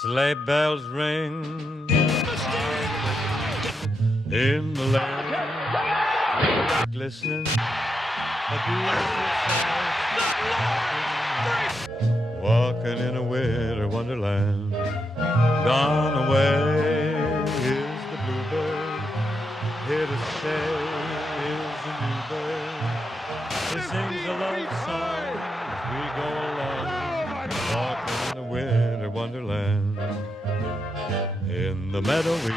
Sleigh bells ring in the lane, glistening, a beautiful sight. Walking in a winter wonderland. Gone away is the bluebird, here to stay is the new bird. He sings a love song as we go along, walking in a winter wonderland. In the meadow we could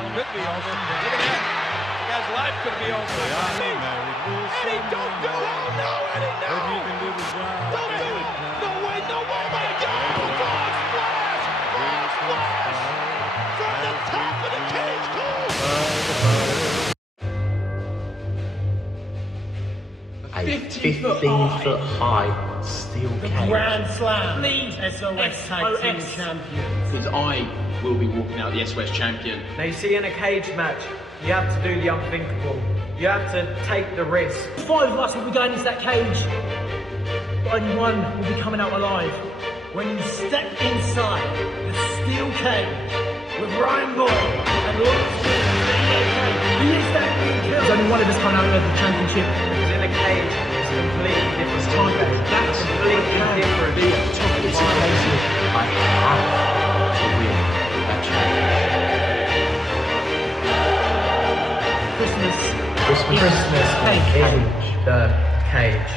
be over. Look at that. The guy's life could be over. Eddie, don't do it. Oh, no, Eddie, no. If you can do the job. Don't do it. No way, no way, my God. Flash, flash, flash. From the top of the cage, goal. A 15-foot high steel cage. Grand Slam SOS Tag Team Champions. Because I will be walking out the SOS champion. Now you see, in a cage match, you have to do the unthinkable. You have to take the risk. 5 of us will be going into that cage, but only one will be coming out alive. When you step inside the steel cage with Ryan Boy and Lawrence, he is that being killed. There's only one of us coming out of the championship. Because in a cage, it's a completely different contest. That's completely different. I have to win that challenge. Christmas cage. The cage.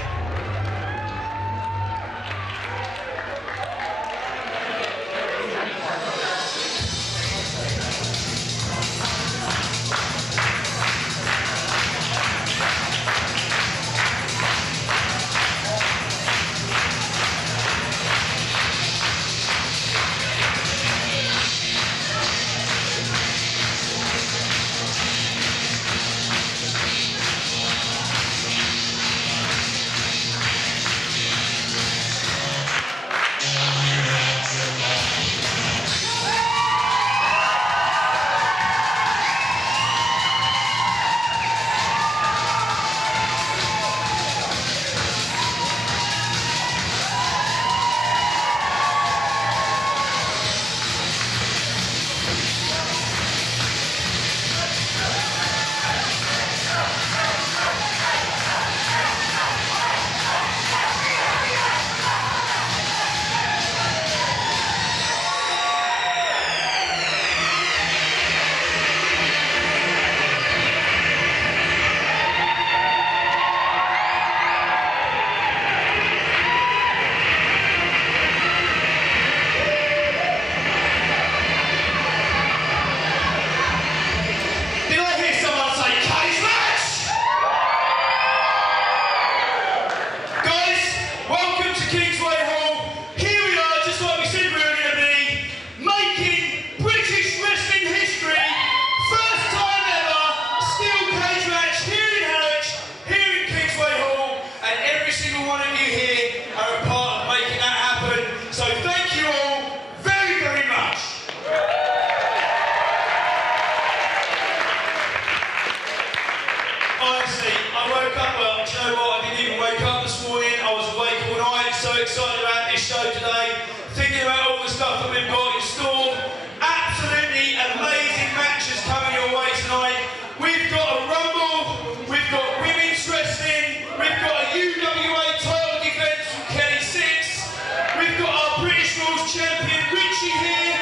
Champion Richie here.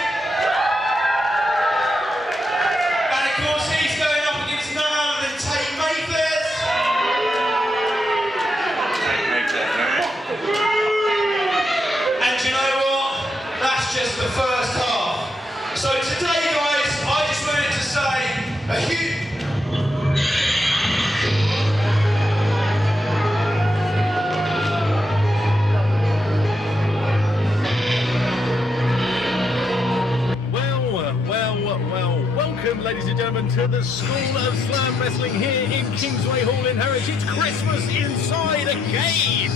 And of course he's going up against none other than Tate Mayfairs. And you know what? That's just the first half. So today guys, I just wanted to say a huge... Welcome, ladies and gentlemen, to the School of Slam Wrestling here in Kingsway Hall in Harwich. It's Christmas inside a cage.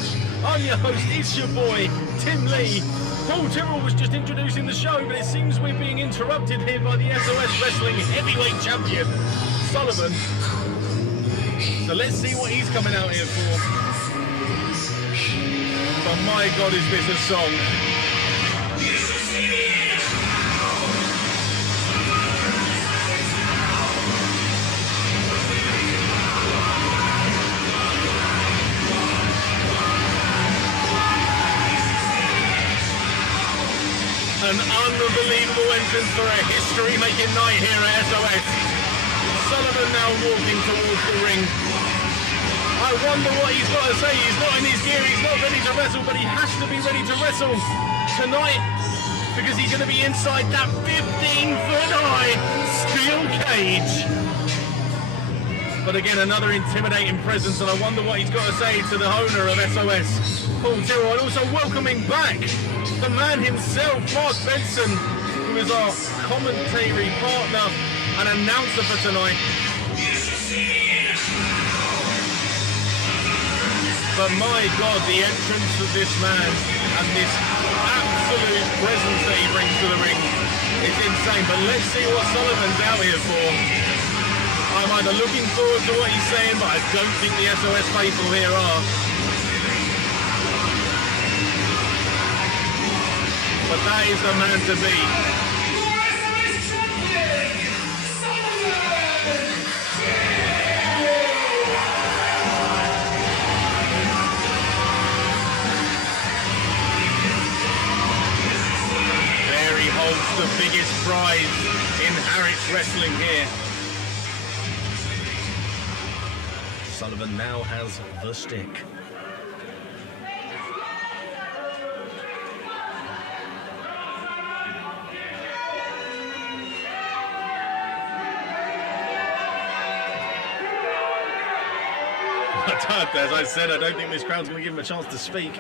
I'm your host, it's your boy, Tim Lee. Paul Tyrrell was just introducing the show, but it seems we're being interrupted here by the SOS Wrestling Heavyweight Champion, Sullivan. So let's see what he's coming out here for. Bum, my God, is this a song? An unbelievable entrance for a history-making night here at SOS. Sullivan now walking towards the ring. I wonder what he's got to say. He's not in his gear, he's not ready to wrestle, but he has to be ready to wrestle tonight because he's going to be inside that 15-foot high steel cage. But again, another intimidating presence, and I wonder what he's got to say to the owner of SOS, Paul Tyrrell, and also welcoming back the man himself, Mark Benson, who is our commentary partner and announcer for tonight. But my God, the entrance of this man and this absolute presence that he brings to the ring is insane. But let's see what Sullivan's out here for. I'm either looking forward to what he's saying, but I don't think the SOS faithful here are. But that is the man to beat. The biggest prize in Harwich wrestling here. Sullivan now has the stick. As I said, I don't think this crowd's going to give him a chance to speak.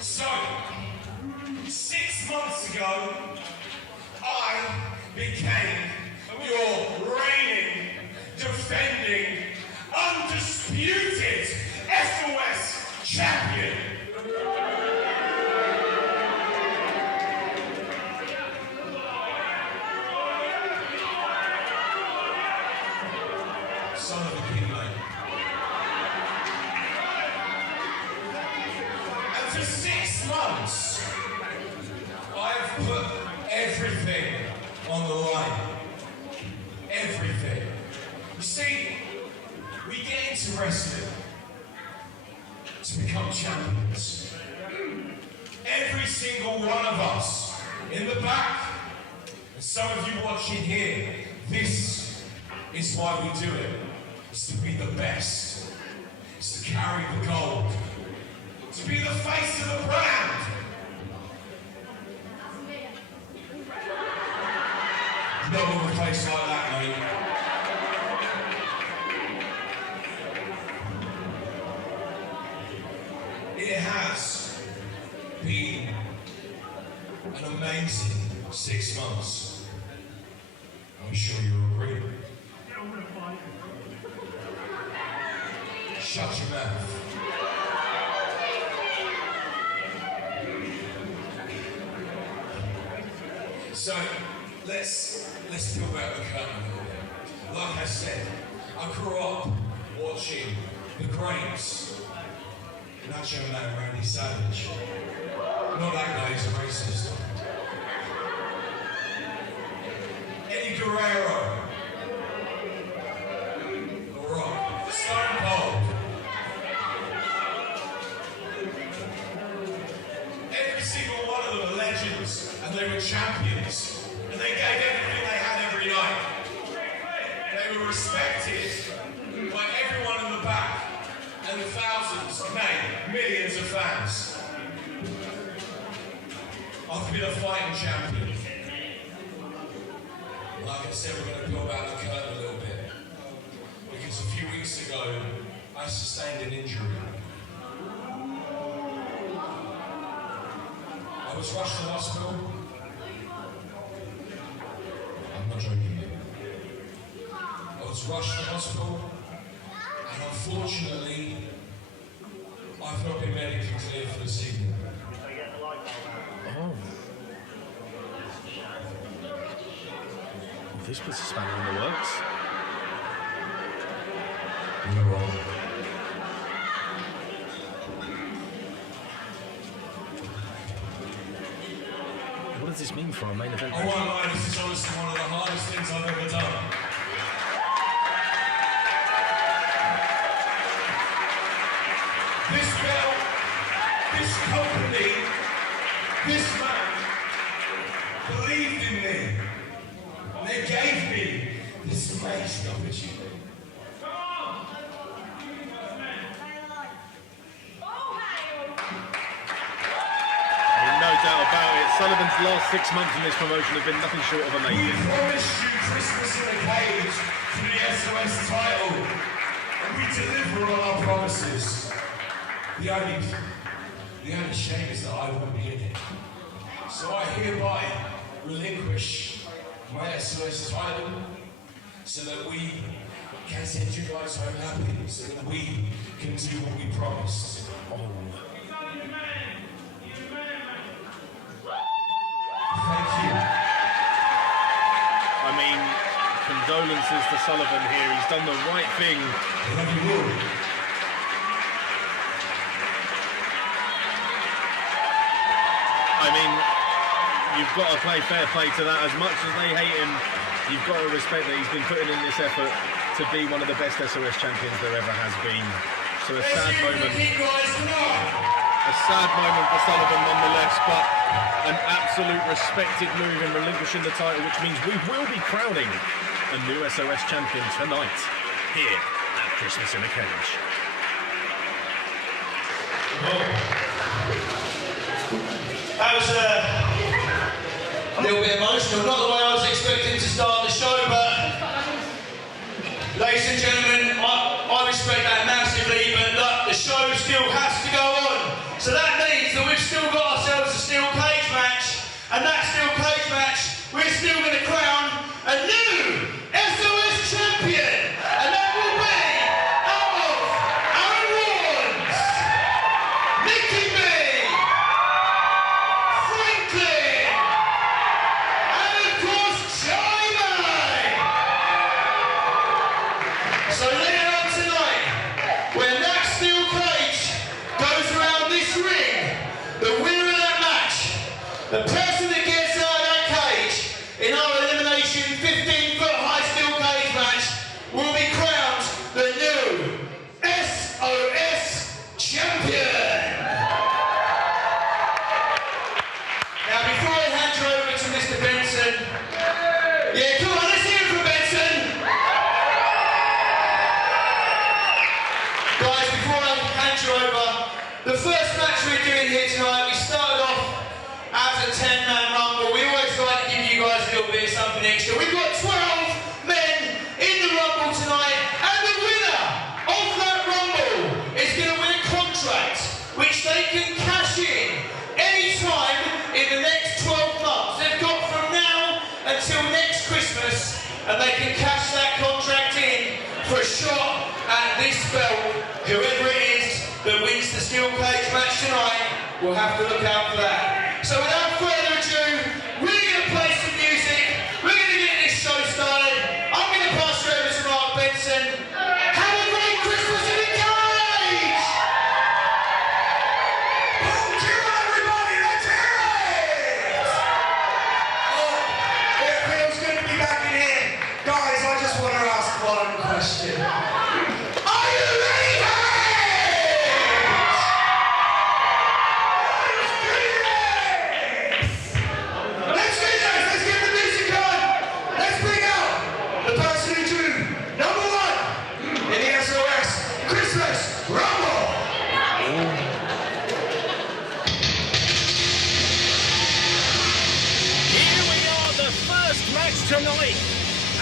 So, 6 months ago, I became your reigning, defending, undisputed SOS champion. Son of a king, mate. And for 6 months, I've put everything on the line. Everything. You see, we get into wrestling to become champions. Every single one of us in the back, and some of you watching here, this is why we do it. It's to be the best. It's to carry the gold. To be the face of the brand. No other place like that, mate. It has been an amazing 6 months. I'm sure you agree. Shut your mouth. So let's peel back the curtain a little bit. Like I said, I grew up watching the greats. Nacho Man, Randy Savage. Not that guy, he's a racist. Eddie Guerrero. The Rock. Stone Cold. Every single one of them are legends, and they were champions. And they gave everything they had every night. They were respected by everyone in the back and the thousands, nay, millions of fans. I've been a fighting champion. Like I said, we're going to peel back the curtain a little bit. Because a few weeks ago, I sustained an injury. I was rushed to hospital. I'm not joking. I was rushed to hospital, and unfortunately, I've not been medically cleared for this evening. Oh. This puts a spanner in the works. You're wrong. What does this mean for our main event? I won't lie, this is honestly one of the hardest things I've ever done. This belt, this company, this man believed in me. And they gave me this amazing opportunity. No doubt about it. Sullivan's last 6 months in this promotion have been nothing short of We amazing. promised you Christmas in a cage for the SOS title, and we deliver on our promises. The only shame is that I won't be in it. So I hereby relinquish my SOS title so that we can send you guys home happy, so that we can do what we promised. Thank you. I mean, condolences to Sullivan here. He's done the right thing. Love you all. I mean, you've got to play fair play to that. As much as they hate him, you've got to respect that he's been putting in this effort to be one of the best SOS champions there ever has been. So a sad moment. A sad moment for Sullivan nonetheless, but an absolute respected move in relinquishing the title, which means we will be crowning a new SOS champion tonight here at Christmas in a Cage. That was a little bit emotional, not the way I was expecting to start the show, but ladies and gentlemen, I respect that massively, but look, the show still has to go on. So that means that we've still got ourselves a steel cage match, and that steel cage match, we're still going to crown a new SOS champion, and that will be out of Arron, Micky, and of course Tate. So later on tonight, when that steel cage goes around this ring, the winner of that match, the person that gets out of that cage in our elimination 15-foot high steel cage match will be crowned the new SOS champion. Now before I hand you over to Mr. Benson, yeah, come on, let's hear it for Benson. Guys, before I hand you over, the first match we're doing here tonight, we started off as a 10-man rumble. We always like to give you guys a little bit of something extra. We've got 12 men in the rumble tonight, and the winner of that rumble is going to win a contract which they can cash in any time in the next 12 months. They've got from now until next Christmas, and they can cash that contract in for a shot at this belt. Whoever it is that wins the steel cage match tonight will have to look out for that. So without further ado, we're going to play some music. We're going to get this show started. I'm going to pass you over to Mark Benson. Have a great Christmas in a cage! Boom, cheer on everybody, let's hear it! Oh, it feels good to be back in here. Guys, I just want to ask one question. Are you ready for it? Let's do this! Let's get the music on! Let's bring out the person who drew number 1 in the SOS Christmas Rumble! Here we are, the first match tonight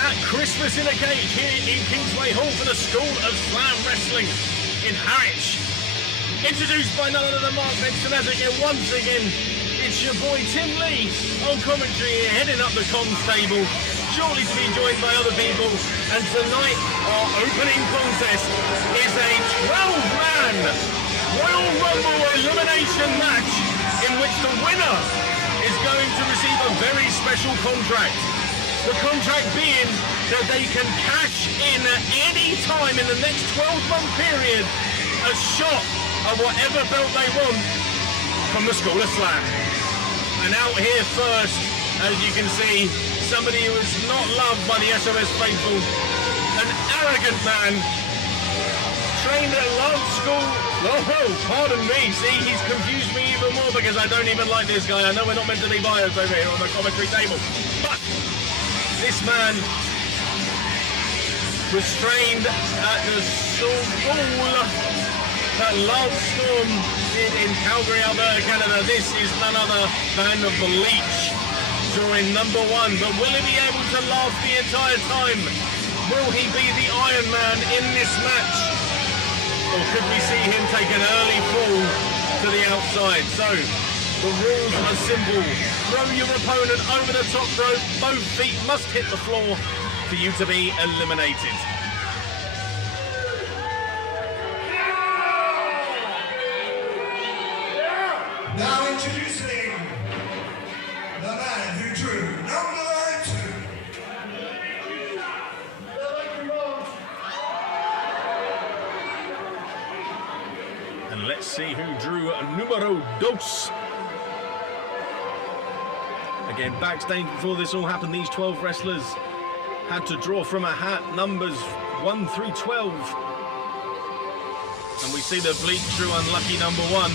at Christmas in a Cage here in Kingsway Hall for the School of Slam Wrestling in Harwich. Introduced by none other than Mark Benson, as again, once again, it's your boy Tim Lee on commentary here, heading up the comms table. shortly to be joined by other people. And tonight, our opening contest is a 12-man Royal Rumble elimination match in which the winner is going to receive a very special contract. The contract being that they can cash in at any time in the next 12-month period a shot of whatever belt they want from the School of Slam. And out here first, as you can see, somebody who is not loved by the SOS faithful, an arrogant man, trained at Love School. Oh, pardon me, see, he's confused me even more because I don't even like this guy. I know we're not meant to be bios over here on the commentary table, but this man was trained at the school at Love Storm in Calgary, Alberta, Canada. This is none other than Bleach, drawing number 1. But will he be able to last the entire time? Will he be the Iron Man in this match? Or could we see him take an early fall to the outside? So, the rules are simple. Throw your opponent over the top rope. Both feet must hit the floor for you to be eliminated. Now introducing the man who drew number 2. And let's see who drew numero dos. Again, backstage before this all happened, these 12 wrestlers had to draw from a hat numbers 1 through 12. And we see that Bleach drew unlucky number 1.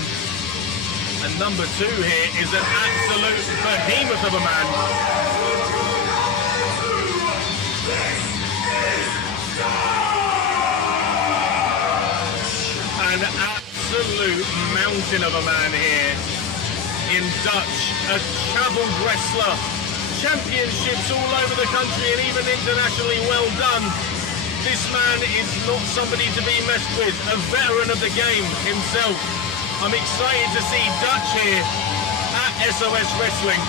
And number 2 here is an absolute behemoth of a man. An absolute mountain of a man here in Dutch, a travelled wrestler, championships all over the country and even internationally well done. This man is not somebody to be messed with, a veteran of the game himself. I'm excited to see Dutch here at SOS Wrestling,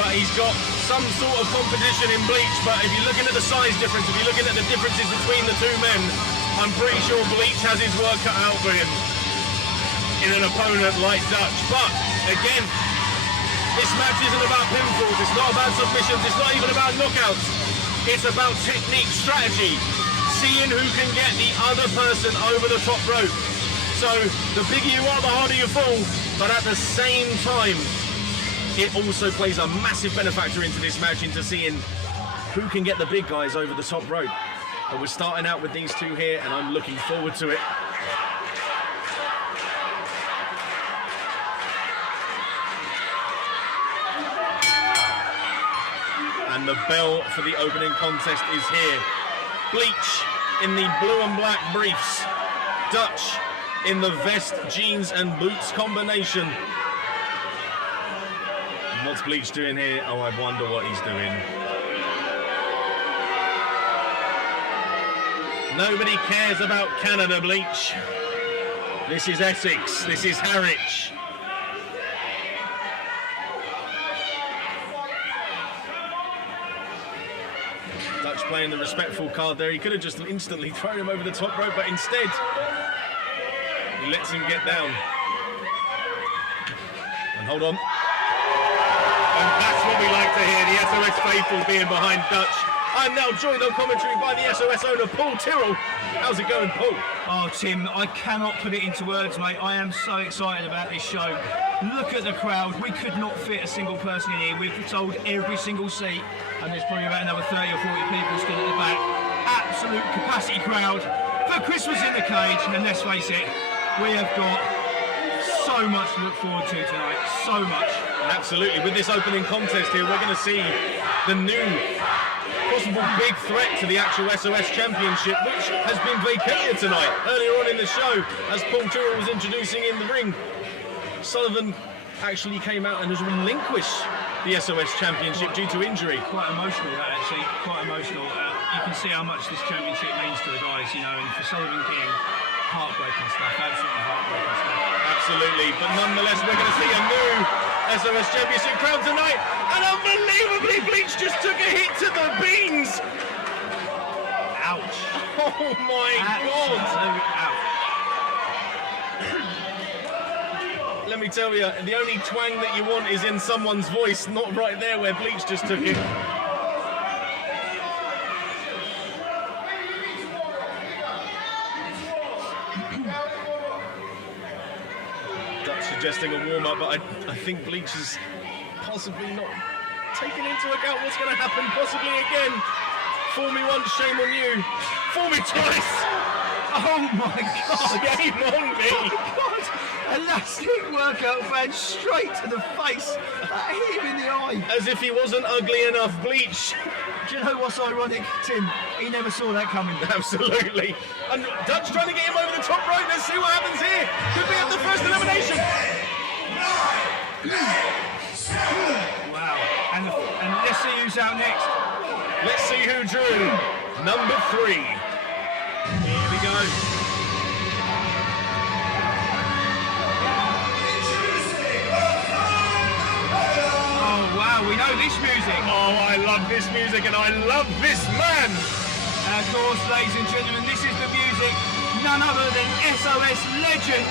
but he's got some sort of competition in Bleach. But if you're looking at the size difference, if you're looking at the differences between the two men, I'm pretty sure Bleach has his work cut out for him in an opponent like Dutch. But again, this match isn't about pinfalls, it's not about submissions, it's not even about knockouts. It's about technique, strategy, seeing who can get the other person over the top rope. So the bigger you are, the harder you fall, but at the same time, it also plays a massive benefactor into this match, into seeing who can get the big guys over the top rope. But we're starting out with these two here, and I'm looking forward to it. And the bell for the opening contest is here. Bleach in the blue and black briefs. Dutch in the vest, jeans and boots combination. What's Bleach doing here? Oh, I wonder what he's doing. Nobody cares about Canada, Bleach. This is Essex, this is Harwich. Dutch playing the respectful card there. He could have just instantly thrown him over the top rope, but instead, he lets him get down. And hold on. And that's what we like to hear, the SOS faithful being behind Dutch. I'm now joined on commentary by the SOS owner, Paul Tyrrell. How's it going, Paul? Oh, Tim, I cannot put it into words, mate. I am so excited about this show. Look at the crowd. We could not fit a single person in here. We've sold every single seat, and there's probably about another 30 or 40 people still at the back. Absolute capacity crowd for Christmas in the Cage, and let's face it, we have got so much to look forward to tonight. So much. Absolutely. With this opening contest here, we're going to see the new possible big threat to the actual SOS Championship, which has been vacated tonight. Earlier on in the show, as Paul Tyrrell was introducing in the ring, Sullivan actually came out and has relinquished the SOS Championship due to injury. Quite emotional, that actually. Quite emotional. You can see how much this championship means to the guys, you know, and for Sullivan King, heartbreaking stuff. Absolutely heartbreaking stuff. Absolutely, but nonetheless, we're going to see a new SOS Championship crown tonight, and unbelievably, Bleach just took hit to the beans. Ouch. Oh my God. Ouch. Let me tell you, the only twang that you want is in someone's voice, not right there where Bleach just took it. Dutch suggesting a warm-up, but I think Bleach is possibly not taking into account what's going to happen, possibly again. Fool me once, shame on you. Fool me twice. Oh my God. Shame on me. Oh God. Elastic workout band straight to the face. That hit him in the eye. As if he wasn't ugly enough, Bleach. Do you know what's ironic, Tim? He never saw that coming. Absolutely. And Dutch trying to get him over the top rope. Let's see what happens here. Could be at the first elimination. Wow. And let's see who's out next. Let's see who drew number 3. Here we go. Oh wow, we know this music. Oh, I love this music and I love this man. And of course, ladies and gentlemen, this is the music, none other than SOS legend.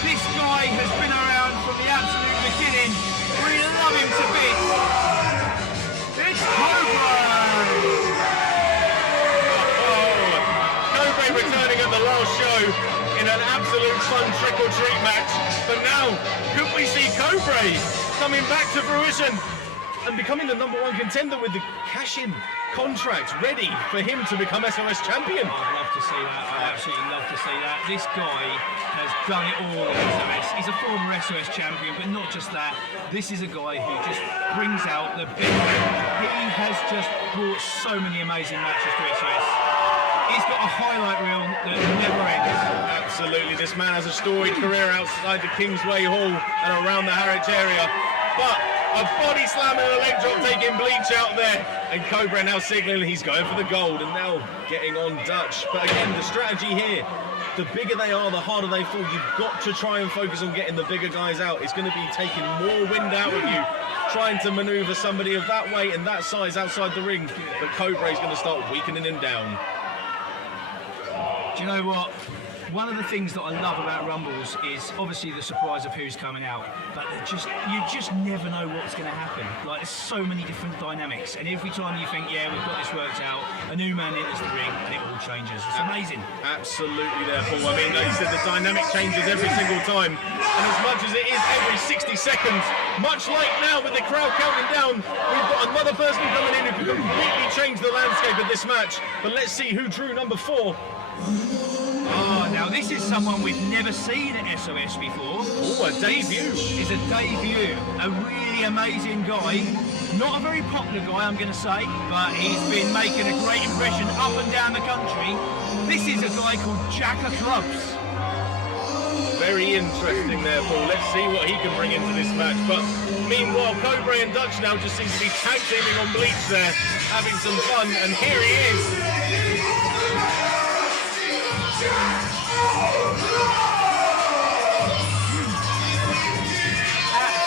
This guy has been around from the absolute beginning. We love him to bits. It's Kody! Kody returning at the last show in an absolute fun trick-or-treat match. But now, could we see Kody coming back to fruition and becoming the #1 contender with the cash-in contract ready for him to become SOS champion? I'd love to see that. I absolutely love to see that. This guy has done it all in SOS. He's a former SOS champion, but not just that. This is a guy who just brings out the big. He has just brought so many amazing matches to SOS. He's got a highlight reel that never ends. Absolutely, this man has a storied career outside the Kingsway Hall and around the Harwich area. But a body slam and a leg drop taking Bleach out there. And Cobra now signaling he's going for the gold and now getting on Dutch. But again, the strategy here, the bigger they are, the harder they fall. You've got to try and focus on getting the bigger guys out. It's going to be taking more wind out of you, trying to maneuver somebody of that weight and that size outside the ring. But Cobra is going to start weakening him down. Do you know what? One of the things that I love about Rumbles is obviously the surprise of who's coming out, but you just never know what's going to happen. Like, there's so many different dynamics, and every time you think, yeah, we've got this worked out, a new man enters the ring, and it all changes. It's amazing. Absolutely there, Paul. I mean, like you said, the dynamic changes every single time, and as much as it is every 60 seconds, much like now with the crowd counting down, we've got another person coming in who can completely change the landscape of this match. But let's see who drew number 4. Oh, now this is someone we've never seen at SOS before. Oh, a debut. Is a debut. A really amazing guy. Not a very popular guy, I'm going to say, but he's been making a great impression up and down the country. This is a guy called Jack of Clubs. Very interesting there, Paul. Let's see what he can bring into this match. But meanwhile, Cobra and Dutch now just seem to be tag teaming on Bleach there, having some fun, and here he is.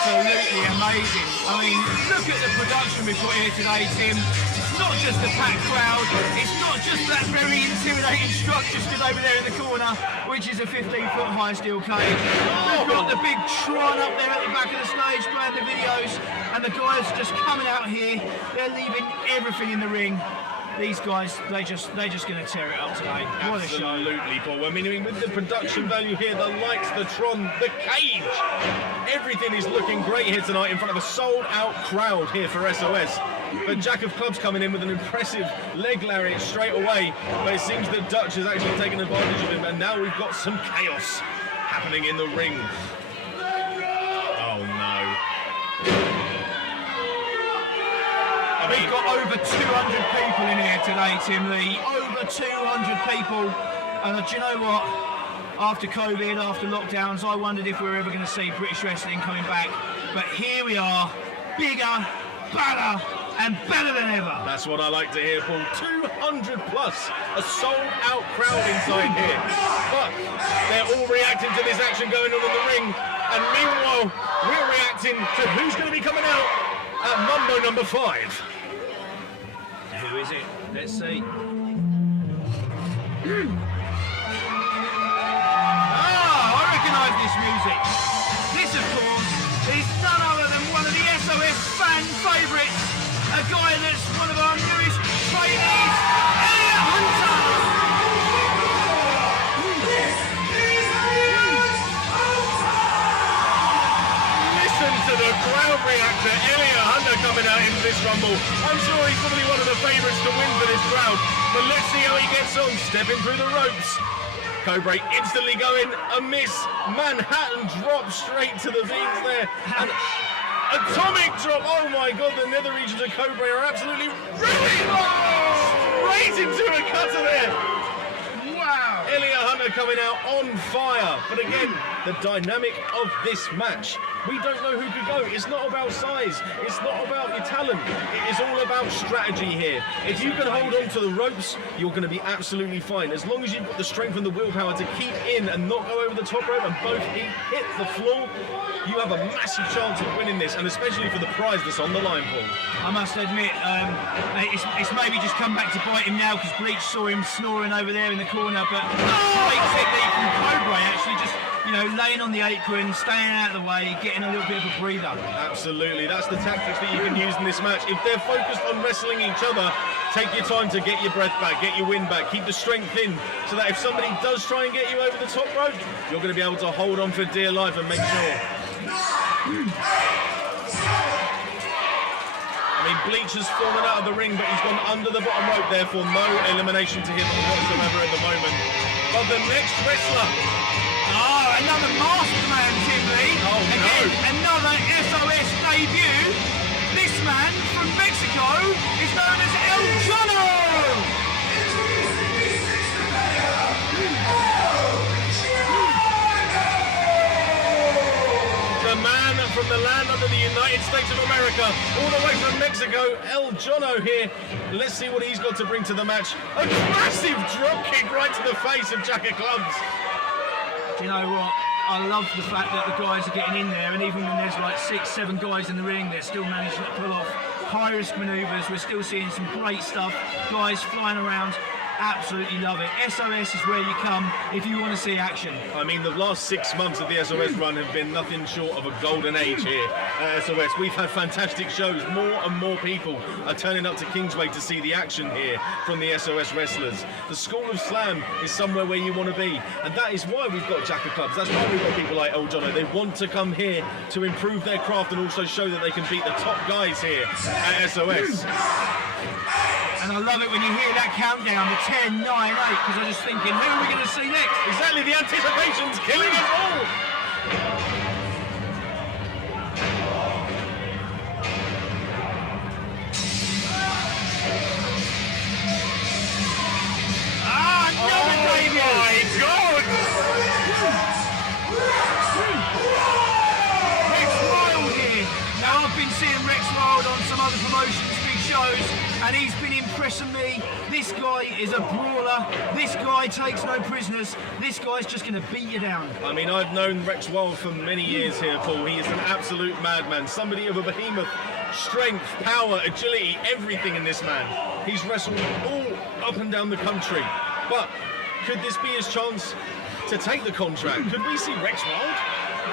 Absolutely amazing. I mean, look at the production we've got here today, Tim. It's not just the packed crowd, it's not just that very intimidating structure stood over there in the corner, which is a 15-foot high steel cage. We've got the big Tron up there at the back of the stage playing the videos, and the guys just coming out here, they're leaving everything in the ring. These guys, they're just going to tear it up today. What a show. Absolutely, Paul. I mean, with the production value here, the lights, the Tron, the cage, everything is looking great here tonight in front of a sold-out crowd here for SOS. But Jack of Clubs coming in with an impressive leg lariat straight away. But it seems that Dutch has actually taken advantage of him, and now we've got some chaos happening in the ring. Oh, no. We've got over 200 people in here today, Tim Lee. Over 200 people. And do you know what? After COVID, after lockdowns, I wondered if we were ever going to see British wrestling coming back. But here we are, bigger, badder, and better than ever. That's what I like to hear, Paul. 200 plus, a sold-out crowd inside here. But they're all reacting to this action going on in the ring. And meanwhile, we're reacting to who's going to be coming out at Mambo number 5. Who is it? Let's see. I recognise this music. This, of course, is none other than one of the SOS fan favourites. A guy that's one of our newest trainees, Elliot Hunter. Listen to the crowd reactor. Elliot Hunter coming out into this rumble. I'm sure he's probably one of the favourites to win for this crowd. But let's see how he gets on, stepping through the ropes. Cobra instantly going a miss. Manhattan drop straight to the veins there. And atomic drop. Oh my God, the nether regions of Cobra are absolutely ruined. Straight into a cutter there. Wow. Elliot Hunter coming out on fire. But again, the dynamic of this match. We don't know who could go. It's not about size. It's not about your talent. It is all about strategy here. If you can hold on to the ropes, you're going to be absolutely fine. As long as you've got the strength and the willpower to keep in and not go over the top rope and both feet hit the floor, you have a massive chance of winning this, and especially for the prize that's on the line, Paul. I must admit, it's maybe just come back to bite him now because Bleach saw him snoring over there in the corner, but great technique from Cobra, actually just, you know, laying on the apron, staying out of the way, getting a little bit of a breather. Absolutely, that's the tactics that you can use in this match. If they're focused on wrestling each other, take your time to get your breath back, get your wind back, keep the strength in, so that if somebody does try and get you over the top rope, you're going to be able to hold on for dear life and make sure. I mean, Bleach has fallen out of the ring, but he's gone under the bottom rope, therefore no elimination to him whatsoever at the moment. But the next wrestler... another masked man, Tim Lee. Oh, again, another SOS debut. This man from Mexico is known as El Jono. The man from the land under the United States of America, all the way from Mexico, El Jono here. Let's see what he's got to bring to the match. A massive drop kick right to the face of Jack of Clubs. Do you know what? I love the fact that the guys are getting in there, and even when there's like 6, 7 guys in the ring, they're still managing to pull off high-risk manoeuvres. We're still seeing some great stuff. Guys flying around. Absolutely love it. SOS is where you come if you want to see action. I mean, the last 6 months of the SOS run have been nothing short of a golden age here at SOS. We've had fantastic shows. More and more people are turning up to Kingsway to see the action here from the SOS wrestlers. The School of Slam is somewhere where you want to be, and that is why we've got Jack of Clubs. That's why we've got people like El Jono. They want to come here to improve their craft and also show that they can beat the top guys here at SOS. And I love it when you hear that countdown, the 10, 9, 8, because I'm just thinking, who are we going to see next? Exactly, the anticipation's killing us all. Another debut! Oh my God! Rex Wild here. Now I've been seeing Rex Wild on some other promotions, big shows, and he's been impressing me. This guy is a brawler. This guy takes no prisoners. This guy's just going to beat you down. I mean, I've known Rex Wild for many years here, Paul. He is an absolute madman. Somebody of a behemoth. Strength, power, agility, everything in this man. He's wrestled all up and down the country. But could this be his chance to take the contract? Could we see Rex Wild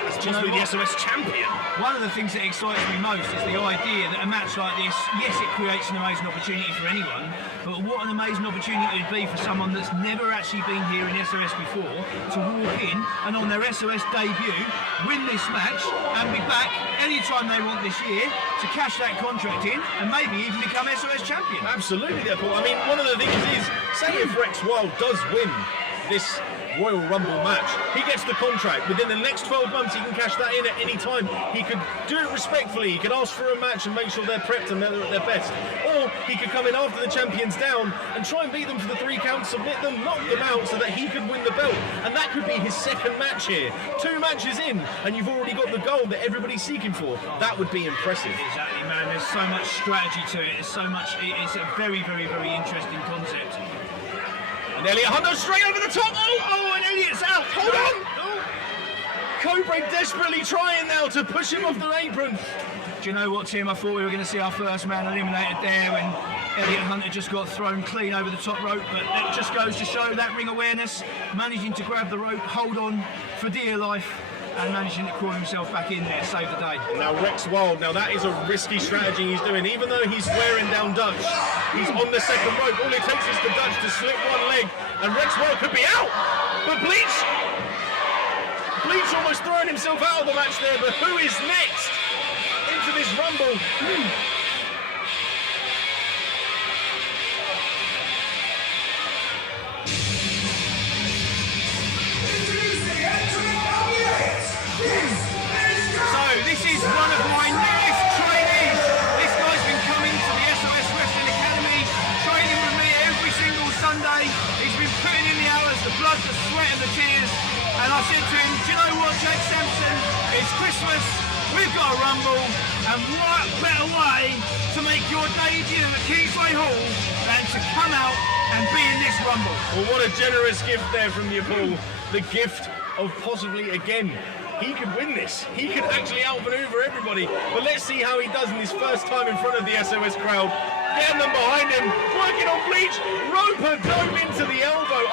as possibly the SOS champion? One of the things that excites me most is the idea that a match like this, yes, it creates an amazing opportunity for anyone, but what an amazing opportunity it would be for someone that's never actually been here in SOS before to walk in and on their SOS debut win this match and be back anytime they want this year to cash that contract in and maybe even become SOS champion. Absolutely, Paul. I mean, one of the things is, say if Rex Wild does win this Royal Rumble match, he gets the contract. Within the next 12 months, he can cash that in at any time. He could do it respectfully. He could ask for a match and make sure they're prepped and they're at their best. Or he could come in after the champion's down and try and beat them for the 3 count, submit them, knock them out so that he could win the belt. And that could be his second match here. 2 matches in, and you've already got the goal that everybody's seeking for. That would be impressive. Exactly, man. There's so much strategy to it. There's so much. It's a very, very, very interesting concept. And Elliot Hunter straight over the top. Oh, and Elliot's out. Hold on. Oh. Cobra desperately trying now to push him off the apron. Do you know what, Tim? I thought we were going to see our first man eliminated there, and Elliot Hunter just got thrown clean over the top rope, but it just goes to show that ring awareness, managing to grab the rope, hold on for dear life, and managing to crawl himself back in there, save the day. Now Rex Wild, now that is a risky strategy he's doing. Even though he's wearing down Dutch, he's on the second rope. All it takes is for Dutch to slip one leg, and Rex Wild could be out. But Bleach almost throwing himself out of the match there, but who is next into this Rumble? So this is one of my newest trainees. This guy's been coming to the SOS Wrestling Academy, training with me every single Sunday. He's been putting in the hours, the blood, the sweat and the tears. And I said to him, do you know what, Jack Sampson? It's Christmas, we've got a Rumble, and what better way to make your debut at Kingsway Hall than to come out and be in this Rumble. Well, what a generous gift there from you, Paul. The gift of possibly, again, he could win this. He could actually outmaneuver everybody. But let's see how he does in his first time in front of the SOS crowd. Getting them behind him, working on Bleach. Roper dove into the elbow.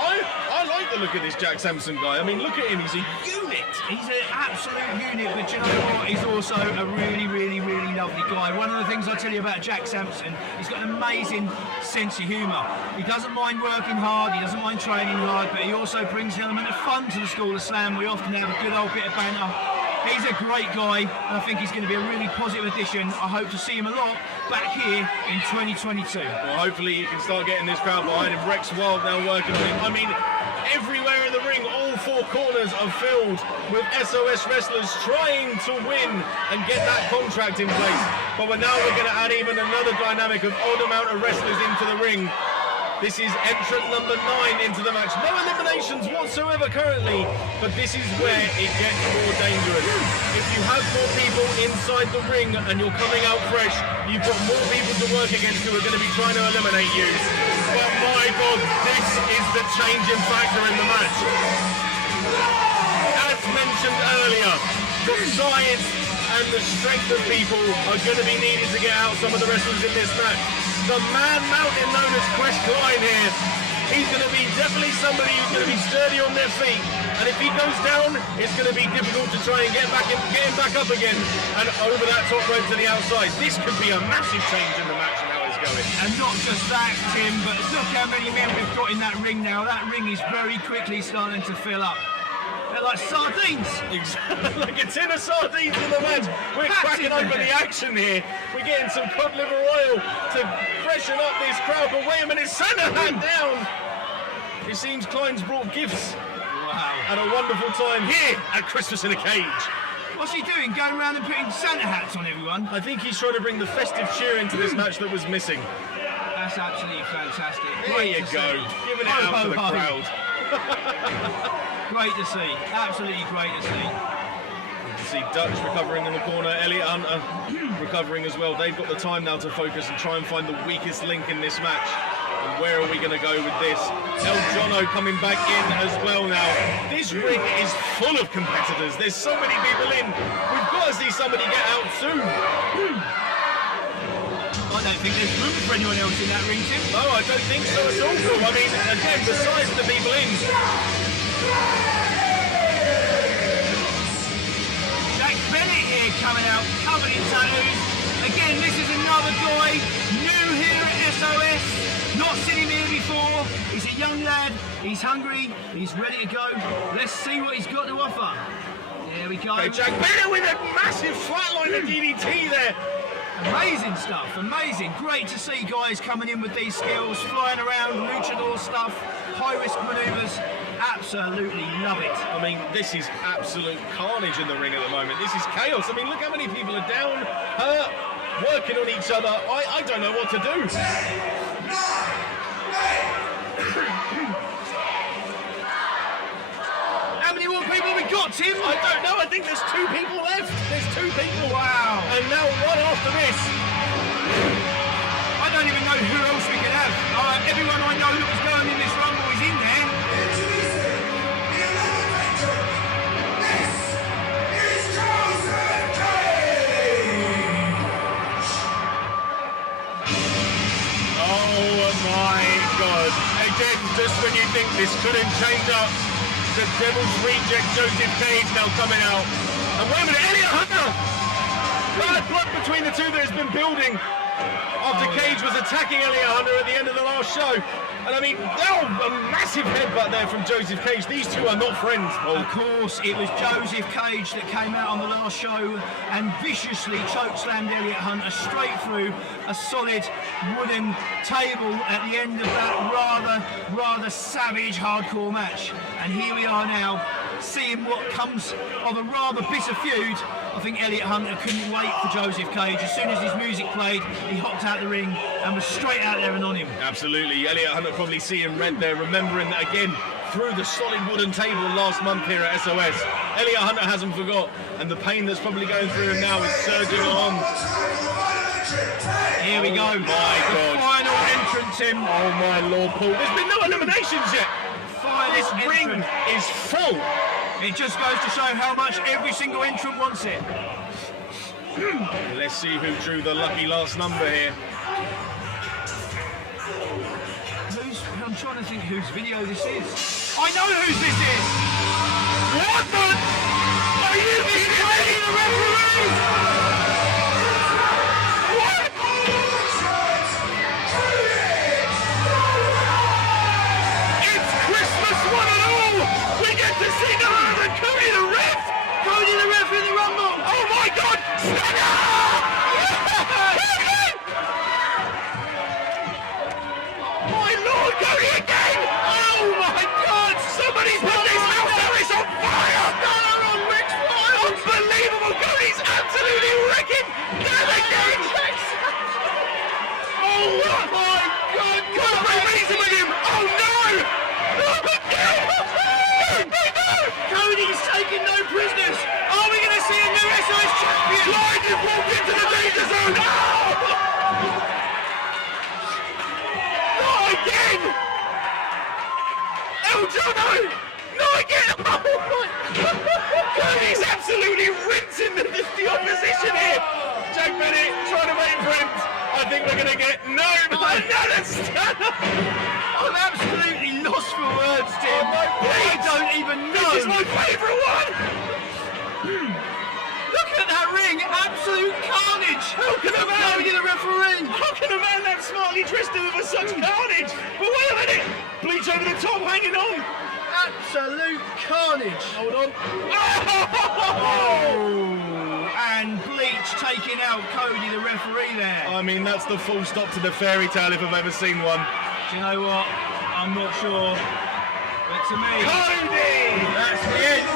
I like the look of this Jack Sampson guy. I mean, look at him. He's a unit. He's an absolute unit, but you know what? He's also a really, really, really lovely guy. One of the things I tell you about Jack Sampson, he's got an amazing sense of humour. He doesn't mind working hard, he doesn't mind training hard, but he also brings an element of fun to the School of Slam. We often have a good old bit of banter. He's a great guy, and I think he's going to be a really positive addition. I hope to see him a lot back here in 2022. Well, hopefully he can start getting this crowd behind him. Rex Wild now working with him. I mean, everywhere in the ring, all four corners are filled with SOS wrestlers trying to win and get that contract in place. But now we're going to add even another dynamic of odd amount of wrestlers into the ring. This is entrant number 9 into the match. No eliminations whatsoever currently, but this is where it gets more dangerous. If you have more people inside the ring and you're coming out fresh, you've got more people to work against who are going to be trying to eliminate you. But my God, this is the changing factor in the match. As mentioned earlier, the science and the strength of people are going to be needed to get out some of the wrestlers in this match. The man mountain known as Quest Klein here, he's going to be definitely somebody who's going to be sturdy on their feet, and if he goes down, it's going to be difficult to try and get him back up again and over that top rope to the outside. This could be a massive change in the match and how it's going. And not just that, Tim, but look how many men we've got in that ring now. That ring is very quickly starting to fill up. They're like sardines. Exactly, like a tin of sardines in the match. We're cracking open the action here. We're getting some cod liver oil to freshen up this crowd. But wait a minute, Santa hat down. It seems Klein's brought gifts. Wow. And a wonderful time here at Christmas in a Cage. What's he doing? Going around and putting Santa hats on everyone? I think he's trying to bring the festive cheer into this match that was missing. That's absolutely fantastic. There you go. Giving it out to the crowd. Great to see. Absolutely great to see. You can see Dutch recovering in the corner, Elliot Hunter recovering as well. They've got the time now to focus and try and find the weakest link in this match. And where are we going to go with this? El Jono coming back in as well now. This ring is full of competitors. There's so many people in. We've got to see somebody get out soon. I don't think there's room for anyone else in that ring, Tim. No, I don't think so at all. I mean, again, besides the people in. Jack Bennett here coming out, covered in tattoos. Again, this is another guy, new here at SOS, not seen him here before. He's a young lad, he's hungry, he's ready to go. Let's see what he's got to offer. There we go. Okay, Jack Bennett with a massive flatline of DDT there. Amazing stuff, amazing. Great to see guys coming in with these skills, flying around, luchador stuff, high-risk manoeuvres. Absolutely love it. I mean, this is absolute carnage in the ring at the moment. This is chaos. I mean, look how many people are down, hurt, working on each other. I don't know what to do. 10, 9, 8. How many more people have we got, Tim? I don't know. I think there's 2 people left. There's 2 people. Wow. And now one after this. I don't even know who else we could have. Everyone I know that was going in this Rumble is in there. Introducing the eliminator. This is Chosen Cage. Oh, Oh my God. Again, just when you think this couldn't change up, the Devil's Reject Joseph Cage now coming out. And wait a minute, Elliot Hunter! Bad blood between the two that has been building after Cage was attacking Elliot Hunter at the end of the last show. And I mean, a massive headbutt there from Joseph Cage. These two are not friends, Paul. Of course, it was Joseph Cage that came out on the last show and viciously chokeslammed Elliot Hunter straight through a solid wooden table at the end of that rather savage hardcore match. And here we are now, seeing what comes of a rather bitter feud. I think Elliot Hunter couldn't wait for Joseph Cage. As soon as his music played, he hopped out the ring and was straight out there and on him. Absolutely. Elliot Hunter probably seeing red there, remembering that again through the solid wooden table last month here at SOS. Elliot Hunter hasn't forgot, and the pain that's probably going through him now is surging on. Here we go. My God. Final entrance, Tim. Oh my Lord, Paul. There's been no eliminations yet. This ring is full. It just goes to show how much every single entrant wants it. Let's see who drew the lucky last number here. I'm trying to think whose video this is. I know whose this is! What the? Are you kidding me? The referees! What? It's Christmas one and all! We get to see the man and Kody the ref! Kody the ref in the Rumble! Oh my God! Stunner! My Lord, Kody again! Oh my God! Somebody put this house service on fire! Stunner on Rick's Wild! Unbelievable! Cody's absolutely wrecking! That again! Oh my God! Cobra meeting with him! Oh no! Cody's taking no prisoners! Are we going to see a new SOS champion? Lion has walked into the danger zone! Not again! El Jono! Not again! Oh my God! Cody's absolutely rinsing the opposition here! Jack Bennett trying to make friends. I think we're going to get another stunner! I'm absolutely lost for words, Tim. I don't even know. This is my favourite one! Look at that ring, absolute carnage. How can a man... Kody the referee. How can a man that smartly dressed deliver such carnage? But wait a minute! Bleach over the top, hanging on! Absolute carnage. Hold on. Oh! And Bleach taking out Kody the referee there. I mean, that's the full stop to the fairy tale if I've ever seen one. Do you know what? I'm not sure. But to me... Kody! That's the end.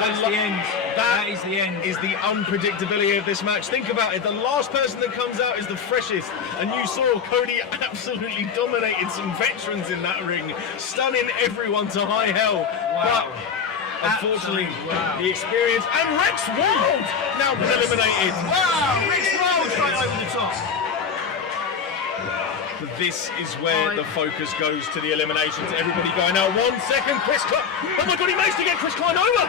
That's the end. That is the end. Is the unpredictability of this match. Think about it. The last person that comes out is the freshest. And you saw Kody absolutely dominated some veterans in that ring, stunning everyone to high hell. Wow. But unfortunately, the experience... And Rex Wild now been eliminated. Wow, Rex Wild straight over the top. But this is where the focus goes to the eliminations. Everybody going out. 1 second, Chris Klein. Oh my God, he managed to get Chris Klein over.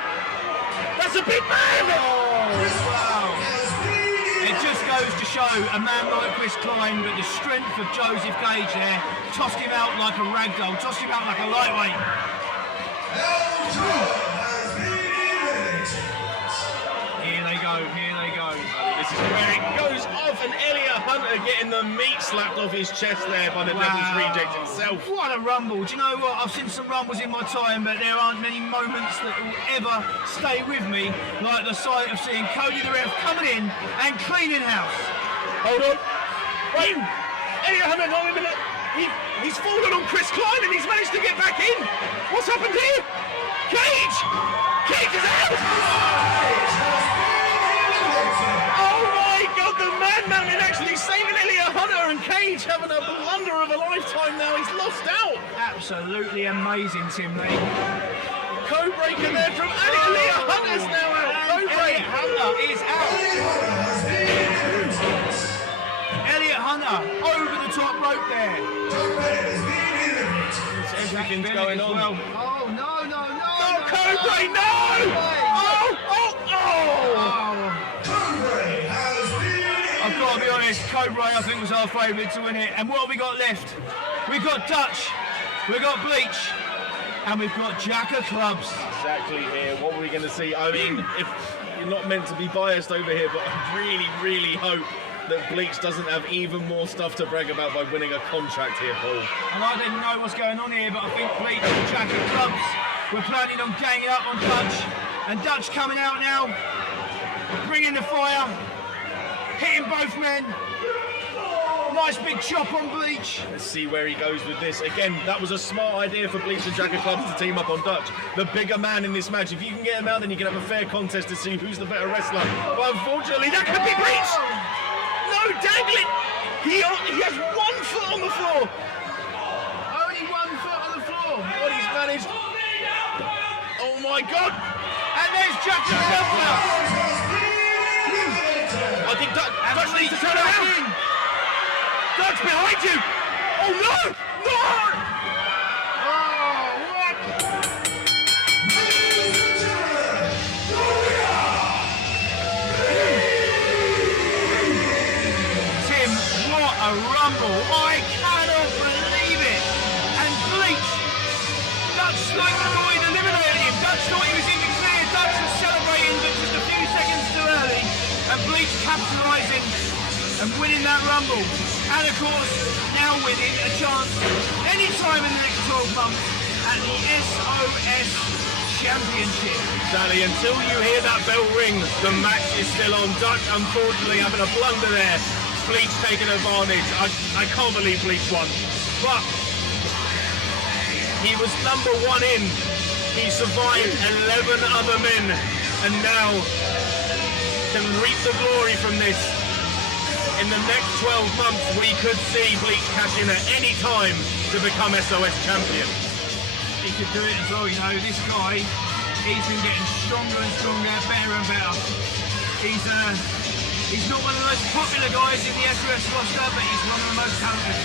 That's a big man. Oh, wow. It just goes to show a man like Chris Klein, but the strength of Joseph Cage there tossed him out like a ragdoll, tossed him out like a lightweight. Here they go, here they go. This is where it goes off, and Elliot Hunter getting the meat slapped off his chest there by the Devil's Reject himself. What a rumble. Do you know what? I've seen some rumbles in my time, but there aren't many moments that will ever stay with me like the sight of seeing Kody the ref coming in and cleaning house. Hold on. Wait. Elliot Hunter, hold a minute. He's fallen on Chris Klein and he's managed to get back in. What's happened here? Cage! Cage is out! Oh my God, the Man Mountain actually saving Elliot Hunter, and Cage having a blunder of a lifetime now. He's lost out. Absolutely amazing, Tim Lee. Codebreaker there from Elliot Hunter's now out. Elliot Hunter is out. Elliot Hunter over the top rope there. Everything's going on. Well. Oh, no, no, no. Oh, Cobra, no! Oh! I've got to be honest SOS, Cobra, I think, was our favourite to win it. And what have we got left? We've got Dutch, we've got Bleach, and we've got Jack of Clubs. Exactly here. What are we going to see? I mean, if you're not meant to be biased over here, but I really, really hope that Bleach doesn't have even more stuff to brag about by winning a contract here, Paul. And I didn't know what's going on here, but I think Bleach and Jack of Clubs were planning on ganging up on Dutch. And Dutch coming out now, bringing the fire, hitting both men. Nice big chop on Bleach. Let's see where he goes with this. Again, that was a smart idea for Bleach and Jack of Clubs to team up on Dutch. The bigger man in this match. If you can get him out, then you can have a fair contest to see who's the better wrestler. But unfortunately, that could be Bleach. No, dangling. He has 1 foot on the floor. Only 1 foot on the floor. What he's managed. Oh my God. And there's Jack of Clubs. I think Dutch needs to turn around. Dutch behind you! Oh no! No! Oh, what? Tim, what a rumble! I cannot believe it! And Bleach, Dutch like thought he'd eliminated him. Dutch thought he was in the clear. Dutch was celebrating, but just a few seconds too early. And Bleach capitalising and winning that rumble. And of course, now winning a chance any time in the next 12 months at the SOS Championship. Exactly, until you hear that bell ring, the match is still on. Dutch, unfortunately, having a blunder there. Bleach taking advantage. I can't believe Bleach won. But he was number 1 in. He survived 11 other men and now can reap the glory from this. In the next 12 months, we could see Bleach cash in at any time to become SOS champion. He could do it as well, you know. This guy, he's been getting stronger and stronger, better and better. He's not one of the most popular guys in the SOS roster, but he's one of the most talented.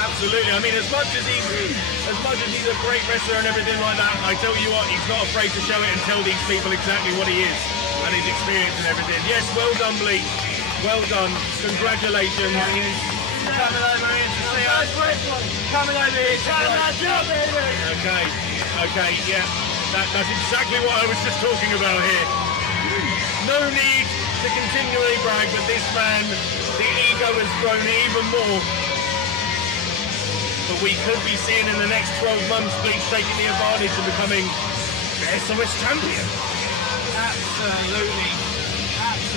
Absolutely. I mean, as much as he's a great wrestler and everything like that, I tell you what, he's not afraid to show it and tell these people exactly what he is and his experience and everything. Yes, well done, Bleach. Well done. Congratulations. Coming over here to see us. Coming over here to Okay, yeah. That's exactly what I was just talking about here. No need to continually brag, but this man, the ego has grown even more. But we could be seeing in the next 12 months Bleach taking the advantage and becoming the SOS champion. Absolutely.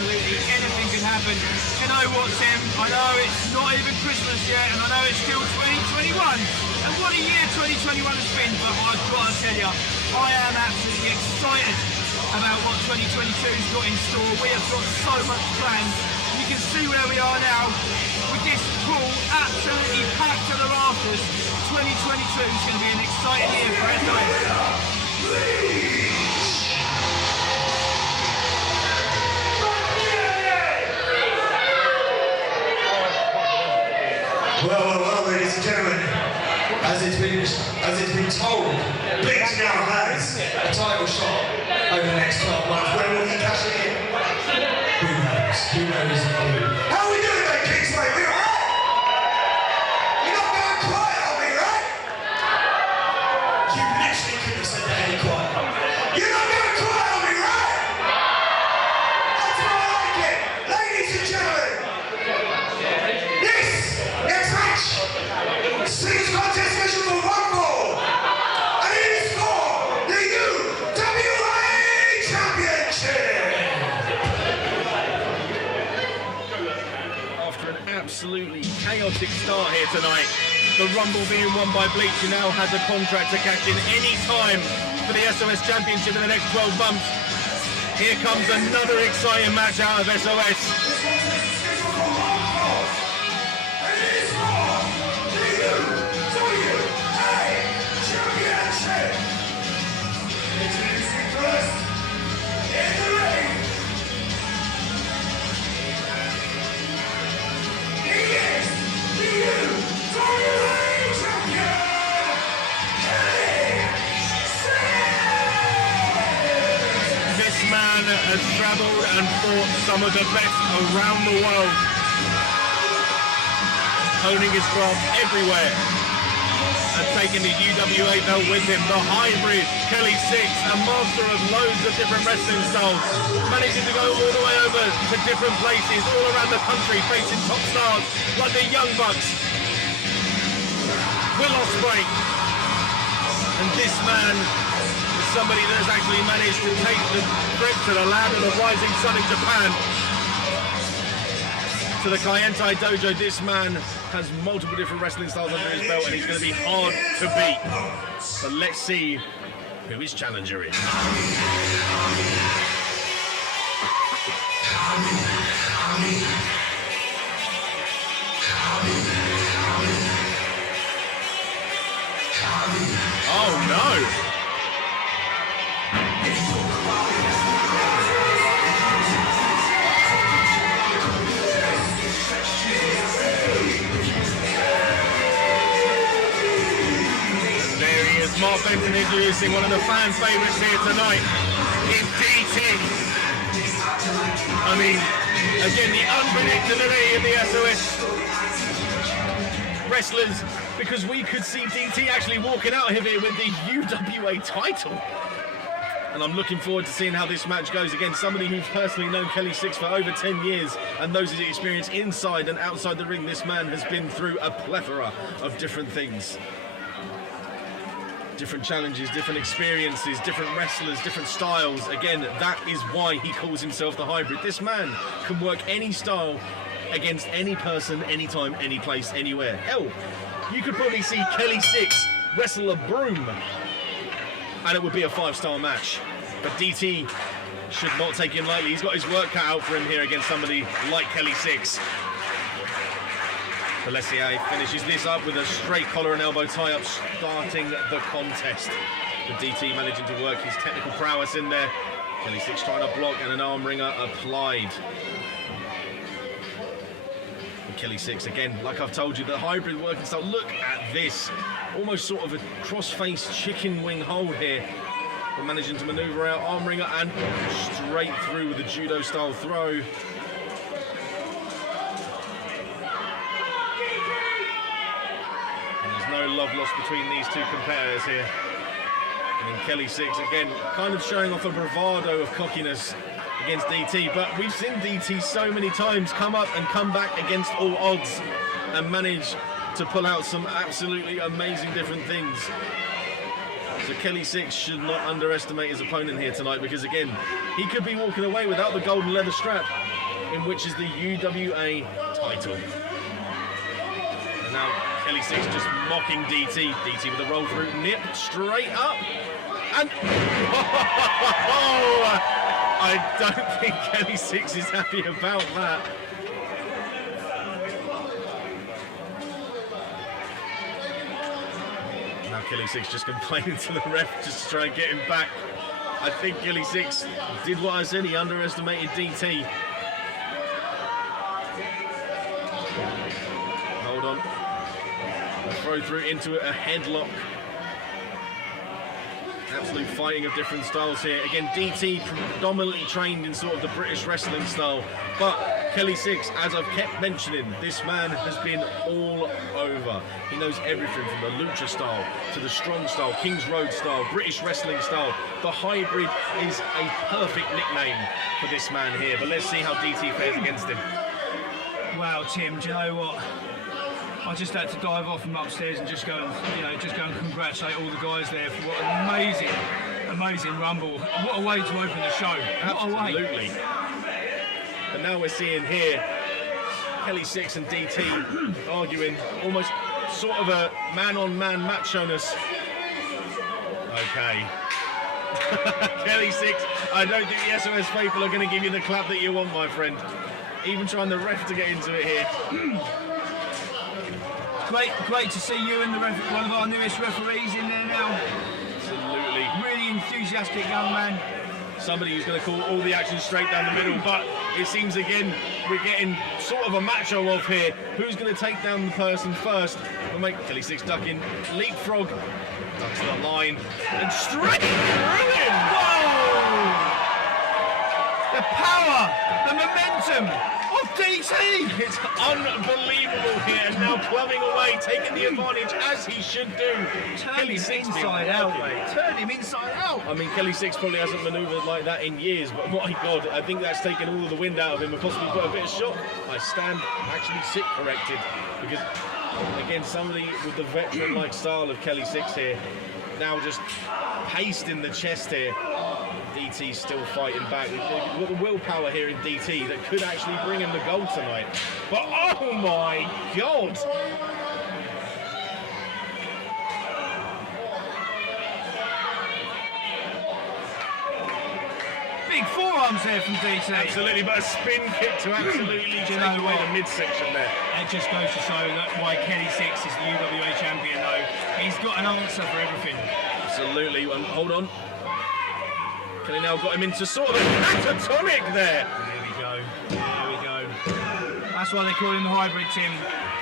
Anything can happen. You know what, Tim? I know it's not even Christmas yet, and I know it's still 2021. And what a year 2021 has been, but I've got to tell you, I am absolutely excited about what 2022's got in store. We have got so much planned. You can see where we are now with this pool absolutely packed to the rafters. 2022 is going to be an exciting year for SOS. Well, ladies and gentlemen, as it's been told, Bleach now has a title shot over the next 12 months. When will he cash it in? Who knows? Who knows? How are we doing, mate, Kingsway? We alright? You're not going quiet on me, right? You literally couldn't have said that any quieter. You're not going quiet on me, right? That's how I like it, ladies and gentlemen. Sixx contest scheduled for 1 fall, and it is for the UWA Championship! After an absolutely chaotic start here tonight, the Rumble being won by Bleach, who now has a contract to cash in any time for the SOS Championship in the next 12 months. Here comes another exciting match out of SOS. This man has travelled and fought some of the best around the world. honing his craft everywhere and taking the UWA belt with him. The hybrid, Kelly Sixx, a master of loads of different wrestling styles, managing to go all the way over to different places all around the country, facing top stars like the Young Bucks, Will Ospreay, and this man is somebody that has actually managed to take the trip to the land of the rising sun in Japan, to the Kaientai Dojo. This man has multiple different wrestling styles under his belt and he's going to be hard to beat. But let's see who his challenger is. Oh no! Mark Benton introducing one of the fan favourites here tonight in dTee. I mean, again, the unpredictability of the SOS wrestlers, because we could see dTee actually walking out of here with the UWA title. And I'm looking forward to seeing how this match goes against somebody who's personally known Kelly Sixx for over 10 years and knows his experience inside and outside the ring. This man has been through a plethora of different things. Different challenges, different experiences, different wrestlers, different styles. Again, that is why he calls himself the hybrid. This man can work any style against any person, anytime, any place, anywhere. Hell, you could probably see Kelly Sixx wrestle a broom and it would be a 5-star match. But dTee should not take him lightly. He's got his work cut out for him here against somebody like Kelly Sixx. But let's see how he finishes this up with a straight collar and elbow tie-up, starting the contest. But dTee managing to work his technical prowess in there. Kelly Sixx trying to block and an arm wringer applied. And Kelly Sixx, again, like I've told you, the hybrid working style. Look at this. Almost sort of a cross-faced chicken wing hold here. But managing to maneuver out, arm wringer and straight through with a judo-style throw. No love lost between these two competitors here. And Kelly Sixx, again, kind of showing off a bravado of cockiness against dTee. But we've seen dTee so many times come up and come back against all odds and manage to pull out some absolutely amazing different things. So Kelly Sixx should not underestimate his opponent here tonight, because again, he could be walking away without the golden leather strap, in which is the UWA title. And now Kelly Sixx just mocking dTee. dTee with a roll through, nip straight up. And oh, I don't think Kelly Sixx is happy about that. Now Kelly Sixx just complaining to the ref just to try and get him back. I think Kelly Sixx did what I said, he underestimated dTee. Hold on. Throw through into a headlock. Absolute fighting of different styles here. Again, dTee predominantly trained in sort of the British wrestling style. But Kelly Sixx, as I've kept mentioning, this man has been all over. He knows everything from the lucha style to the strong style, King's Road style, British wrestling style. The hybrid is a perfect nickname for this man here. But let's see how dTee fares against him. Wow, Tim, do you know what? I just had to dive off from upstairs and just go and, just go and congratulate all the guys there for what an amazing rumble. What a way to open the show. Absolutely. But now we're seeing here Kelly Sixx and dTee arguing, almost sort of a man-on-man match on us. Okay. Kelly Sixx, I don't think the SOS faithful are going to give you the clap that you want, my friend. Even trying the ref to get into it here. Great to see you and one of our newest referees in there now. Absolutely. Really enthusiastic young man. Somebody who's going to call all the action straight down the middle, but it seems again we're getting sort of a macho off here. Who's going to take down the person first? We'll make Kelly Sixx duck in, leapfrog, ducks to the line, and straight through him! Whoa! The power, the momentum of dTee! It's unbelievable here and now clubbing away, taking the advantage as he should do. Turn him inside out, mate. Turn him inside out. I mean, Kelly Sixx probably hasn't manoeuvred like that in years, but my God, I think that's taken all of the wind out of him and possibly put a bit of shock. I stand actually sit corrected because, again, somebody with the veteran-like style of Kelly Sixx here, now just paced in the chest here. dTee's still fighting back. We've got the willpower here in dTee that could actually bring him the gold tonight. But oh my God! Big forearms there from dTee. Absolutely, but a spin kick to absolutely take away the midsection there. It just goes to show that why Kelly Sixx is the UWA champion, though. He's got an answer for everything. Absolutely. Hold on. Kelly now got him into sort of a catatonic there. There we go. There we go. That's why they call him the hybrid, Tim.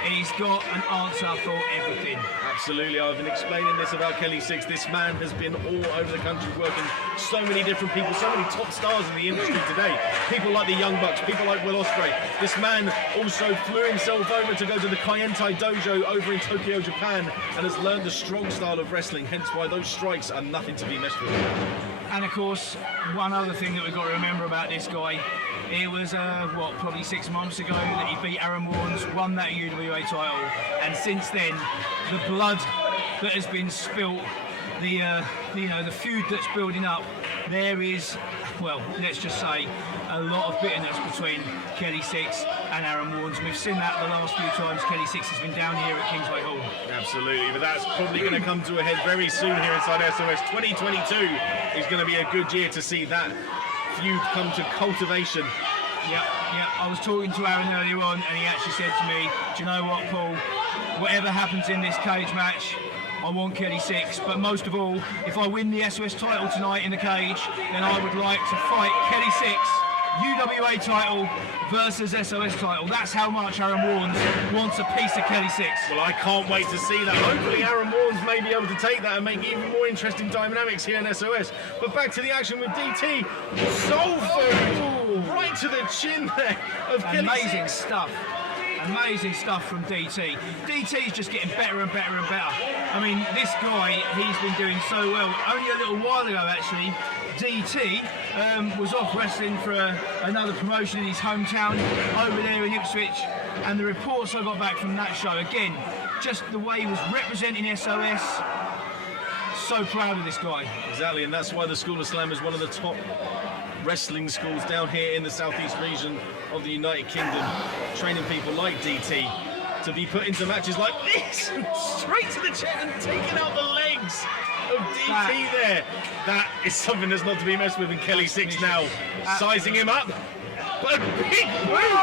He's got an answer for everything. Absolutely. I've been explaining this about Kelly Sixx. This man has been all over the country working so many different people, so many top stars in the industry today. People like the Young Bucks, people like Will Ospreay. This man also flew himself over to go to the Kaientai Dojo over in Tokyo, Japan, and has learned the strong style of wrestling, hence why those strikes are nothing to be messed with. And of course, one other thing that we've got to remember about this guy, it was, probably 6 months ago that he beat Arron, won that UWA title, and since then, the blood that has been spilt, the feud that's building up, there is, well, let's just say, a lot of bitterness between Kelly Sixx and Arron. We've seen that the last few times Kelly Sixx has been down here at Kingsway Hall. Absolutely, but that's probably going to come to a head very soon here inside SOS. 2022 is going to be a good year to see that feud come to cultivation. Yeah. I was talking to Arron earlier on, and he actually said to me, do you know what, Paul? Whatever happens in this cage match, I want Kelly Sixx, but most of all, if I win the SOS title tonight in the cage, then I would like to fight Kelly Sixx, UWA title versus SOS title. That's how much Arron wants a piece of Kelly Sixx. Well, I can't wait to see that. Hopefully Arron may be able to take that and make even more interesting dynamics here in SOS. But back to the action with dTee. Soul food! Right to the chin there of Kelly Amazing Sixx. stuff. Amazing stuff from dTee. dTee's just getting better and better and better. I mean, this guy, he's been doing so well. Only a little while ago, actually, dTee was off wrestling for another promotion in his hometown over there in Ipswich. And the reports I got back from that show, again, just the way he was representing SOS. So proud of this guy. Exactly, and that's why the School of Slam is one of the top wrestling schools down here in the southeast region of the United Kingdom, training people like dTee to be put into matches like this, straight to the chest and taking out the legs of dTee there. That is something that's not to be messed with, and Kelly Sixx now sizing him up. But a big boot!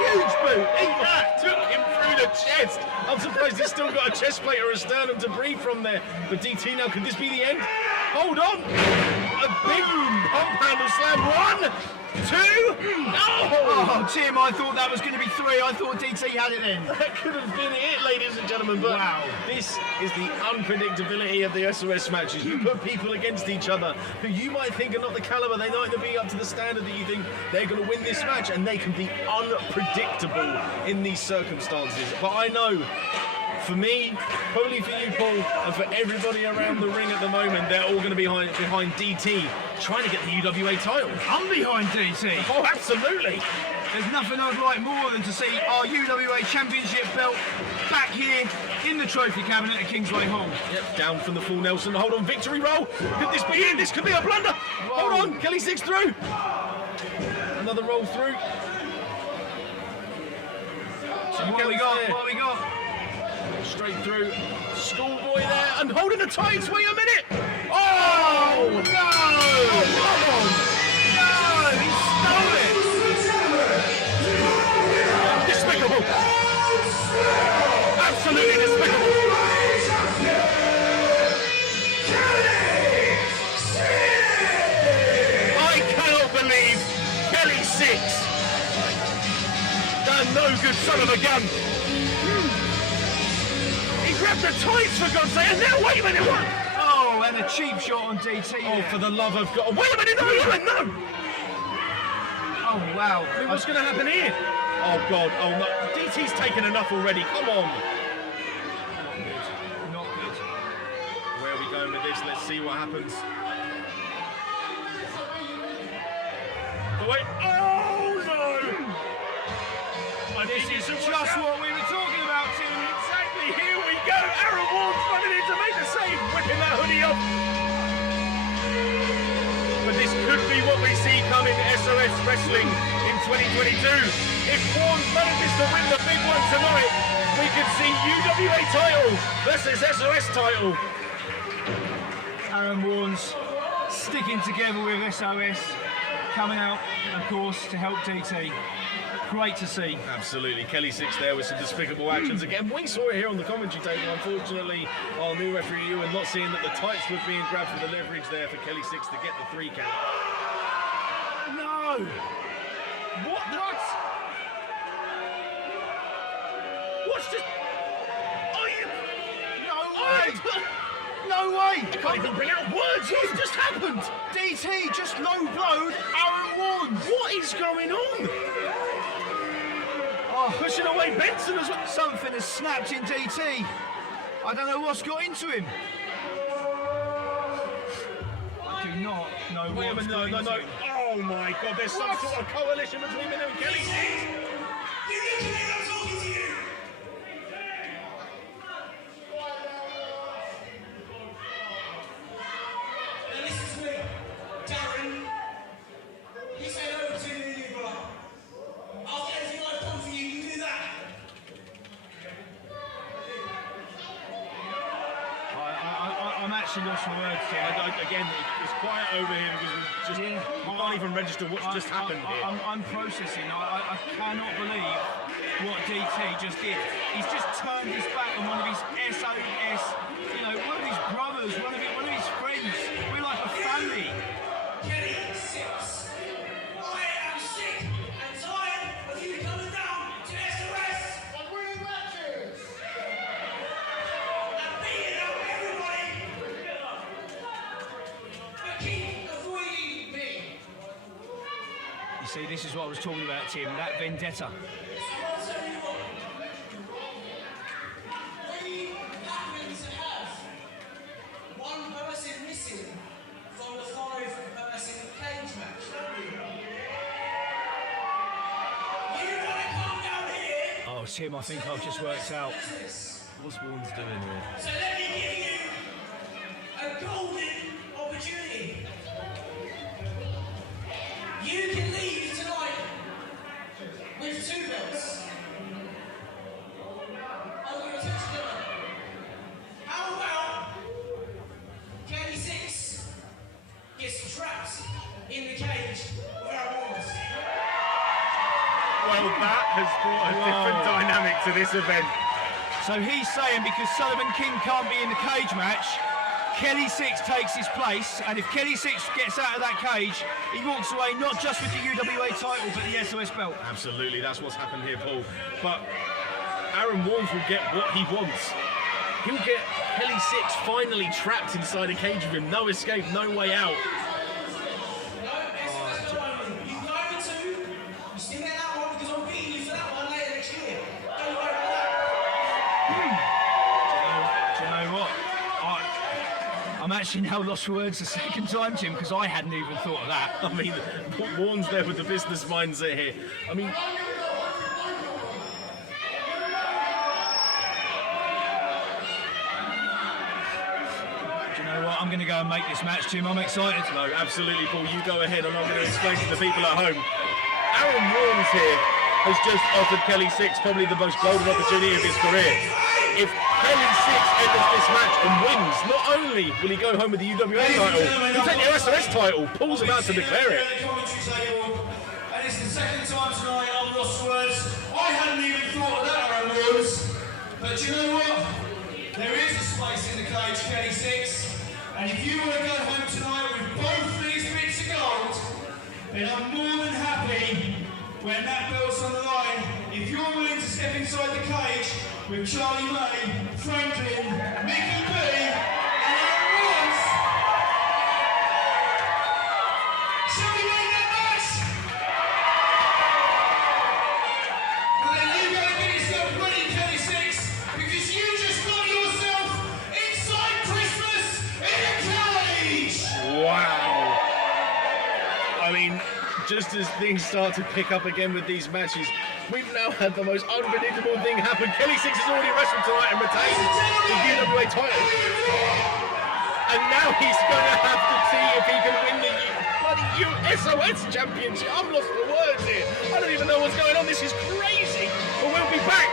Huge boot! Eat that! Took him through the chest. I'm surprised he's still got a chest plate or a sternum to breathe from there. But dTee now, could this be the end? Hold on! A big pump handle slam. 1, 2, no! Oh, Tim, I thought that was going to be 3. I thought dTee had it then. That could have been it, ladies and gentlemen, but wow. This is the unpredictability of the SOS matches. You put people against each other who you might think are not the caliber, they might not be up to the standard that you think they're going to win this match, and they can be unpredictable in these circumstances. But I know, for me, probably for you, Paul, and for everybody around the ring at the moment, they're all going to be behind dTee, trying to get the UWA title. I'm behind dTee. Oh, absolutely. There's nothing I'd like more than to see our UWA Championship belt back here in the trophy cabinet at Kingsway Hall. Yep, down from the full Nelson. Hold on, victory roll. Could this be it? This could be a blunder. Whoa. Hold on, Kelly Sixx through. Another roll through. So what we got? What we got? Straight through. Schoolboy there and holding the tights. Wait a minute. Oh, no. Oh, come on. No, he stole it. Despicable. Absolutely despicable. I cannot believe Kelly Sixx, that no good son of a gun. He grabbed the tights, for God's sake, and now wait a minute, what? Oh, and a cheap shot on dTee. Oh, for the love of God. Wait a minute, no. Oh, wow. What's going to happen here? Oh God, oh no, dTee's taken enough already, come on. Not good. Where are we going with this? Let's see what happens. Oh wait, oh no! This is just what we were talking about, Tim. Exactly, here we go, Arron Ward's running in to make the save, whipping that hoodie up. But this could be what we see coming to SOS Wrestling in 2022. If Warnes manages to win the big one tonight, we could see UWA title versus SOS title. Arron Warnes sticking together with SOS, coming out, of course, to help dTee. Great to see. Absolutely. Kelly Sixx there with some despicable actions again. We saw it here on the commentary table. Unfortunately, our new referee Ewan not seeing that the tights were being grabbed for the leverage there for Kelly Sixx to get the 3 count. No! What? What's just... Are you... No way! No way! I can't even bring out words. What's just happened? dTee just low-blowed Arron Warnes. What is going on? Oh, pushing away Benson as well. Something has snapped in dTee. I don't know what's got into him. I do not know Wait a what's minute, got no. into him. Oh my God, there's some sort of coalition between him and Kelly Sixx. You look at me, I'm talking to you! Now listen to me, Darren. You say no between me and you, brother. I'll get everything I've done for you, you do that. I'm actually lost for words here. Again, it's quiet over here because we can't even register what's just happened here. I'm processing. I cannot believe what dTee just did. He's just turned his back on one of his SOS, one of his brothers, one of his friends. We're like a family. Kelly Sixx, I am sick and tired of you coming down to SOS and winning matches and beating up everybody, but keep avoiding me. You see, this is what I was talking about, Tim. That vendetta. So I'll tell you what, we happen to have one person missing from the 5-person cage match, don't we? You gotta come down here. Oh, Tim, I think I've just worked out. What's Warnes doing here? So let me give you a golden opportunity. You can leave tonight with 2 belts. I'm going to touch them. How about Kelly Sixx gets trapped in the cage with our Warnes? Well, that has brought a different dynamic to this event. So he's saying because Sullivan King can't be in the cage match, Kelly Sixx takes his place, and if Kelly Sixx gets out of that cage, he walks away not just with the UWA title, but the SOS belt. Absolutely, that's what's happened here, Paul. But Arron Warnes will get what he wants. He'll get Kelly Sixx finally trapped inside a cage with him. No escape, no way out. No, SOS not only. You can go over 2. You still get that one because I'm beating you for that one later next year. Don't worry about that. Do you know what? I'm actually now lost for words the second time, Tim, because I hadn't even thought of that. I mean, Warnes there with the business mindset here. I mean, Do you know what? I'm going to go and make this match, Tim. I'm excited. no, absolutely, Paul. You go ahead, and I'm going to explain to the people at home. Arron Warnes here has just offered Kelly Sixx probably the most golden opportunity of his career. If Kelly Sixx enters this match and wins, not only will he go home with the UWA title, he'll take the SOS title. Paul's about to declare it. And it's the second time tonight I'm lost for words. I hadn't even thought of that, Arron Warnes. But you know what? There is a space in the cage, Kelly Sixx. And if you want to go home tonight with both these bits of gold, then I'm more than happy when that belt's on the line. If you're willing to step inside the cage with Charlie May, Franklin, Micky B, and Arron Warnes, shall we make that match? just as things start to pick up again with these matches, we've now had the most unpredictable thing happen. Kelly Sixx has already wrestled tonight and retained the UWA title. And now he's going to have to see if he can win the bloody SOS Championship. I'm lost for words here. I don't even know what's going on. This is crazy. But we'll be back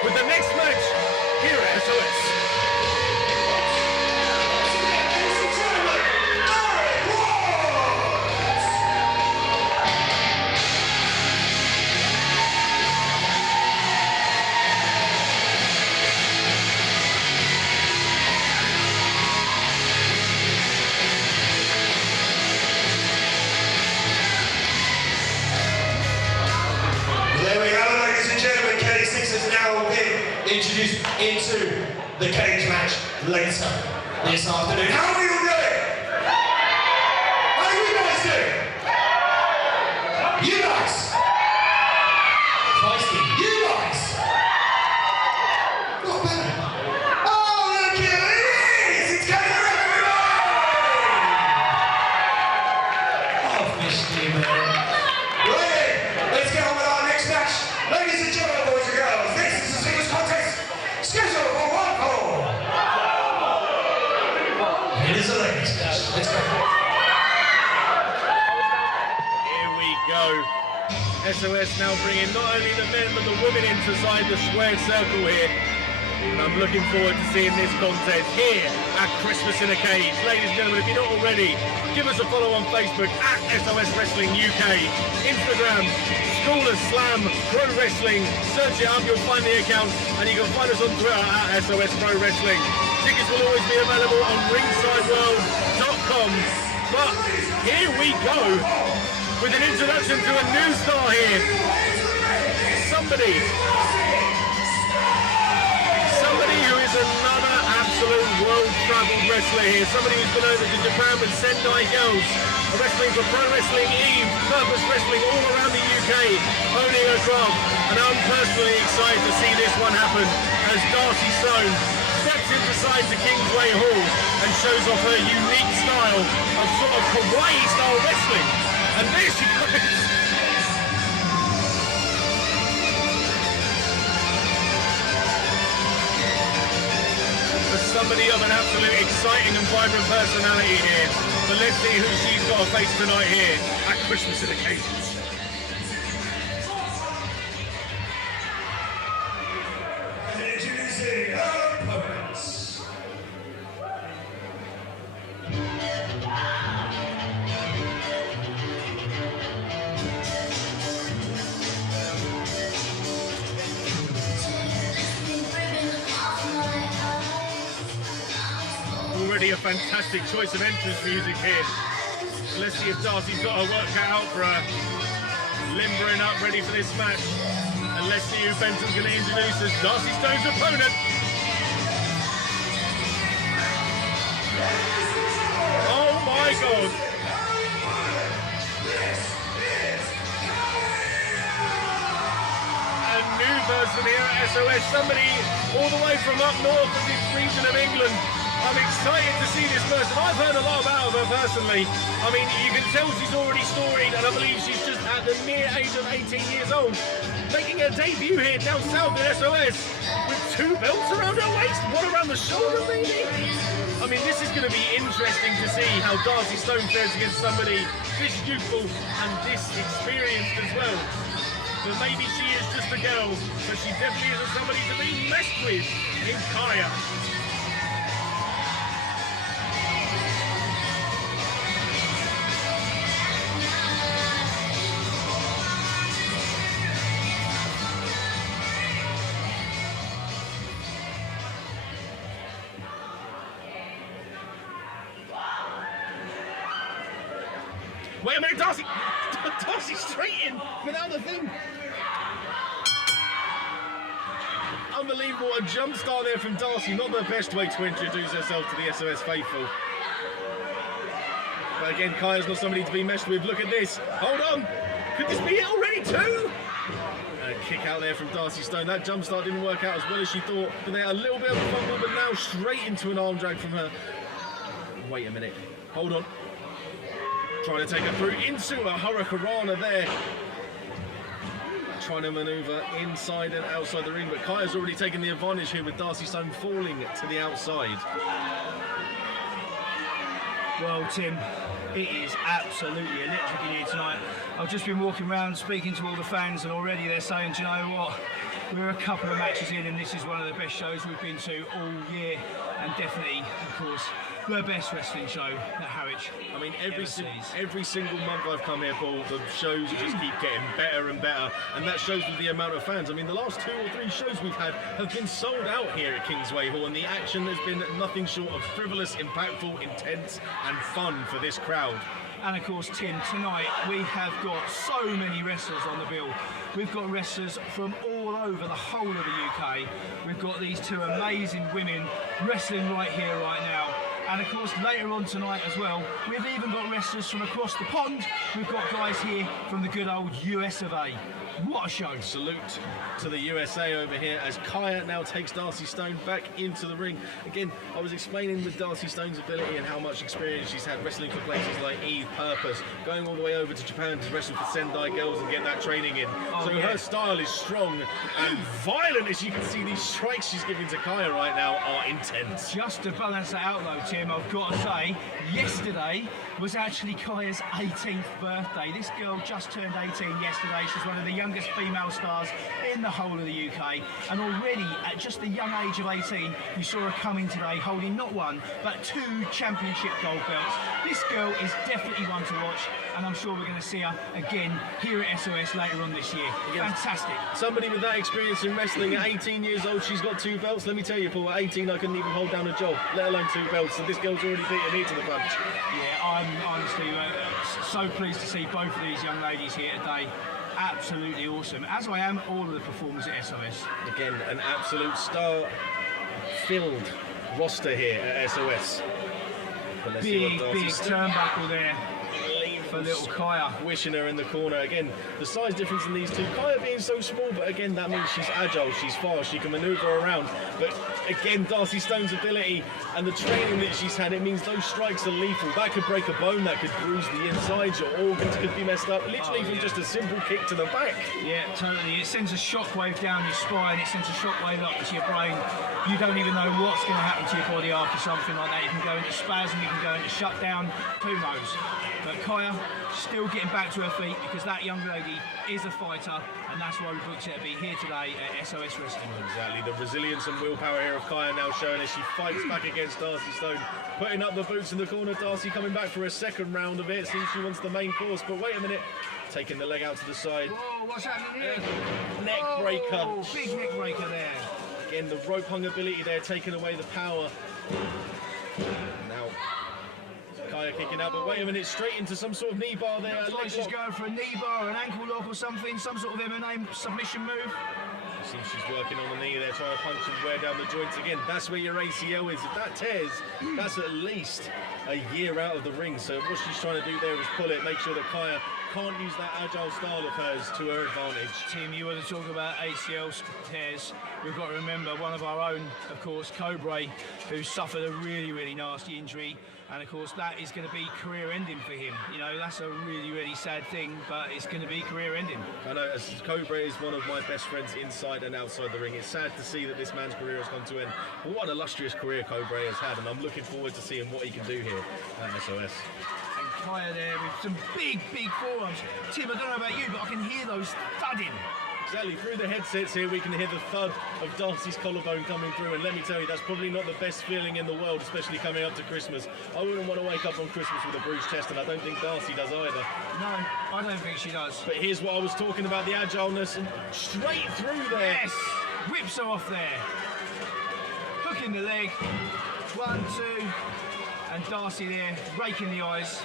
with the next match here at SOS. Introduced into the cage match later this afternoon. How are we all doing? How are you guys doing? You guys? Feisty. You guys? Not bad. Oh, look here it is! It's coming around everybody! I've missed you, man. Right, let's get on with our next match. Ladies and gentlemen, boys and girls, this is the singles contest. Scheduled for one fall. It is a ladies match. Let's go. Here we go. SOS now bringing not only the men but the women inside the squared circle here. And I'm looking forward to seeing this contest here at Christmas in a Cage. Ladies and gentlemen, if you're not already, give us a follow on Facebook at SOS Wrestling UK, Instagram, School of Slam Pro Wrestling. Search it up, you'll find the account, and you can find us on Twitter at SOS Pro Wrestling. Tickets will always be available on ringsideworld.com. But here we go with an introduction to a new star here. Somebody who is another absolute world-travelled wrestler here. Somebody who's been over to Japan with Sendai Girls, wrestling for Pro Wrestling Eve, Purpose Wrestling all around the UK, owning her craft. And I'm personally excited to see this one happen as Darcy Stone steps inside to Kingsway Hall and shows off her unique style of sort of kawaii-style wrestling. And there she goes. Somebody of an absolute exciting and vibrant personality here. But let's see who she's got to face tonight here at Christmas in the Cage. Introducing our opponents. Already a fantastic choice of entrance music here. Let's see if Darcy's got her work cut out for her. Limbering up, ready for this match. And let's see who Benson's going to introduce as Darcy Stone's opponent. Oh my God. A new person here at SOS. Somebody all the way from up north of this region of England. I'm excited to see this person. I've heard a lot about her personally. I mean, you can tell she's already storied, and I believe she's just at the mere age of 18 years old, making her debut here down south in SOS with 2 belts around her waist, 1 around the shoulder maybe. I mean, this is going to be interesting to see how Darcy Stone fares against somebody this youthful and this experienced as well. But maybe she is just a girl, but she definitely isn't somebody to be messed with in Kiya. Wait a minute, Darcy! Darcy straight in without the thing! Unbelievable, a jump start there from Darcy. Not the best way to introduce herself to the SOS faithful. But again, Kiya's not somebody to be messed with. Look at this. Hold on. Could this be it already too? A kick out there from Darcy Stone. That jump start didn't work out as well as she thought. But they had a little bit of a fumble, but now straight into an arm drag from her. Wait a minute. Hold on. Trying to take her through into a hurricanrana there. Trying to manoeuvre inside and outside the ring, but Kiya's already taken the advantage here with Darcy Stone falling to the outside. Well, Tim, it is absolutely electric in here tonight. I've just been walking around speaking to all the fans, and already they're saying, do you know what? We're a couple of matches in, and this is one of the best shows we've been to all year, and definitely, of course, the best wrestling show that Harwich. I mean, every single month I've come here, Paul, the shows just keep getting better and better, and that shows with the amount of fans. I mean, the last 2 or 3 shows we've had have been sold out here at Kingsway Hall, and the action has been nothing short of frivolous, impactful, intense, and fun for this crowd. And of course, Tim, tonight we have got so many wrestlers on the bill. We've got wrestlers from all over the whole of the UK. We've got these 2 amazing women wrestling right here, right now. And of course, later on tonight as well, we've even got wrestlers from across the pond. We've got guys here from the good old US of A. What a show. Salute to the USA over here as Kiya now takes Darcy Stone back into the ring. Again, I was explaining with Darcy Stone's ability and how much experience she's had wrestling for places like Eve, Purpose, going all the way over to Japan to wrestle for Sendai girls and get that training in. Her style is strong and violent. As you can see, these strikes she's giving to Kiya right now are intense. Just to balance that out though, Tim, I've got to say, yesterday was actually Kiya's 18th birthday. This girl just turned 18 yesterday. She's one of the youngest female stars in the whole of the UK, and already at just the young age of 18 you saw her coming today holding not 1 but 2 championship gold belts. This girl is definitely one to watch, and I'm sure we're going to see her again here at SOS later on this year. Fantastic. Somebody with that experience in wrestling at 18 years old, she's got 2 belts. Let me tell you, Paul, at 18 I couldn't even hold down a job, let alone 2 belts, so this girl's already beaten me to the punch. Yeah, I'm honestly so pleased to see both of these young ladies here today. Absolutely awesome, as I am all of the performers at SOS. Again, an absolute star-filled roster here at SOS. Big turnbuckle there for little Kiya. Wishing her in the corner. Again, the size difference in these 2. Kiya being so small, but again, that means she's agile, she's fast, she can manoeuvre around. But again, Darcy Stone's ability and the training that she's had, it means those strikes are lethal. That could break a bone, that could bruise the insides, your organs could be messed up, literally from just a simple kick to the back. Yeah, totally. It sends a shockwave down your spine, it sends a shockwave up into your brain. You don't even know what's going to happen to your body after something like that. You can go into spasm, you can go into shutdown, who knows. But Kiya still getting back to her feet because that young lady is a fighter, and that's why we booked her to be here today at SOS Wrestling. Exactly, the resilience and willpower here of Kiya now showing as she fights back against Darcy Stone, putting up the boots in the corner. Darcy coming back for a second round of it. Seems she wants the main course, but wait a minute, taking the leg out to the side. Whoa, what's happening here? Neck breaker. Big neck breaker there. Again, the rope hung ability there, taking away the power. Now, Kiya kicking out, but wait a minute, straight into some sort of knee bar there. Looks like she's going for a knee bar, an ankle lock or something, some sort of MMA submission move. Seems she's working on the knee there, trying to punch and wear down the joints again. That's where your ACL is. If that tears, that's at least a year out of the ring. So what she's trying to do there is pull it, make sure that Kiya can't use that agile style of hers to her advantage. Tim, you want to talk about ACL tears. We've got to remember one of our own, of course, Kody, who suffered a really, really nasty injury. And of course, that is going to be career ending for him. You know, that's a really, really sad thing, but it's going to be career ending. I know, as Kody is one of my best friends inside and outside the ring. It's sad to see that this man's career has come to an end. But what an illustrious career Kody has had, and I'm looking forward to seeing what he can do here at SOS. And Kiya there with some big, big forearms. Tim, I don't know about you, but I can hear those thudding. Exactly, through the headsets here we can hear the thud of Darcy's collarbone coming through, and let me tell you, that's probably not the best feeling in the world, especially coming up to Christmas. I wouldn't want to wake up on Christmas with a bruised chest, and I don't think Darcy does either. No, I don't think she does. But here's what I was talking about, the agileness, and straight through there. Yes, whips her off there. Hooking the leg, 1, 2, and Darcy there, raking the eyes.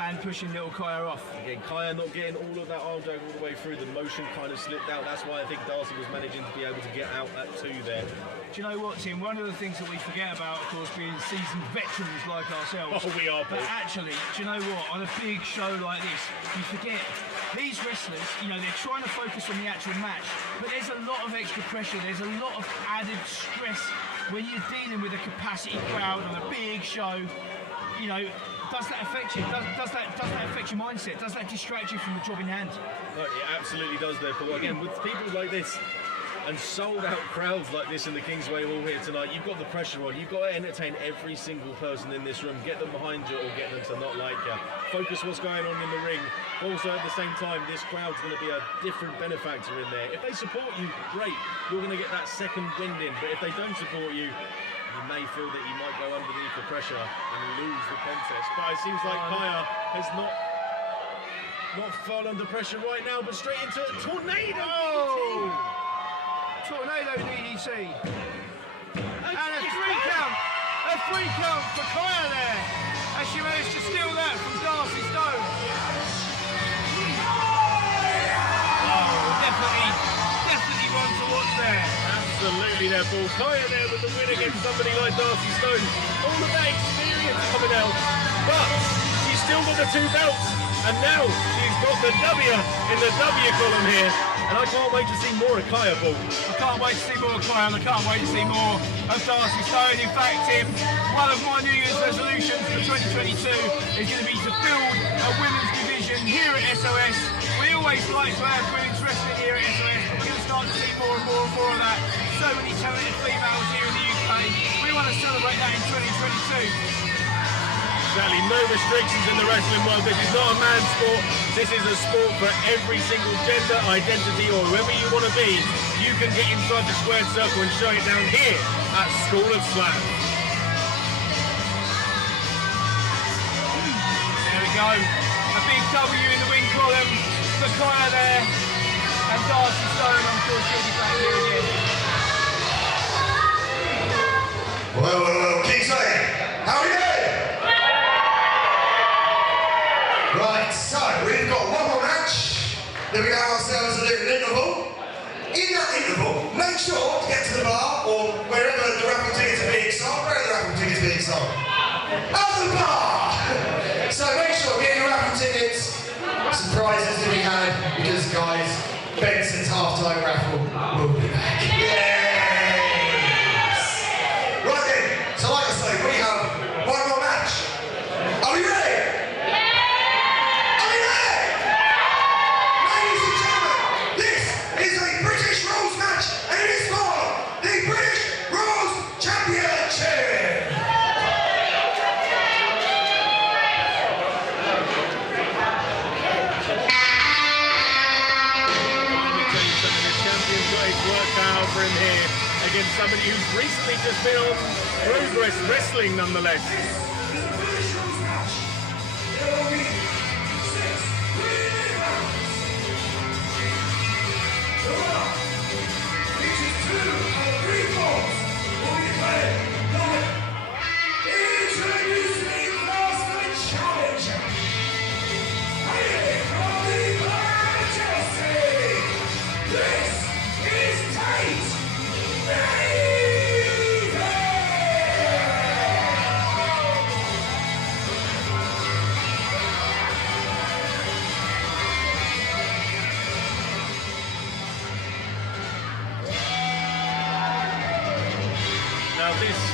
And pushing little Kiya off. Again, Kiya not getting all of that arm drag all the way through. The motion kind of slipped out. That's why I think Darcy was managing to be able to get out at 2 there. Do you know what, Tim? One of the things that we forget about, of course, being seasoned veterans like ourselves. Oh, we are, Paul. But actually, do you know what? On a big show like this, you forget these wrestlers, you know, they're trying to focus on the actual match, but there's a lot of extra pressure. There's a lot of added stress when you're dealing with a capacity crowd on a big show. You know, does that affect you? Does that affect your mindset? Does that distract you from the job in hand? No, it absolutely does, therefore. Again, with people like this and sold out crowds like this in the Kingsway Hall here tonight, you've got the pressure on. You've got to entertain every single person in this room, get them behind you or get them to not like you. Focus what's going on in the ring. Also, at the same time, this crowd's going to be a different benefactor in there. If they support you, great. You're going to get that second wind in. But if they don't support you, you may feel that you might go underneath the pressure and lose the contest. But it seems like Kiya has not fell under pressure right now, but straight into a tornado. Tornado DDT. And a 3 count. A 3 count for Kiya there. As she managed to steal that from Darcy Stone. Oh, definitely one to watch there. Absolutely there, Paul. Kiya there with the win against somebody like Darcy Stone. All of that experience coming out. But she's still got the 2 belts. And now she's got the W in the W column here. And I can't wait to see more of Kiya, Paul. I can't wait to see more of Kiya, and I can't wait to see more of Darcy Stone. In fact, Tim, one of my New Year's resolutions for 2022 is going to be to build a women's division here at SOS. We always like to have women's wrestling here at SOS, but we're going to start to see more and more of that. So many talented females here in the UK. We want to celebrate that in 2022. Exactly, no restrictions in the wrestling world. This is not a man's sport. This is a sport for every single gender, identity, or whoever you want to be. You can get inside the squared circle and show it down here at School of Slam. There we go. A big W in the win column for Kiya there. And Darcy Stone, I'm sure she'll be back here again. Well, Kingsway, how are you doing? Right, so we've got one more match. Then we have ourselves a little interval. In that interval, make sure to get to the bar or wherever the raffle tickets are being sold. Where are the raffle tickets being sold? At the bar! So make sure to get your raffle tickets. Some prizes to be had because, guys, Benson's half-time raffle will be back. Yes! Right then, so like I say, we have one more match. Are we ready? Against somebody who's recently just been on Progress Wrestling, nonetheless.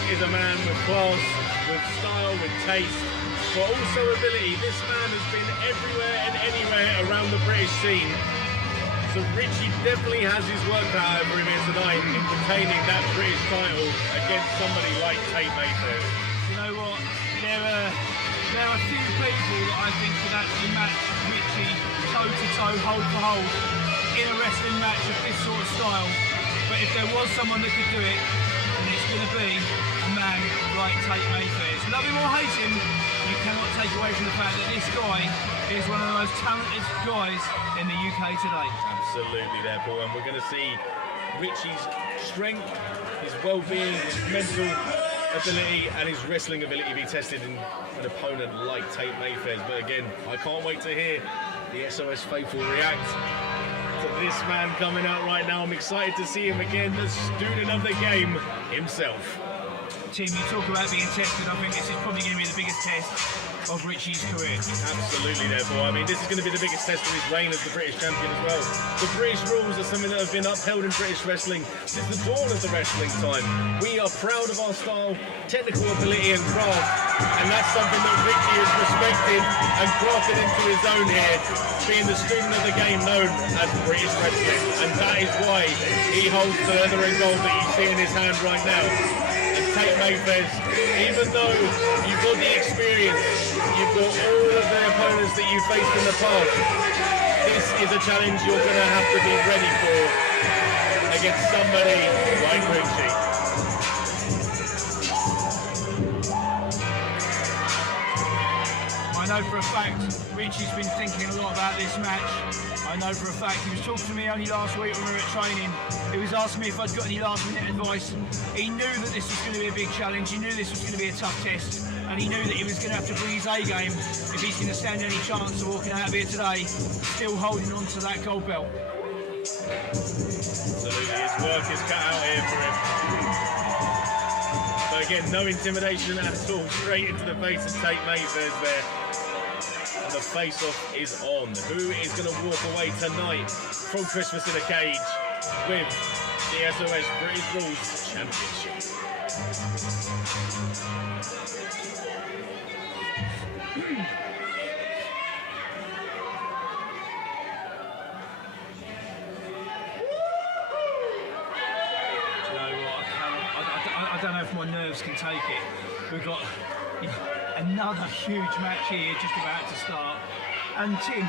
Is a man with class, with style, with taste, but also ability. This man has been everywhere and anywhere around the British scene. So Richie definitely has his work cut out for him here tonight in retaining that British title against somebody like Tate Mayfairs. You know what? There are few people that I think could actually match Richie toe to toe, hold for hold in a wrestling match of this sort of style. But if there was someone that could do it, then it's going to be a man like Tate Mayfairs. Love him or hate him, you cannot take away from the fact that this guy is one of the most talented guys in the UK today. Absolutely there, Paul, and we're going to see Richie's strength, his well-being, his mental ability and his wrestling ability be tested in an opponent like Tate Mayfairs. But again, I can't wait to hear the SOS faithful react to this man coming out right now. I'm excited to see him again, the student of the game himself. Tim, you talk about being tested. I think this is probably going to be the biggest test of Richie's career. Absolutely, therefore. I mean, this is going to be the biggest test of his reign as the British champion as well. The British rules are something that have been upheld in British wrestling since the dawn of the wrestling time. We are proud of our style, technical ability and craft, and that's something that Richie has respected and crafted into his own here, being the student of the game known as British wrestling. And that is why he holds the leather and gold that you see in his hand right now. And Tate Mayfairs, even though you've got the experience, you've got all of the opponents that you've faced in the past, this is a challenge you're going to have to be ready for against somebody like Richie. I know for a fact Richie's been thinking a lot about this match. I know for a fact he was talking to me only last week when we were at training. He was asking me if I'd got any last minute advice. He knew that this was going to be a big challenge. He knew this was going to be a tough test. And he knew that he was going to have to bring his A game if he's going to stand any chance of walking out of here today still holding on to that gold belt. Absolutely, his work is cut out here for him. So again, no intimidation at all, straight into the face of Tate Mayfairs there. And the face-off is on. Who is going to walk away tonight from Christmas in a Cage with the SOS British Rules Championship? I don't know if my nerves can take it. We've got another huge match here just about to start. And Tim,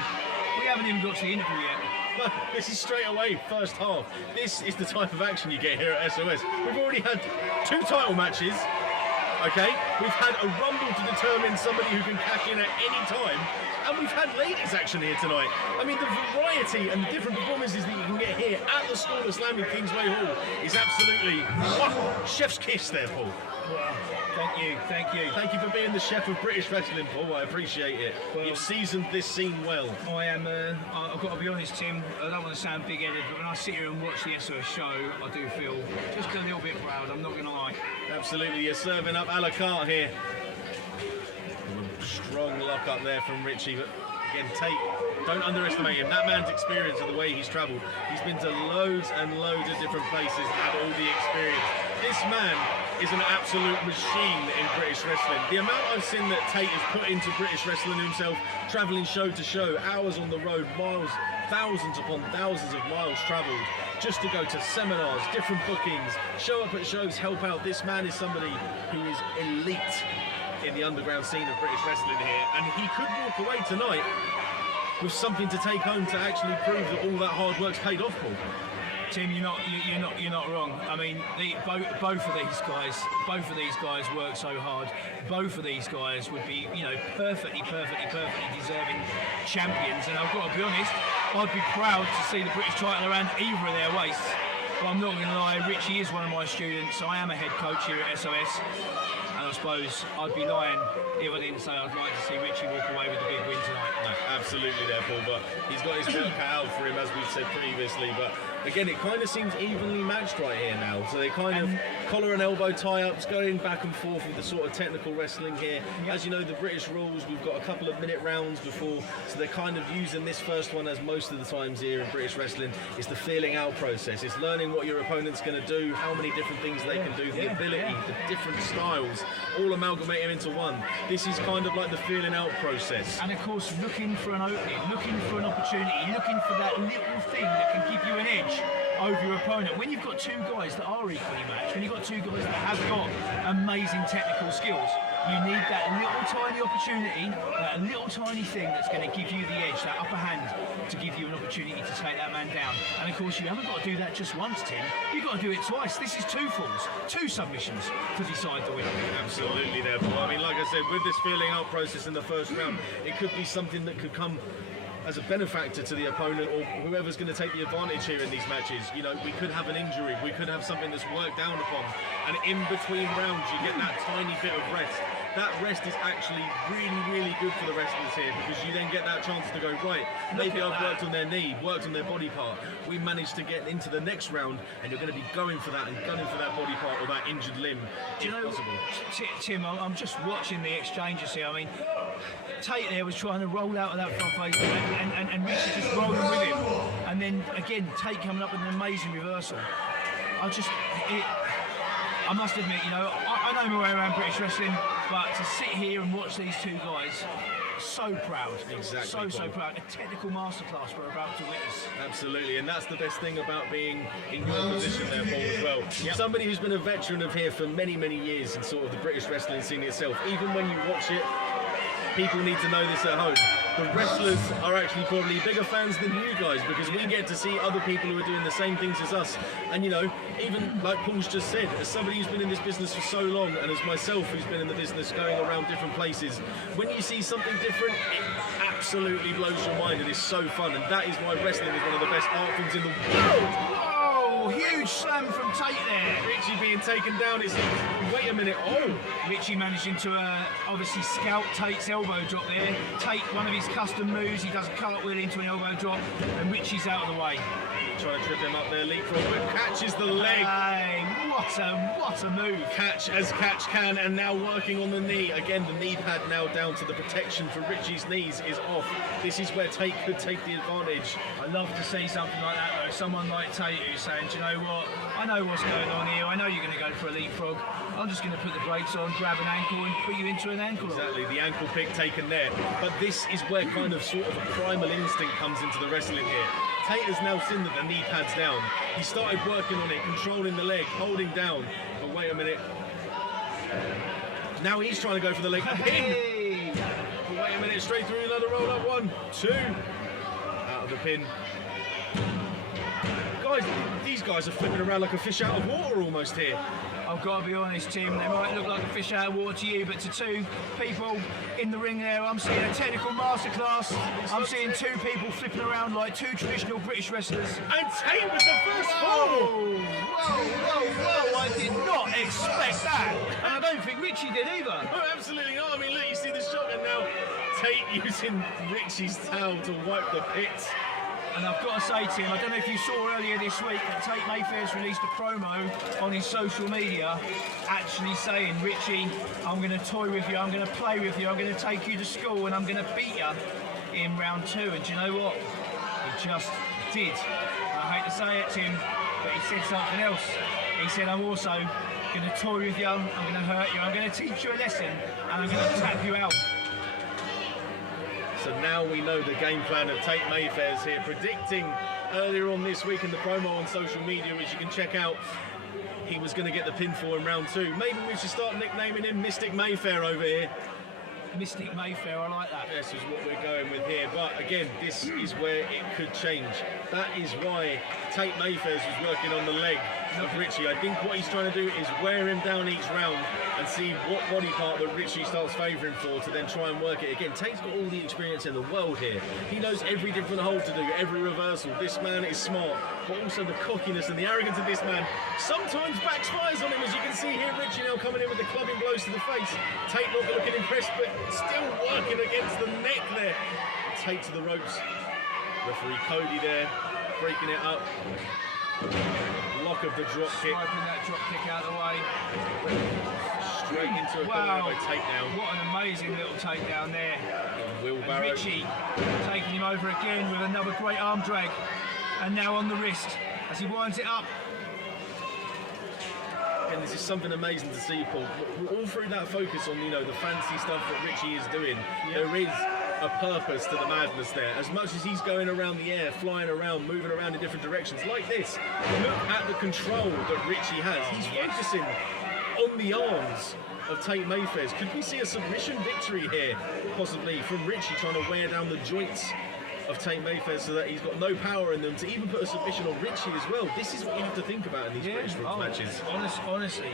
we haven't even got to the interview yet. No, this is straight away, first half. This is the type of action you get here at SOS. We've already had 2 title matches. Okay, we've had a rumble to determine somebody who can cash in at any time, and we've had ladies action here tonight. I mean, the variety and the different performances that you can get here at the School of Slam in Kingsway Hall is absolutely chef's kiss there, Paul. Thank you, thank you. Thank you for being the chef of British wrestling, Paul. I appreciate it. Well, you've seasoned this scene well. I am, I've got to be honest, Tim, I don't want to sound big-headed, but when I sit here and watch the SOS show, I do feel just a little bit proud, I'm not going to lie. Absolutely, you're serving up a la carte here. Strong lock up there from Richie, but again, Tate, don't underestimate him. That man's experience and the way he's travelled. He's been to loads and loads of different places and had all the experience. This man is an absolute machine in British wrestling. The amount I've seen that Tate has put into British wrestling himself, travelling show to show, hours on the road, miles, thousands upon thousands of miles travelled, just to go to seminars, different bookings, show up at shows, help out. This man is somebody who is elite in the underground scene of British wrestling here, and he could walk away tonight with something to take home to actually prove that all that hard work's paid off, Paul. Tim, you're not wrong. I mean, both of these guys work so hard. Both of these guys would be, perfectly deserving champions. And I've got to be honest, I'd be proud to see the British title around either of their waists. But I'm not going to lie, Richie is one of my students. I am a head coach here at SOS. And I suppose I'd be lying if I didn't say I'd like to see Richie walk away with a big win tonight. No, absolutely there, Paul, but he's got his work cut out for him, as we've said previously. But again, it kind of seems evenly matched right here now. So they kind of collar and elbow tie-ups, going back and forth with the sort of technical wrestling here. As you know, the British rules, we've got a couple of minute rounds before, so they're kind of using this first one, as most of the times here in British wrestling, it's the feeling out process. It's learning what your opponent's going to do, how many different things they can do, the ability, the different styles, all amalgamated into one. This is kind of like the feeling out process. And of course, looking for an opening, looking for an opportunity, looking for that little thing that can give you an edge over your opponent. When you've got 2 guys that are equally matched, when you've got 2 guys that have got amazing technical skills, you need that little tiny opportunity, that little tiny thing that's going to give you the edge, that upper hand, to give you an opportunity to take that man down. And of course, you haven't got to do that just once, Tim. You've got to do it twice. This is 2 falls, 2 submissions to decide the winner. Absolutely, therefore. I mean, like I said, with this feeling out process in the first round, it could be something that could come as a benefactor to the opponent or whoever's going to take the advantage here in these matches. We could have an injury, we could have something that's worked down upon, and in between rounds you get that tiny bit of rest. that rest is actually really, really good for the wrestlers here, because you then get that chance to go, right, maybe I've worked on their knee, worked on their body part. We managed to get into the next round, and you're going to be going for that and gunning for that body part or that injured limb. Do you know, Tim, I'm just watching the exchanges here. I mean, Tate there was trying to roll out of that front face, and Richie just rolling with him. And then again, Tate coming up with an amazing reversal. I must admit, you know, I know my way around British wrestling, but to sit here and watch these two guys, so proud. Exactly. So proud. A technical masterclass we're about to witness. Absolutely, and that's the best thing about being in your position there, Paul, as well. Yep. Somebody who's been a veteran of here for many, many years in sort of the British wrestling scene itself. Even when you watch it, people need to know this at home. The wrestlers are actually probably bigger fans than you guys, because we get to see other people who are doing the same things as us. And you know, even like Paul's just said, as somebody who's been in this business for so long, and as myself who's been in the business going around different places, when you see something different, it absolutely blows your mind and it's so fun. And that is why wrestling is one of the best art forms in the world. Oh, huge slam from Tate there. Richie being taken down, it seems. Wait a minute, oh! Richie managing to obviously scout Tate's elbow drop there. Tate, one of his custom moves, he does a cartwheel into an elbow drop, and Richie's out of the way. Trying to trip him up there, leapfrog, but catches the leg. Hey, what a move. Catch as catch can, and now working on the knee. Again, the knee pad now down to the protection for Richie's knees is off. This is where Tate could take the advantage. I love to see something like that though. Someone like Tate who's saying, do you know what? I know what's going on here. I know you're going to go for a leapfrog. I'm just going to put the brakes on, grab an ankle and put you into an ankle. Exactly, the ankle pick taken there. But this is where kind of sort of a primal instinct comes into the wrestling here. Tate has now seen that the knee pad's down. He started working on it, controlling the leg, holding down. But wait a minute. Now he's trying to go for the leg. Hey. But wait a minute, straight through another roll up. 1, 2. Out of the pin. Guys, these guys are flipping around like a fish out of water almost here. I've got to be honest, Tim, they might look like a fish out of water to you, but to two people in the ring there, I'm seeing a technical masterclass. I'm seeing two people flipping around like two traditional British wrestlers. And Tate was the first fall! Whoa, I did not expect that. And I don't think Richie did either. Oh, absolutely not. I mean, look, you see the shot, and now Tate using Richie's towel to wipe the pits. And I've got to say, Tim, I don't know if you saw earlier this week that Tate Mayfairs released a promo on his social media actually saying, Richie, I'm going to toy with you, I'm going to play with you, I'm going to take you to school and I'm going to beat you in round 2. And do you know what? He just did. I hate to say it, Tim, but he said something else. He said, I'm also going to toy with you, I'm going to hurt you, I'm going to teach you a lesson, and I'm going to tap you out. So now we know the game plan of Tate Mayfairs here, predicting earlier on this week in the promo on social media, which you can check out, he was going to get the pinfall in round 2. Maybe we should start nicknaming him Mystic Mayfair over here. Mystic Mayfair, I like that. This is what we're going with here, but again, this is where it could change. That is why Tate Mayfairs was working on the leg of Richie. I think what he's trying to do is wear him down each round and see what body part that Richie starts favouring for to then try and work it. Again, Tate's got all the experience in the world here. He knows every different hold to do, every reversal. This man is smart, but also the cockiness and the arrogance of this man sometimes backfires on him, as you can see here. Richie now coming in with the clubbing blows to the face. Tate not looking impressed, but still working against the neck there. Tate to the ropes. Referee Kody there, breaking it up. Lock of the drop kick. Swiping that drop kick out of the way. Straight into a corner by takedown. What an amazing little takedown there. Wheelbarrow. And Richie taking him over again with another great arm drag. And now on the wrist as he winds it up. And this is something amazing to see, Paul. All through that focus on, you know, the fancy stuff that Richie is doing, there is a purpose to the madness there. As much as he's going around the air, flying around, moving around in different directions, like this, look at the control that Richie has. He's focusing on the arms of Tate Mayfairs. Could we see a submission victory here, possibly, from Richie trying to wear down the joints of Tate Mayfairs so that he's got no power in them to even put a submission on Richie as well? This is what you have to think about in these British matches. Honestly,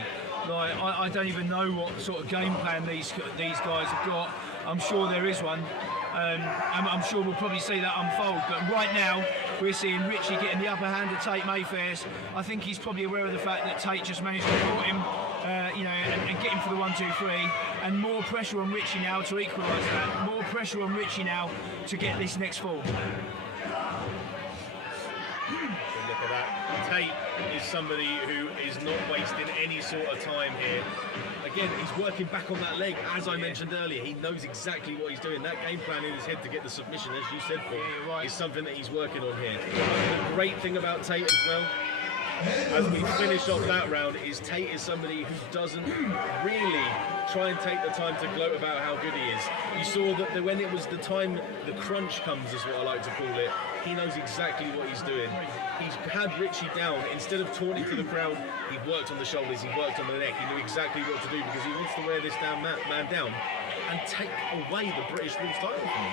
like, I don't even know what sort of game plan these guys have got. I'm sure there is one. I'm sure we'll probably see that unfold. But right now, we're seeing Richie getting the upper hand of Tate Mayfairs. I think he's probably aware of the fact that Tate just managed to caught him, and get him for the 1-2-3. And more pressure on Richie now to equalise that. More pressure on Richie now to get this next fall. Look at that. Tate is somebody who is not wasting any sort of time here. Again, he's working back on that leg, as I mentioned earlier. He knows exactly what he's doing. That game plan in his head to get the submission, as you said, Paul, is something that he's working on here. The great thing about Tate as well, as we finish off that round, is Tate is somebody who doesn't really try and take the time to gloat about how good he is. You saw that when it was the time, the crunch comes is what I like to call it, he knows exactly what he's doing. He's had Richie down. Instead of taunting to the crowd, he worked on the shoulders, he worked on the neck, he knew exactly what to do because he wants to wear this damn man down and take away the British Rules title from him.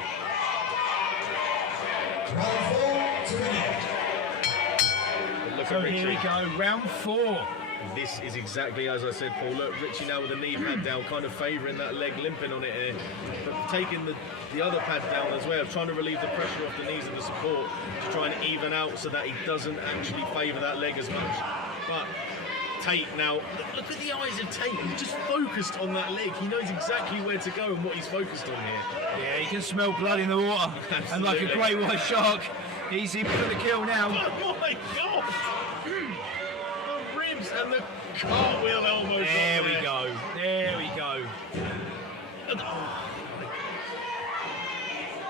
So here we go, round 4. This is exactly as I said, Paul. Look, Richie now with the knee pad down, kind of favouring that leg, limping on it here, but taking the other pad down as well, trying to relieve the pressure off the knees and the support to try and even out so that he doesn't actually favour that leg as much. But Tate now, look at the eyes of Tate. He's just focused on that leg. He knows exactly where to go and what he's focused on here. Yeah, he can smell blood in the water. And like a great white shark, he's in for the kill now. Oh my God! The ribs and the cartwheel elbow. There we go. There we go.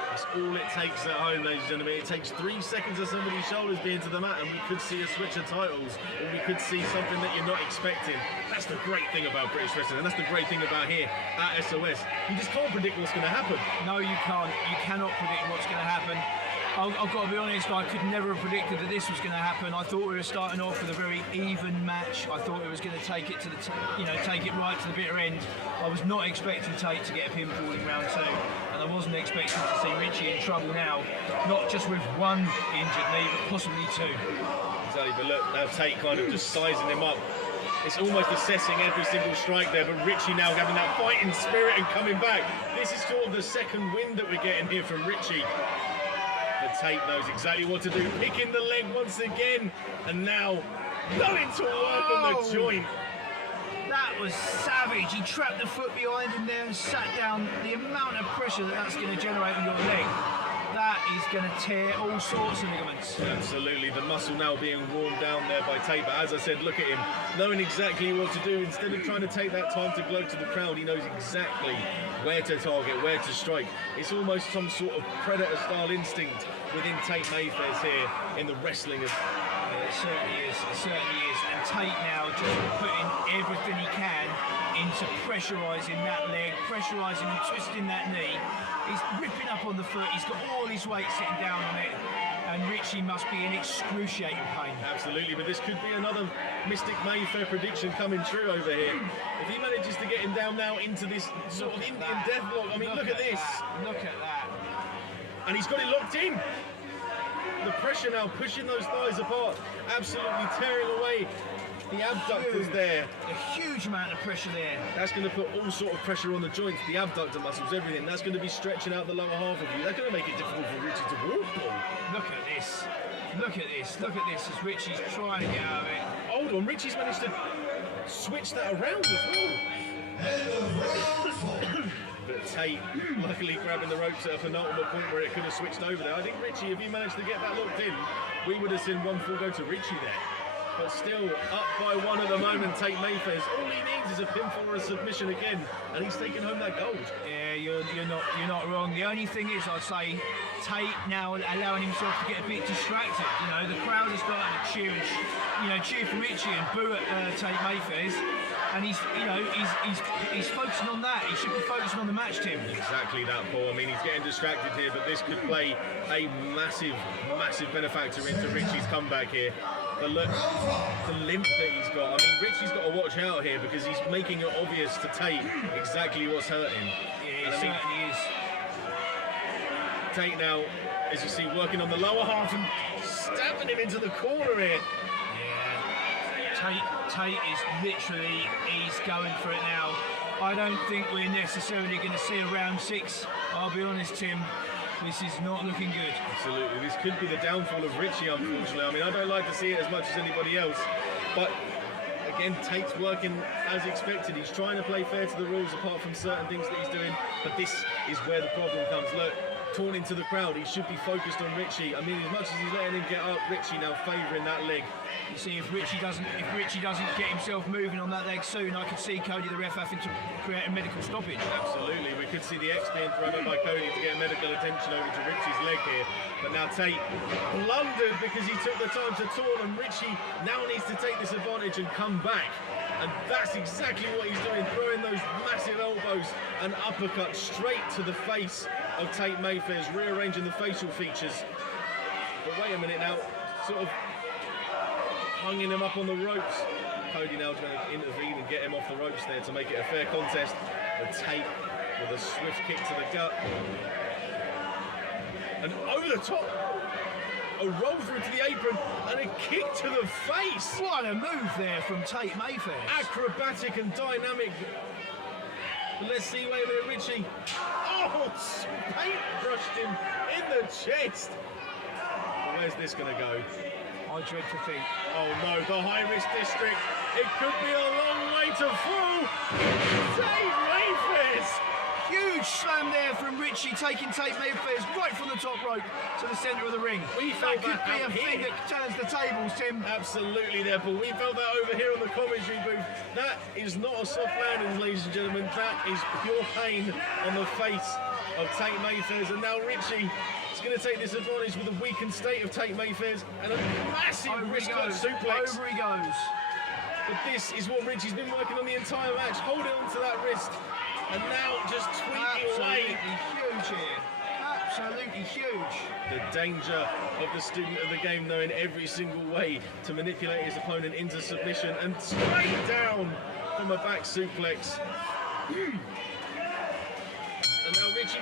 That's all it takes at home, ladies and gentlemen. It takes 3 seconds of somebody's shoulders being to the mat and we could see a switch of titles, or we could see something that you're not expecting. That's the great thing about British wrestling, and that's the great thing about here at SOS. You just can't predict what's going to happen. No, you can't. You cannot predict what's going to happen. I've got to be honest, I could never have predicted that this was going to happen. I thought we were starting off with a very even match. I thought it was going to take it to the, take it right to the bitter end. I was not expecting Tate to get a pinfall in round 2, and I wasn't expecting to see Richie in trouble now, not just with one injured knee, but possibly 2. Exactly, but look, now Tate kind of just sizing him up. It's almost assessing every single strike there, but Richie now having that fighting spirit and coming back. This is sort of the second wind that we're getting here from Richie. But Tate knows exactly what to do, picking the leg once again, and now going to work on the joint. That was savage. He trapped the foot behind him there and sat down. The amount of pressure that's going to generate on your leg, that is going to tear all sorts of ligaments. Absolutely, the muscle now being worn down there by Tate, but as I said, look at him, knowing exactly what to do. Instead of trying to take that time to gloat to the crowd, he knows exactly where to target, where to strike. It's almost some sort of predator-style instinct within Tate Mayfairs here in the wrestling of... It certainly is, it certainly is. And Tate now just putting everything he can into pressurising that leg, pressurising and twisting that knee. He's ripping up on the foot, he's got all his weight sitting down on it, and Richie must be in excruciating pain. Absolutely, but this could be another Mystic Mayfair prediction coming true over here. If he manages to get him down now into this sort of Indian deathlock, I mean, look at this. Look at that. And he's got it locked in. The pressure now pushing those thighs apart, absolutely tearing away the abductors there. A huge amount of pressure there. That's going to put all sort of pressure on the joints, the abductor muscles, everything. That's going to be stretching out the lower half of you. That's going to make it difficult for Richie to walk, Paul. Look at this. Look at this. Look at this as Richie's trying to get out of it. Hold on, Richie's managed to switch that around as well. But Tate luckily grabbing the ropes at a penultimate point where it could have switched over there. I think Richie, if he managed to get that locked in, we would have seen one full go to Richie there. But still up by 1 at the moment, Tate Mayfairs. All he needs is a pinfall or a submission again, and he's taking home that gold. Yeah, you're not wrong. The only thing is, I'd say Tate now allowing himself to get a bit distracted. You know, the crowd is starting to cheer and cheer for Richie and boo at Tate Mayfairs. And he's focusing on that. He should be focusing on the match, Tim. Exactly that, Paul. I mean, he's getting distracted here, but this could play a massive, massive benefactor into Richie's comeback here. But look, the limp that he's got. I mean, Richie's got to watch out here because he's making it obvious to Tate exactly what's hurting. Yeah, he certainly is. Tate now, as you see, working on the lower half and stabbing him into the corner here. Tate is literally, he's going for it now. I don't think we're necessarily going to see a round 6. I'll be honest, Tim. This is not looking good. Absolutely. This could be the downfall of Richie, unfortunately. I mean, I don't like to see it as much as anybody else, but again, Tate's working as expected. He's trying to play fair to the rules apart from certain things that he's doing, but this is where the problem comes. Look, torn into the crowd, he should be focused on Richie. I mean, as much as he's letting him get up, Richie now favouring that leg. You see, if Richie doesn't get himself moving on that leg soon, I could see Kody the ref having to create a medical stoppage. Absolutely, we could see the X being thrown up by Kody to get medical attention over to Richie's leg here. But now Tate blundered because he took the time to taunt, and Richie now needs to take this advantage and come back. And that's exactly what he's doing, throwing those massive elbows and uppercuts straight to the face of Tate Mayfairs, rearranging the facial features. But wait a minute now, sort of hanging him up on the ropes. Kody now trying to intervene and get him off the ropes there to make it a fair contest. But Tate with a swift kick to the gut. And over the top, a roll through to the apron and a kick to the face. What a move there from Tate Mayfairs. Acrobatic and dynamic. But let's see, wait a minute, Richie. Oh, paint brushed him in the chest. Well, where's this going to go? I dread to think. Oh no, the high-risk district. It could be a long way to fall. Tate Mayfairs. Huge slam there from Richie, taking Tate Mayfairs right from the top rope to the centre of the ring. That could be a thing that turns the tables, Tim. Absolutely there, but we felt that over here on the commentary booth. That is not a soft landing, ladies and gentlemen. That is pure pain on the face of Tate Mayfairs. And now Richie is going to take this advantage with the weakened state of Tate Mayfairs and a massive wrist-cut suplex. Over he goes. But this is what Richie's been working on the entire match, holding on to that wrist. And now just tweaking away. Absolutely huge here. Absolutely huge. The danger of the student of the game knowing every single way to manipulate his opponent into submission and straight down from a back suplex. And now Richie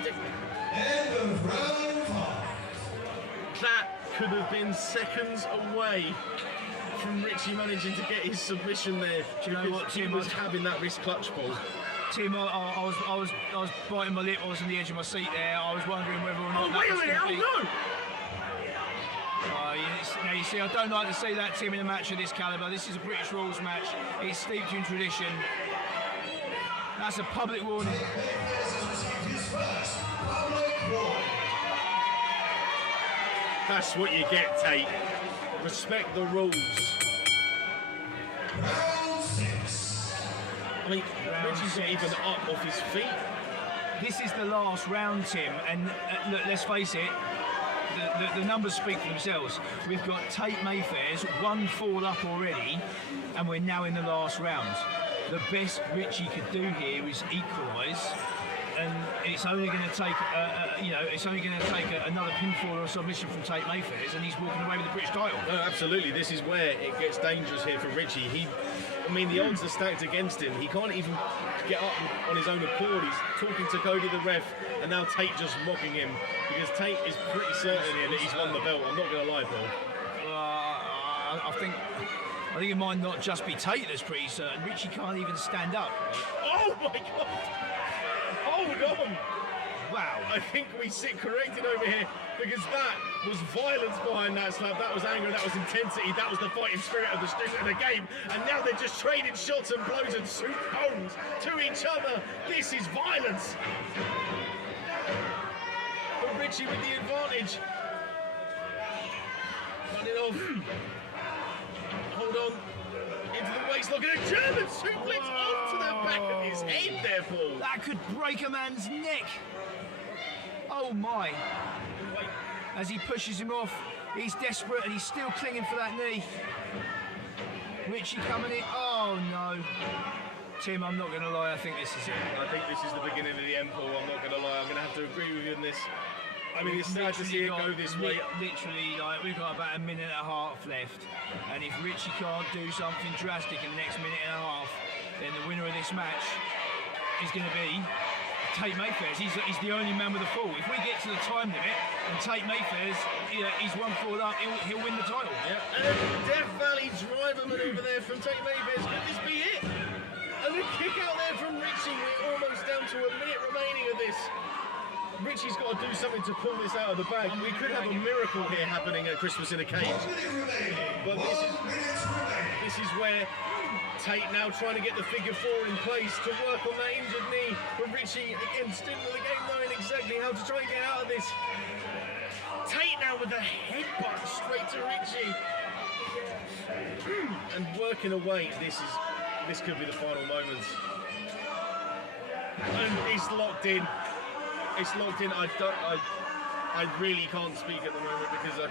End of round 5. That could have been seconds away from Richie managing to get his submission there. Do you know what, Tim? He was having that wrist clutch ball. Tim, I was biting my lip. I was on the edge of my seat there. I was wondering whether or not. Oh, wait a minute! Oh no! Now you see, I don't like to see that, Tim, in a match of this calibre. This is a British rules match. It's steeped in tradition. That's a public warning. That's what you get, Tate. Respect the rules. Round 6. I mean, Richie's not even up off his feet. This is the last round, Tim, and look, let's face it, the numbers speak for themselves. We've got Tate Mayfairs, 1 fall up already, and we're now in the last round. The best Richie could do here is equalise, and it's only going to take, another pinfall or a submission from Tate Mayfairs, and he's walking away with the British title. No, absolutely. This is where it gets dangerous here for Richie. The odds are stacked against him. He can't even get up on his own accord. He's talking to Kody the ref, and now Tate just mocking him because Tate is pretty certain here that he's won the belt. I'm not going to lie, Paul. I think it might not just be Tate that's pretty certain. Richie can't even stand up. Oh my God! Hold on! Wow. I think we sit corrected over here because that was violence behind that slap. That was anger, that was intensity, that was the fighting spirit of the student of the game. And now they're just trading shots and blows and soup bones to each other. This is violence. But Richie with the advantage. Running off. Hold on. Into the waist lock and a German suplex onto the back of his head there, Paul. That could break a man's neck. Oh my. As he pushes him off, he's desperate and he's still clinging for that knee. Richie coming in. Oh no. Tim, I'm not going to lie, I think this is it. I think this is the beginning of the end, Paul. I'm not going to lie. I'm going to have to agree with you on this. I mean, it's sad to see it go this way. Literally, we've got about a minute and a half left. And if Richie can't do something drastic in the next minute and a half, then the winner of this match is going to be Tate Mayfairs. He's the only man with a fall. If we get to the time limit and Tate Mayfairs, he's 1 fall up, he'll win the title. Yeah. And a Death Valley driver maneuver there from Tate Mayfairs. Could this be it? And a kick out there from Richie. We Richie's got to do something to pull this out of the bag. We could have a miracle here happening at Christmas in a cage. But this is where Tate now trying to get the figure 4 in place to work on that injured knee. But Richie, again, still in the game, knowing exactly how to try and get out of this. Tate now with a headbutt straight to Richie. And working away, this could be the final moments. And it's locked in. It's locked in. I really can't speak at the moment because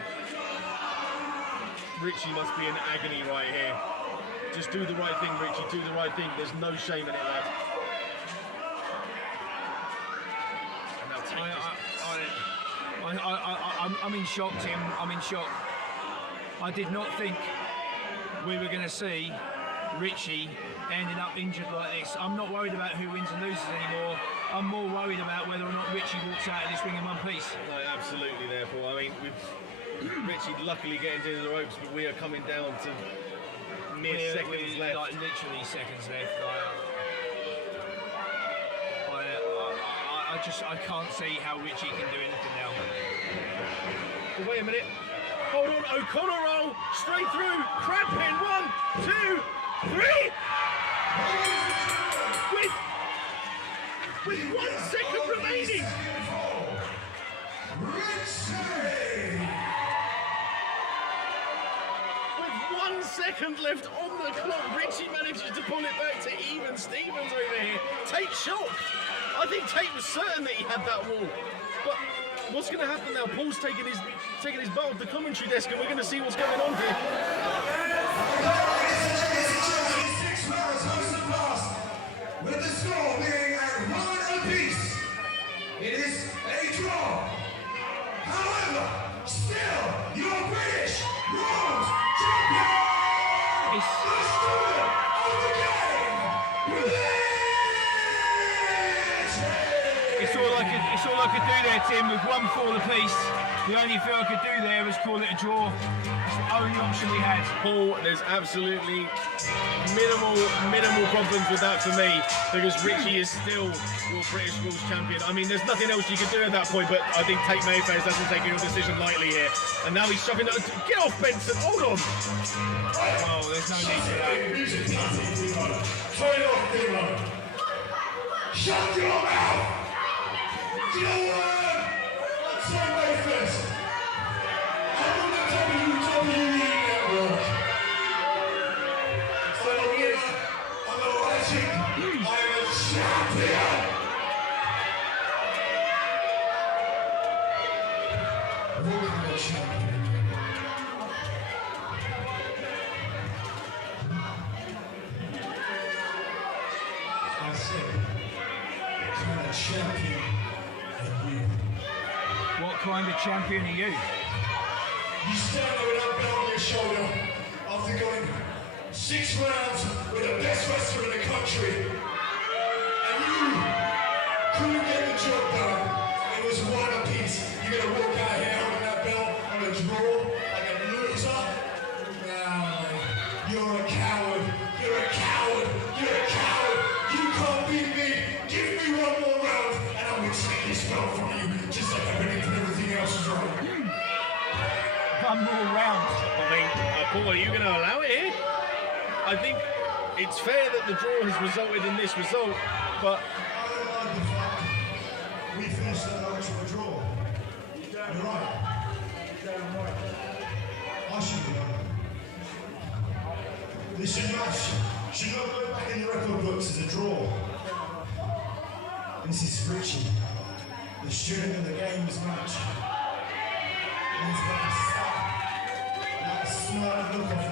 Richie must be in agony right here. Just do the right thing, Richie. Do the right thing. There's no shame in it, lad. And now Tate I'm in shock, Tim. I'm in shock. I did not think we were going to see Richie ending up injured like this. I'm not worried about who wins and loses anymore. I'm more worried about whether or not Richie walks out of this ring in one piece. No, absolutely, therefore. I mean, with Richie luckily getting into the ropes, but we are coming down to mere seconds left. Like literally seconds left. I can't see how Richie can do anything now. Well, wait a minute. Hold on, O'Connor roll, straight through, crab pin, 1, 2, 3. With 1 second remaining. With 1 second left on the clock, Richie manages to pull it back to even Stevens over here. Tate shocked. I think Tate was certain that he had that wall. But what's going to happen now? Paul's taking his butt off the commentary desk, and we're going to see what's going on here. 6 rounds host and lost, with the score being at 1 apiece. It is a draw. However, still, your British World Champion, the student of the game, It's all I could do there, Tim, with 1 fall apiece. The only thing I could do there was call it a draw. It's the only option we had. Paul, there's absolutely minimal problems with that for me, because Richie is still your British Rules Champion. I mean, there's nothing else you can do at that point, but I think Tate Mayfairs doesn't take your decision lightly here. And now he's shoving it. Get off, Benson, hold on. Oh, there's no need for that. Turn it off, Kiro. Shut your mouth! You know what? I'm sorry, Mayfairs. I'm on the WWE network. I'm a winner. I'm a legend. I am a champion. Welcome to the champion. I said, kind of champion. What kind of champion are you? You stand there with that belt on your shoulder after going 6 rounds with the best wrestler in the country, and you couldn't get the job done. It was 1 apiece. You're gonna walk out here holding that belt on a draw like a loser? Nah, you're a coward. You're a coward. You're a coward. You can't beat me. Give me 1 more round, and I will take this belt from you, just like I've been into everything else wrong. 1 more round. I mean, Paul, are you going to allow it here? I think it's fair that the draw has resulted in this result, but I don't like the fact we finished that match with a draw. You're right. You're damn right. I should have done it. This match should not go back in the record books as a draw. This is Richie, the student of the game's match. And he's got that smart look off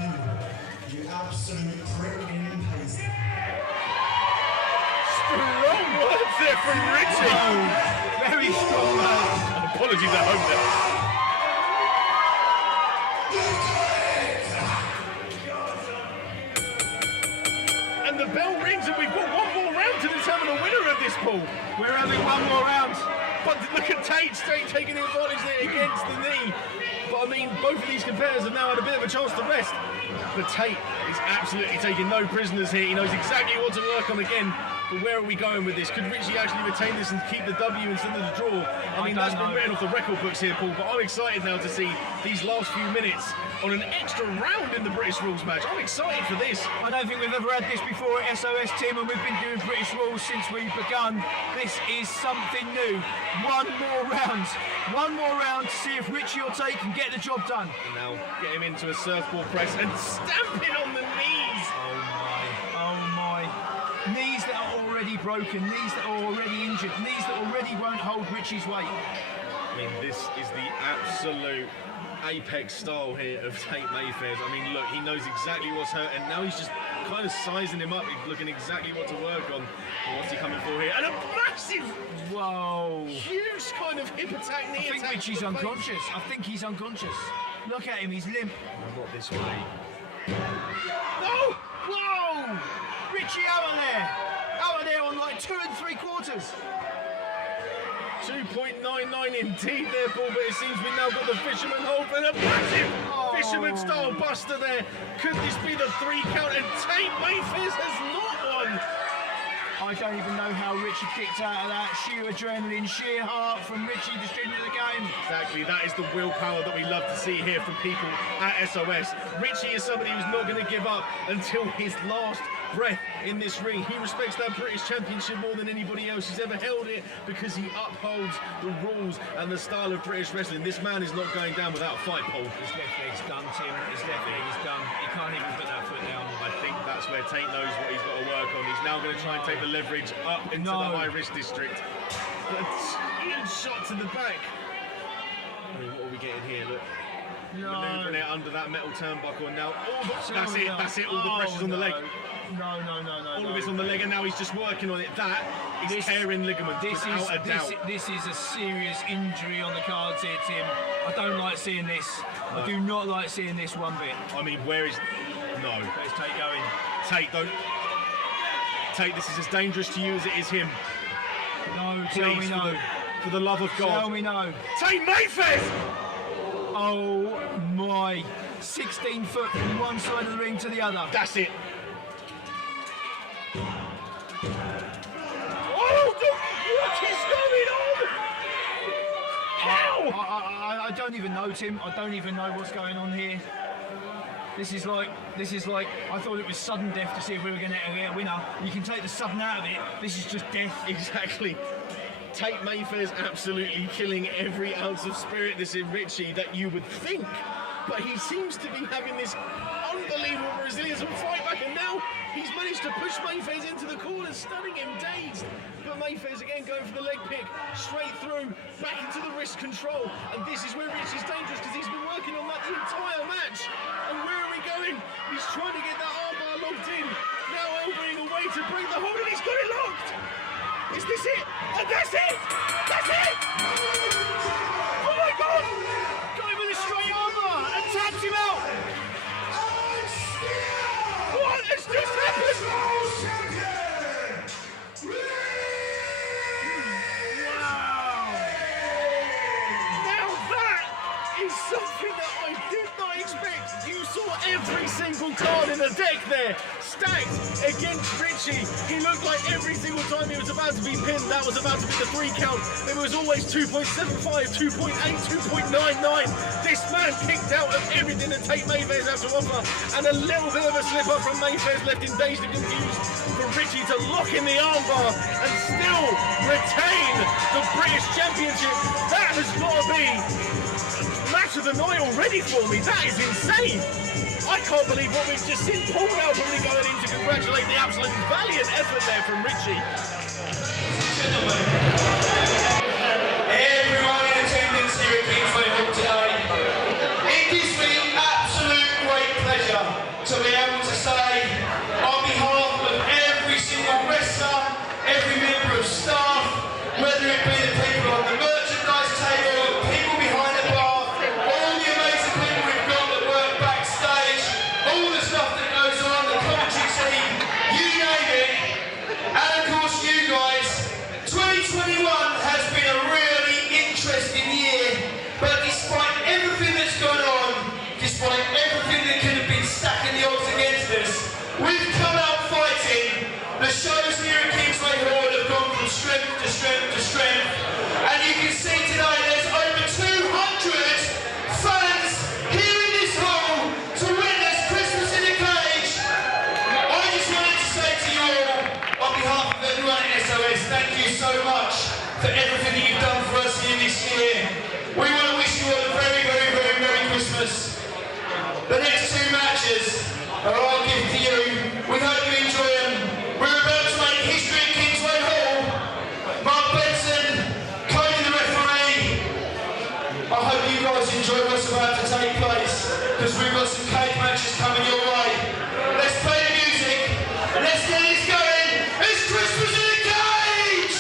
you, you absolute prick in pace. strong words there from Richie. Very strong words. Apologies at home there. And the bell rings and we've got 1 more round to determine the winner of this pool. We're having 1 more round. But look at Tate taking the advantage there against the knee. But I mean, both of these competitors have now had a bit of a chance to rest. But Tate He's absolutely taking no prisoners here. He knows exactly what to work on again. But where are we going with this? Could Richie actually retain this and keep the W instead of the draw? I mean, that's been written off the record books here, Paul, but I'm excited now to see these last few minutes on an extra round in the British rules match. I'm excited for this. I don't think we've ever had this before at SOS, Tim, and we've been doing British rules since we've begun. This is something new. One more round to see if Richie or Tate can get the job done. And now get him into a surfboard press and stamp it on the knees. Oh my. Knees that are already broken, knees that are already injured, knees that already won't hold Richie's weight. I mean, this is the absolute apex style here of Tate Mayfairs. I mean, look, he knows exactly what's hurt, and now he's just kind of sizing him up, looking exactly what to work on. And what's he coming for here? And a massive, huge kind of hip attack, knee attack. I think Richie's unconscious. I think he's unconscious. Look at him, he's limp. No, not this way. No! Whoa! Richie out of there on like 2 3/4. 2.99 indeed there, Paul, but it seems we've now got the fisherman hold and a massive fisherman style buster there. Could this be the 3 count? And Tate Mayfairs has not won. I don't even know how Richie kicked out of that. Sheer adrenaline, sheer heart from Richie to string of the game. Exactly, that is the willpower that we love to see here from people at SOS. Richie is somebody who's not going to give up until his last breath in this ring. He respects that British Championship more than anybody else who's ever held it because he upholds the rules and the style of British wrestling. This man is not going down without a fight, Paul. His left leg's done, Tim. His left leg is done. He can't even put that foot down. I think that's where Tate knows what he's got to work on. He's now going to try and take the leverage up into the high risk district. But huge shot to the back. I mean, what are we getting here? Look. Maneuvering it under that metal turnbuckle, and now that's it, all the pressure's on the leg. No. All of it's on the leg, and now he's just working on it. That is tearing ligament, without a doubt. This is a serious injury on the cards here, Tim. I don't like seeing this. I do not like seeing this one bit. I mean, where is... No. Where's Tate going? Tate, don't... Tate, this is as dangerous to you as it is him. No, tell me no. For the love of God. Tell me no. Tate Mayfairs! Oh my. 16 foot from one side of the ring to the other. That's it. Oh, what is going on? How? I don't even know, Tim. I don't even know what's going on here. This is like, I thought it was sudden death to see if we were going to get a winner. You can take the sudden out of it. This is just death. Exactly. Tate Mayfair's absolutely killing every ounce of spirit this in Richie that you would think. But he seems to be having this unbelievable resilience and fight back, and now he's managed to push Mayfairs into the corner, stunning him, dazed. But Mayfairs again going for the leg pick, straight through, back into the wrist control. And this is where Richie's dangerous because he's been working on that the entire match. And where are we going? He's trying to get that armbar locked in. Now elbowing away to break the hold, and he's got it locked. Is this it? And that's it! That's it! Oh my God! Got him with a straight armbar and tapped him out. What has just happened? Wow! Now that is something that I did not expect. You saw every single card in the deck there, stacked against Richie. He looked like every single time he was about to be pinned, that was about to be the 3 count. It was always 2.75, 2.8, 2.99. This man kicked out of everything that Tate Mayfairs has to offer, and a little bit of a slip up from Mayfairs left him dazed and confused for Richie to lock in the armbar and still retain the British Championship. That has got to be match of the night already for me. That is insane. I can't believe what we've just seen. Paul now probably going in to congratulate the absolute valiant effort there from Richie. Everyone in attendance here at Kingsway Hall today, it gives me absolute great pleasure to be able to say on behalf of every single wrestler, every member of staff, whether it be the people on the merchandise table, people behind the bar, all the amazing people we've got that work backstage, all the stuff that goes on, the commentary team, you name it, and of course you guys, 2021 The shows here at Kingsway Hall have gone from strength to strength to strength. And you can see today there's over 200 fans here in this hall to witness Christmas in a Cage. I just wanted to say to you all, on behalf of everyone at SOS, thank you so much for everything that you've done for us here this year. We want to wish you all a very, very, very Merry Christmas. The next two matches are our gift to you. We hope you enjoy them. We're about to make history at Kingsway Hall. Mark Benson, Kody the referee. I hope you guys enjoy what's about to take place, because we've got some cage matches coming your way. Let's play the music. Let's get this going. It's Christmas in a Cage!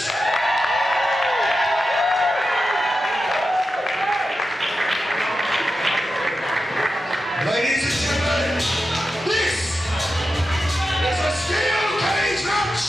Ladies and gentlemen, this is a steel cage match.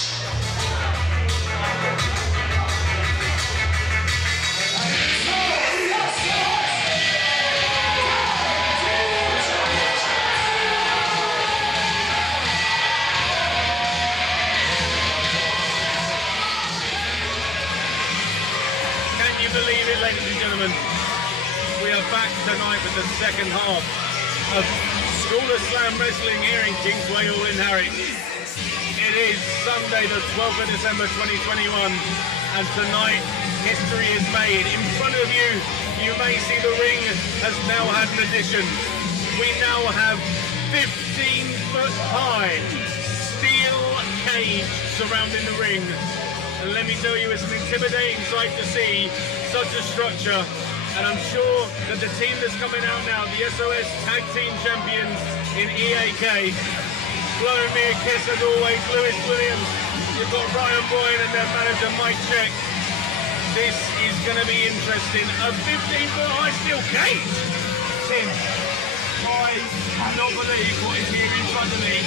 Can you believe it, ladies and gentlemen? We are back tonight with the second half of School of Slam Wrestling here in Kingsway Hall in Harwich. It is Sunday the 12th of December 2021, and tonight history is made. In front of you, you may see the ring has now had an addition. We now have 15-foot high steel cage surrounding the ring. And let me tell you, it's an intimidating sight to see such a structure. And I'm sure that the team that's coming out now, the SOS Tag Team Champions in EAK, blowing me a kiss as always, Lewis Williams. You've got Ryan Boyne and their manager Mike Check. This is going to be interesting. A 15-foot high steel cage. Tim, I cannot believe what is here in front of me.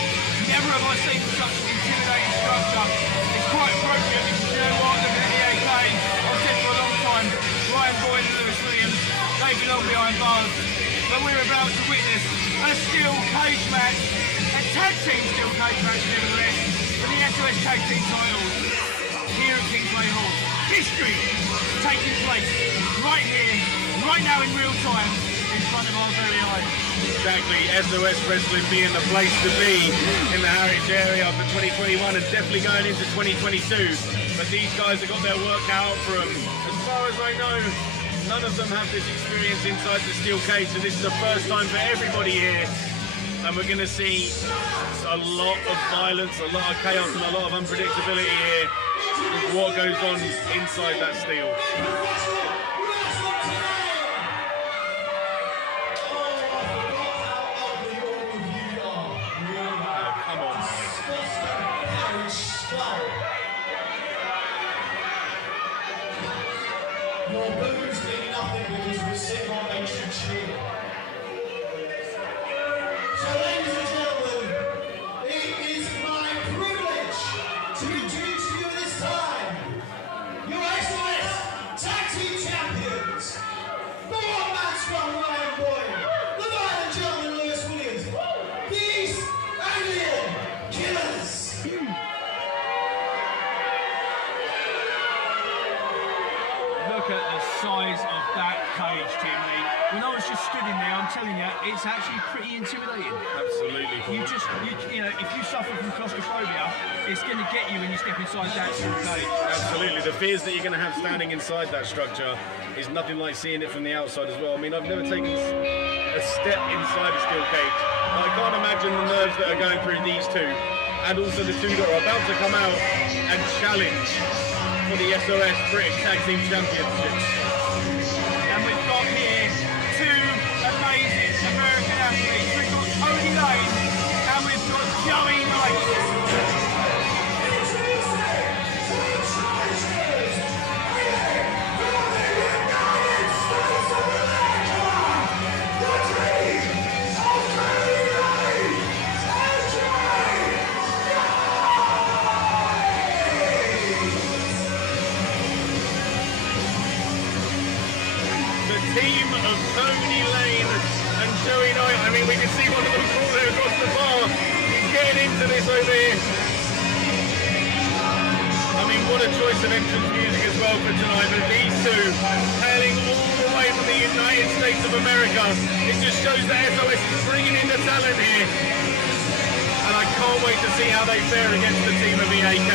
Never have I seen such an intimidating structure. It's quite appropriate because you know what, looking at the EAK, I've said for a long time, Ryan Boyne and Lewis Williams, they belong behind bars. But we're about to witness a steel cage match, a tag team steel cage match nevertheless, for the SOS Tag Team titles here at Kingsway Hall. History taking place right here, right now in real time, in front of our very eyes. Exactly, SOS Wrestling being the place to be in the Harwich area for 2021 and definitely going into 2022. But these guys have got their work out for them. As far as I know, none of them have this experience inside the steel cage, so this is the first time for everybody here. And we're going to see a lot of violence, a lot of chaos and a lot of unpredictability here with what goes on inside that steel. Your boos mean nothing because we sit on ancient cheer. So, ladies and gentlemen, it is my privilege to introduce to you at this time your SOS Tag Team Champions. The one-man strong Ryan Boyne, the violent gentleman Lewis Williams, the East Anglian Killers. Look at the size of that cage, Tim Lee. When I was just stood in there, I'm telling you, it's actually pretty intimidating. Absolutely. You know, if you suffer from claustrophobia, it's going to get you when you step inside that steel cage. Absolutely. The fears that you're going to have standing inside that structure is nothing like seeing it from the outside as well. I mean, I've never taken a step inside a steel cage. I can't imagine the nerves that are going through these two, and also the two that are about to come out and challenge for the SOS British Tag Team Championships. And we've got here two amazing American athletes. We've got Kody Lane and we've got Joey Knight. Team of Tony Lane and Joey Knight. I mean, we can see one of them crawling across the bar. He's getting into this over here. choice of entrance music as well for tonight, but these two, hailing all the way from the United States of America, it just shows that SOS is bringing in the talent here. And I can't wait to see how they fare against the team of EAK.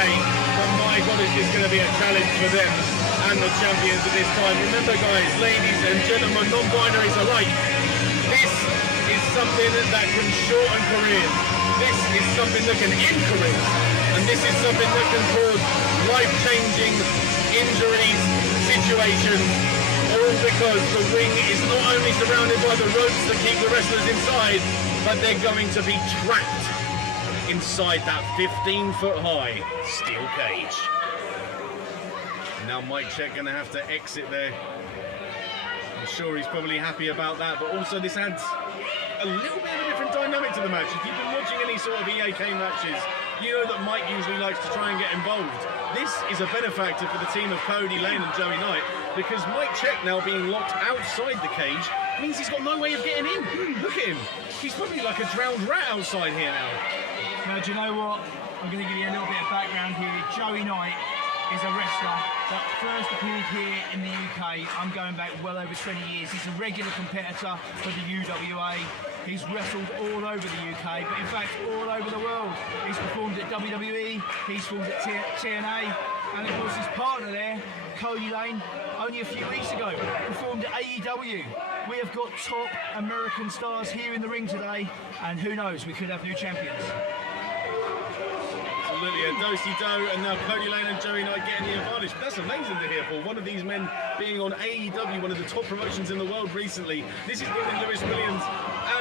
But my God, is this going to be a challenge for them and the champions at this time. Remember guys, ladies and gentlemen, non-binaries alike, this is something that can shorten careers. This is something that can end careers. And this is something that can cause life-changing injuries, situations, all because the ring is not only surrounded by the ropes that keep the wrestlers inside, but they're going to be trapped inside that 15-foot high steel cage. Now Mike Check going to have to exit there. I'm sure he's probably happy about that, but also this adds a little bit of a different dynamic to the match. If you've been watching any sort of EAK matches, you know that Mike usually likes to try and get involved. This is a benefactor for the team of Kody Lane and Joey Knight, because Mike Check now being locked outside the cage means he's got no way of getting in. Look at him. He's probably like a drowned rat outside here now. Now, do you know what? I'm going to give you a little bit of background here. Joey Knight is a wrestler that first appeared here in the UK. I'm going back well over 20 years. He's a regular competitor for the UWA. He's wrestled all over the UK, but in fact all over the world. He's performed at WWE, he's performed at TNA, and of course his partner there, Kody Lane, only a few weeks ago performed at AEW. We have got top American stars here in the ring today, and who knows, we could have new champions. Absolutely, and Darcy and now Kody Lane and Joey Knight getting the advantage. But that's amazing to hear, Paul. One of these men being on AEW, one of the top promotions in the world recently. This is giving Lewis Williams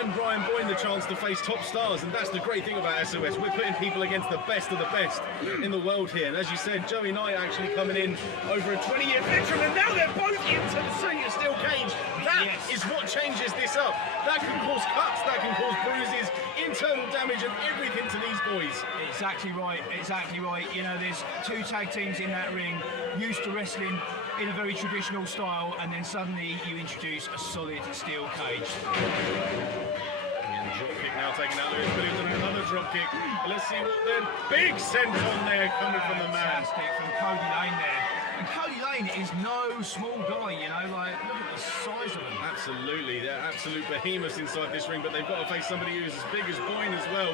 and Brian Boyne the chance to face top stars, and that's the great thing about SOS. We're putting people against the best of the best in the world here. And as you said, Joey Knight actually coming in over a 20-year veteran, and now they're both into the steel cage. That is what changes this up. That can cause cuts, that can cause bruises, internal damage, and everything to these boys. Exactly right, exactly right. You know, there's two tag teams in that ring, used to wrestling in a very traditional style, and then suddenly you introduce a solid steel cage. And drop kick now taking out Lewis Williams, and another drop kick. Let's see what then. Big senton there coming from the man. Fantastic from Kody Lane there. And Kody Lane is no small guy, you know, like, look at the size of him. Absolutely, they're absolute behemoths inside this ring, but they've got to face somebody who's as big as Boyne as well.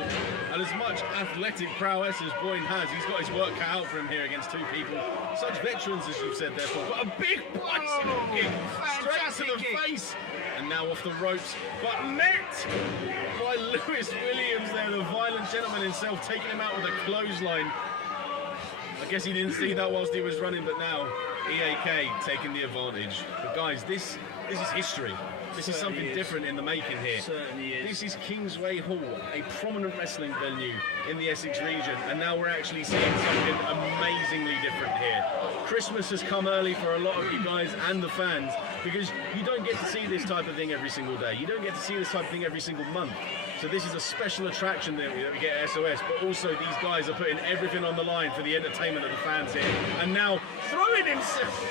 And as much athletic prowess as Boyne has, he's got his work cut out for him here against two people. Such veterans, as you've said there, Paul. But a big bicycle kick straight to the face. And now off the ropes, but met by Lewis Williams there, the violent gentleman himself, taking him out with a clothesline. I guess he didn't see that whilst he was running, but now EAK taking the advantage. But guys, this is history. This is something different in the making here. Certainly is. This is Kingsway Hall, a prominent wrestling venue in the Essex region, and now we're actually seeing something amazingly different here. Christmas has come early for a lot of you guys and the fans, because you don't get to see this type of thing every single day. You don't get to see this type of thing every single month. So this is a special attraction that we get at SOS, but also these guys are putting everything on the line for the entertainment of the fans here. And now throwing himself.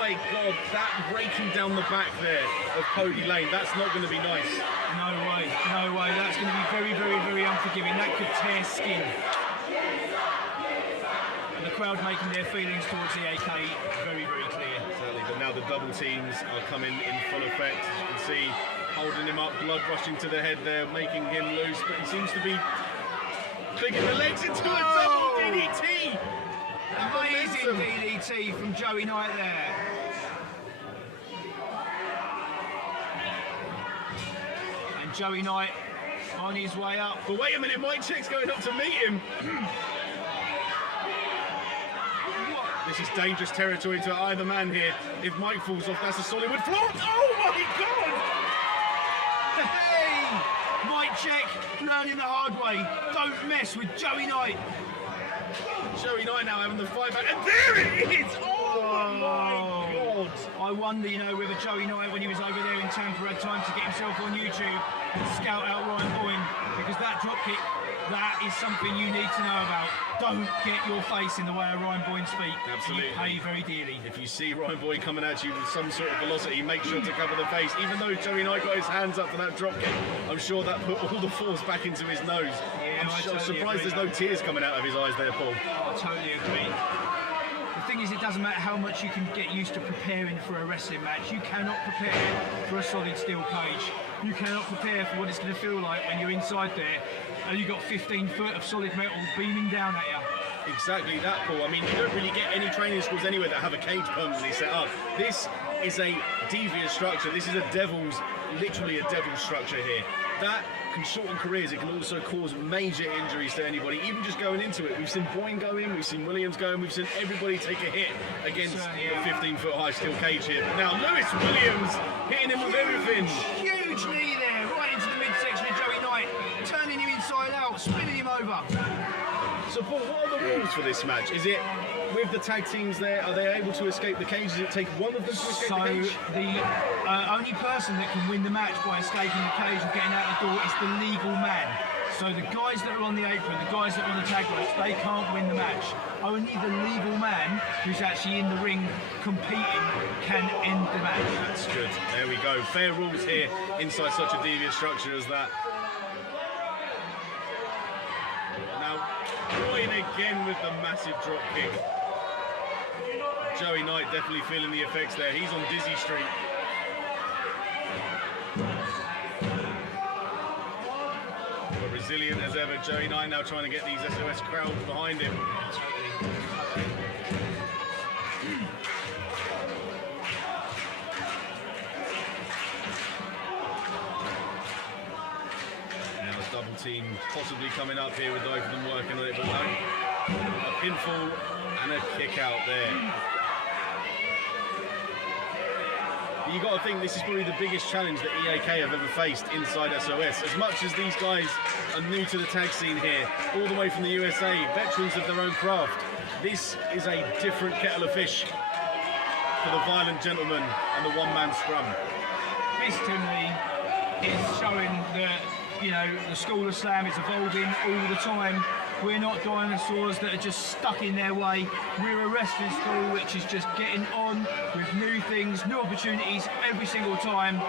My God, that breaking down the back there of Kody Lane, that's not going to be nice. No way, no way. That's going to be very, very, very unforgiving. That could tear skin. And the crowd making their feelings towards the AK very, very clear. Certainly, but now the double teams are coming in full effect. As you can see, holding him up, blood rushing to the head there, making him loose, but he seems to be clicking the legs into a double DDT. Amazing DDT from Joey Knight there. And Joey Knight on his way up. But wait a minute, Mike Check's going up to meet him. This is dangerous territory to either man here. If Mike falls off, that's a solid wood flaunt. Oh my God! Hey! Mike Check learning the hard way. Don't mess with Joey Knight. Joey Knight now having the fight back, and there it is! Oh my God! I wonder, you know, whether Joey Knight, when he was over there in Tampa, had time to get himself on YouTube and scout out Ryan Boyne, because that drop kick, that is something you need to know about. Don't get your face in the way of Ryan Boyne's feet. Absolutely. You pay very dearly. If you see Ryan Boyne coming at you with some sort of velocity, make sure to cover the face. Even though Joey Knight got his hands up for that drop kick, I'm sure that put all the force back into his nose. Yeah, I'm totally surprised agree. there's no tears coming out of his eyes there, Paul. I totally agree. The thing is, it doesn't matter how much you can get used to preparing for a wrestling match. You cannot prepare for a solid steel cage. You cannot prepare for what it's going to feel like when you're inside there and you've got 15 foot of solid metal beaming down at you. Exactly that, Paul. I mean, you don't really get any training schools anywhere that have a cage permanently set up. This is a devious structure. This is literally a devil's structure here. That can shorten careers. It can also cause major injuries to anybody, even just going into it. We've seen Boyne go in, we've seen Williams go in, we've seen everybody take a hit against the 15-foot high steel cage here. But now Lewis Williams hitting him with everything. Huge knee there, right into the midsection of Joey Knight, turning him inside out, spinning him over. So Paul, what are the rules for this match? Is it with the tag teams there, are they able to escape the cage? Does it take one of them to escape the cage? So the only person that can win the match by escaping the cage or getting out the door is the legal man. So the guys that are on the apron, the guys that are on the tag ropes, they can't win the match. Only the legal man who's actually in the ring competing can end the match. That's good. There we go. Fair rules here inside such a devious structure as that. Now, Boyne again with the massive drop kick. Joey Knight definitely feeling the effects there. He's on dizzy street. But resilient as ever, Joey Knight now trying to get these SOS crowds behind him. Now a double team possibly coming up here with both of them working on it, but no. A pinfall and a kick out there. You got to think this is probably the biggest challenge that EAK have ever faced inside SOS. As much as these guys are new to the tag scene here, all the way from the USA, veterans of their own craft, this is a different kettle of fish for the violent gentleman and the one-man scrum. This to me is showing that, you know, the School of Slam is evolving all the time. We're not dinosaurs that are just stuck in their way. We're a wrestling school which is just getting on with new things, new opportunities every single time.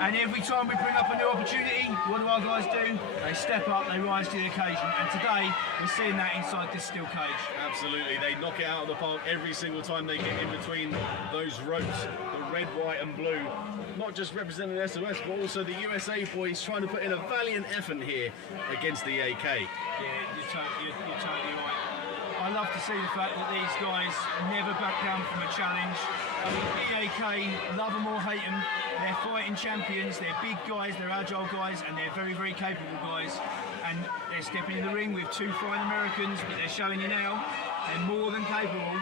And every time we bring up a new opportunity, what do our guys do? They step up, they rise to the occasion. And today, we're seeing that inside this steel cage. Absolutely, they knock it out of the park every single time they get in between those ropes, the red, white and blue. Not just representing SOS, but also the USA boys trying to put in a valiant effort here against the AK. Yeah, you're totally right. I love to see the fact that these guys never back down from a challenge. I mean, EAK, love them or hate them, they're fighting champions, they're big guys, they're agile guys, and they're very, very capable guys. And they're stepping in the ring with two fine Americans, but they're showing you now, they're more than capable.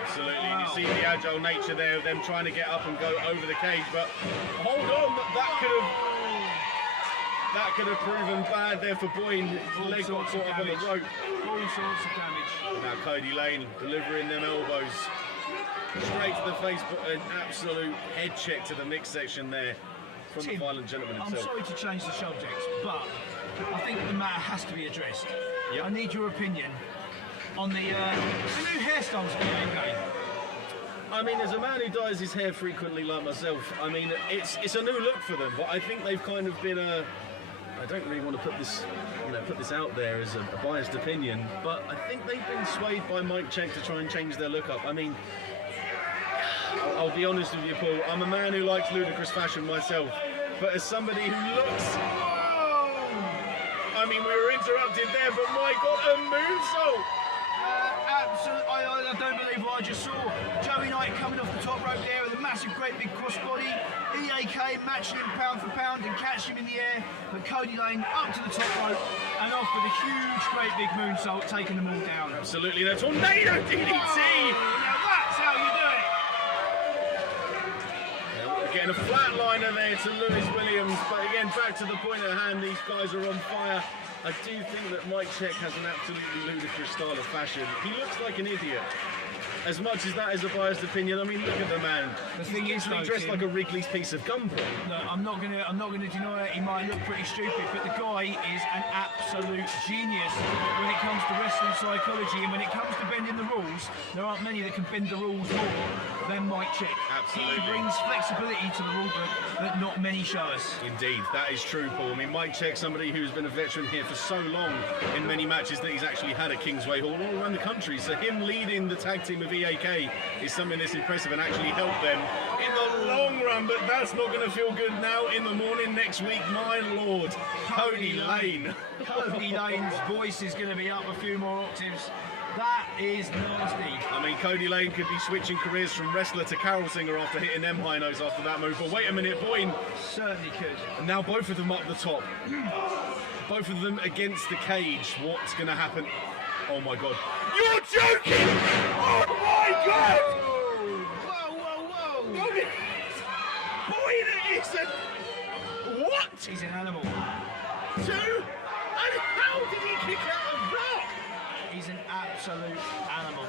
Absolutely, Wow. You see the agile nature there of them trying to get up and go over the cage, but hold on, that could have proven bad there for Boyne. His leg got caught up on the rope. All sorts of damage. Now Kody Lane delivering them elbows straight to the face, but an absolute head check to the midsection there from the Tim, violent gentleman I'm himself. sorry to change the subject, but I think the matter has to be addressed. Yep. I need your opinion on the new hairstyles for EAK. I mean, as a man who dyes his hair frequently like myself, I mean, it's a new look for them, but I think they've kind of been I don't really want to put this out there as a biased opinion, but I think they've been swayed by Mike Check to try and change their look up. I mean, I'll be honest with you, Paul, I'm a man who likes ludicrous fashion myself, but as somebody who looks... I mean, we were interrupted there, but my God, a moonsault! Absolutely, I don't believe what I just saw. Joey Knight coming off the top rope there with a massive, great big crossbody. EAK matching him pound for pound and catching him in the air. But Kody Lane up to the top rope and off with a huge, great big moonsault, taking them all down. Absolutely, the tornado DDT! Now that's how you do it. We're getting a flatliner there to Lewis Williams, but again, back to the point at hand, these guys are on fire. I do think that Mike Check has an absolutely ludicrous style of fashion. He looks like an idiot. As much as that is a biased opinion, I mean, look at the man. The thing is, though, dressed Tim, like a Wrigley's piece of gum. No, I'm not gonna deny it. He might look pretty stupid, but the guy is an absolute genius when it comes to wrestling psychology, and when it comes to bending the rules. There aren't many that can bend the rules more than Mike Check. Absolutely. He brings flexibility to the rule book that not many show us. Indeed, that is true, Paul. I mean, Mike Check, somebody who's been a veteran here for so long in many matches that he's actually had at Kingsway Hall all around the country. So him leading the tag team of EAK is something that's impressive and actually helped them in the long run. But that's not going to feel good now in the morning next week. My Lord, Kody Lane. Kody Lane's voice is going to be up a few more octaves. That is nasty. I mean, Kody Lane could be switching careers from wrestler to carol singer after hitting them high notes after that move. But wait a minute, Boyne. Certainly could. And now both of them up the top. Both of them against the cage. What's going to happen? Oh my God. You're joking! Oh my God! Whoa! Boyne is a... What? He's an animal. Two? And how did he kick out of that? He's an absolute animal.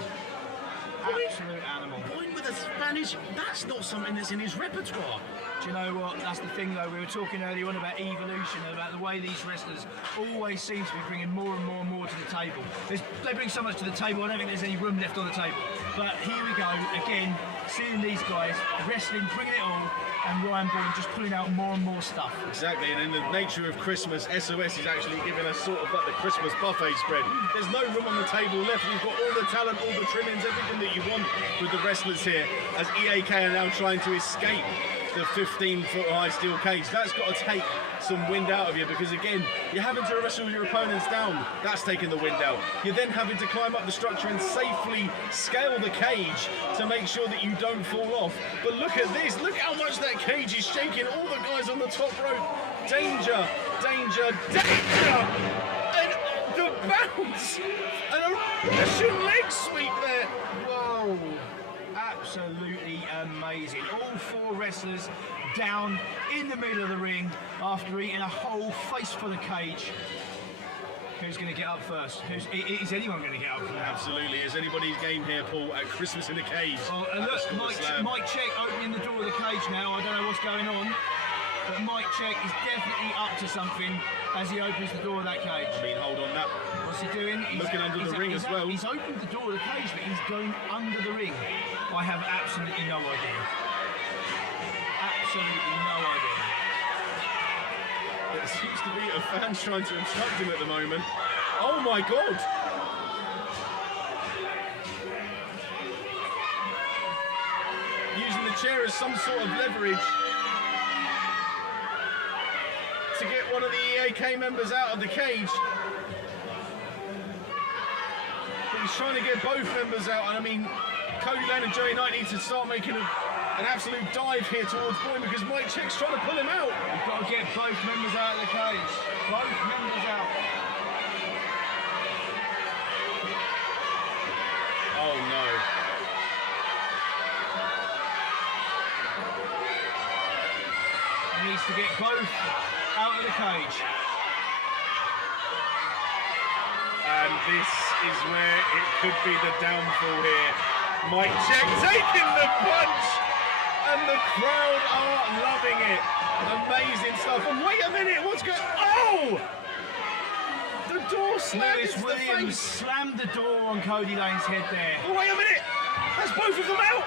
Absolute animal. Boyne with a Spanish, that's not something that's in his repertoire. Do you know what? That's the thing though, we were talking earlier on about evolution, about the way these wrestlers always seem to be bringing more and more to the table. They bring so much to the table, I don't think there's any room left on the table. But here we go, again, seeing these guys wrestling, bringing it all, and Ryan Boyne just pulling out more and more stuff. Exactly, and in the nature of Christmas, SOS is actually giving us sort of like the Christmas buffet spread. There's no room on the table left. We've got all the talent, all the trimmings, everything that you want with the wrestlers here, as EAK are now trying to escape the 15-foot high steel cage. That's got to take some wind out of you, because again, you're having to wrestle your opponents down. That's taking the wind out. You're then having to climb up the structure and safely scale the cage to make sure that you don't fall off. But look at this, look how much that cage is shaking. All the guys on the top rope. Danger, danger, danger! And the bounce! And a Russian leg sweep there. Whoa! Absolutely amazing. All four wrestlers down in the middle of the ring after eating a whole face full of cage. Who's going to get up first? Is anyone going to get up first? Absolutely. Is anybody's game here, Paul, at Christmas in a cage? Well, and look, Mike Check opening the door of the cage now. I don't know what's going on, but Mike Check is definitely up to something as he opens the door of that cage. I mean, hold on, that. What's he doing? Looking under the ring as well. He's opened the door of the cage, but he's going under the ring. I have absolutely no idea. Absolutely no idea. There seems to be a fan trying to obstruct him at the moment. Oh my God! Using the chair as some sort of leverage to get one of the EAK members out of the cage. But he's trying to get both members out, and I mean, Kody Lane and Joey Knight need to start making an absolute dive here towards Boyne, because Mike Check's trying to pull him out. You've got to get both members out of the cage. Both members out. Oh no. He needs to get both out of the cage. And this is where it could be the downfall here. Mike Check taking the punch, and the crowd are loving it. Amazing stuff. And wait a minute, what's going on? Oh! The door slammed Lewis into Williams the face. slammed the door on Kody Lane's head there. Oh, wait a minute! That's both of them out!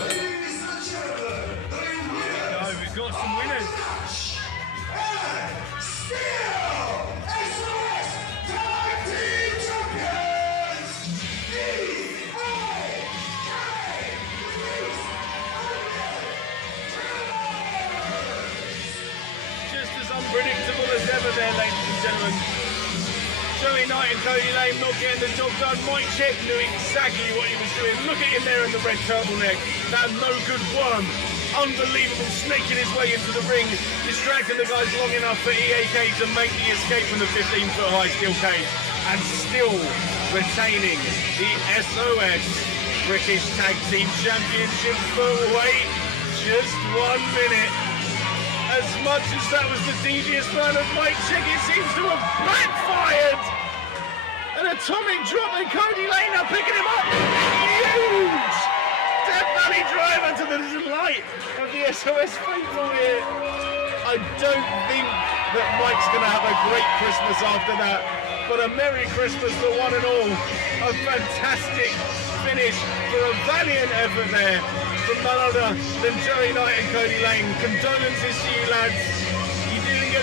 Ladies and gentlemen, the winner. No, we've got some winners. And still SOS Tag Team Champions, Just as unpredictable as ever there, ladies and gentlemen. Joey Knight and Kody Lane not getting the job done. Mike Check knew exactly what he was doing. Look at him there in the red turtleneck. That no good worm. Unbelievable, snaking his way into the ring, distracting the guys long enough for EAK to make the escape from the 15-foot high steel cage, and still retaining the SOS British Tag Team Championship for, wait, just 1 minute. As much as that was the devious plan of Mike Check, it seems to have backfired. An atomic drop, and Kody Lane are picking him up. Huge Death Valley driver to the delight of the SOS faithful here. I don't think that Mike's going to have a great Christmas after that, but a Merry Christmas for one and all. A fantastic finish for a valiant effort there from none other than Joey Knight and Kody Lane. Condolences to you lads.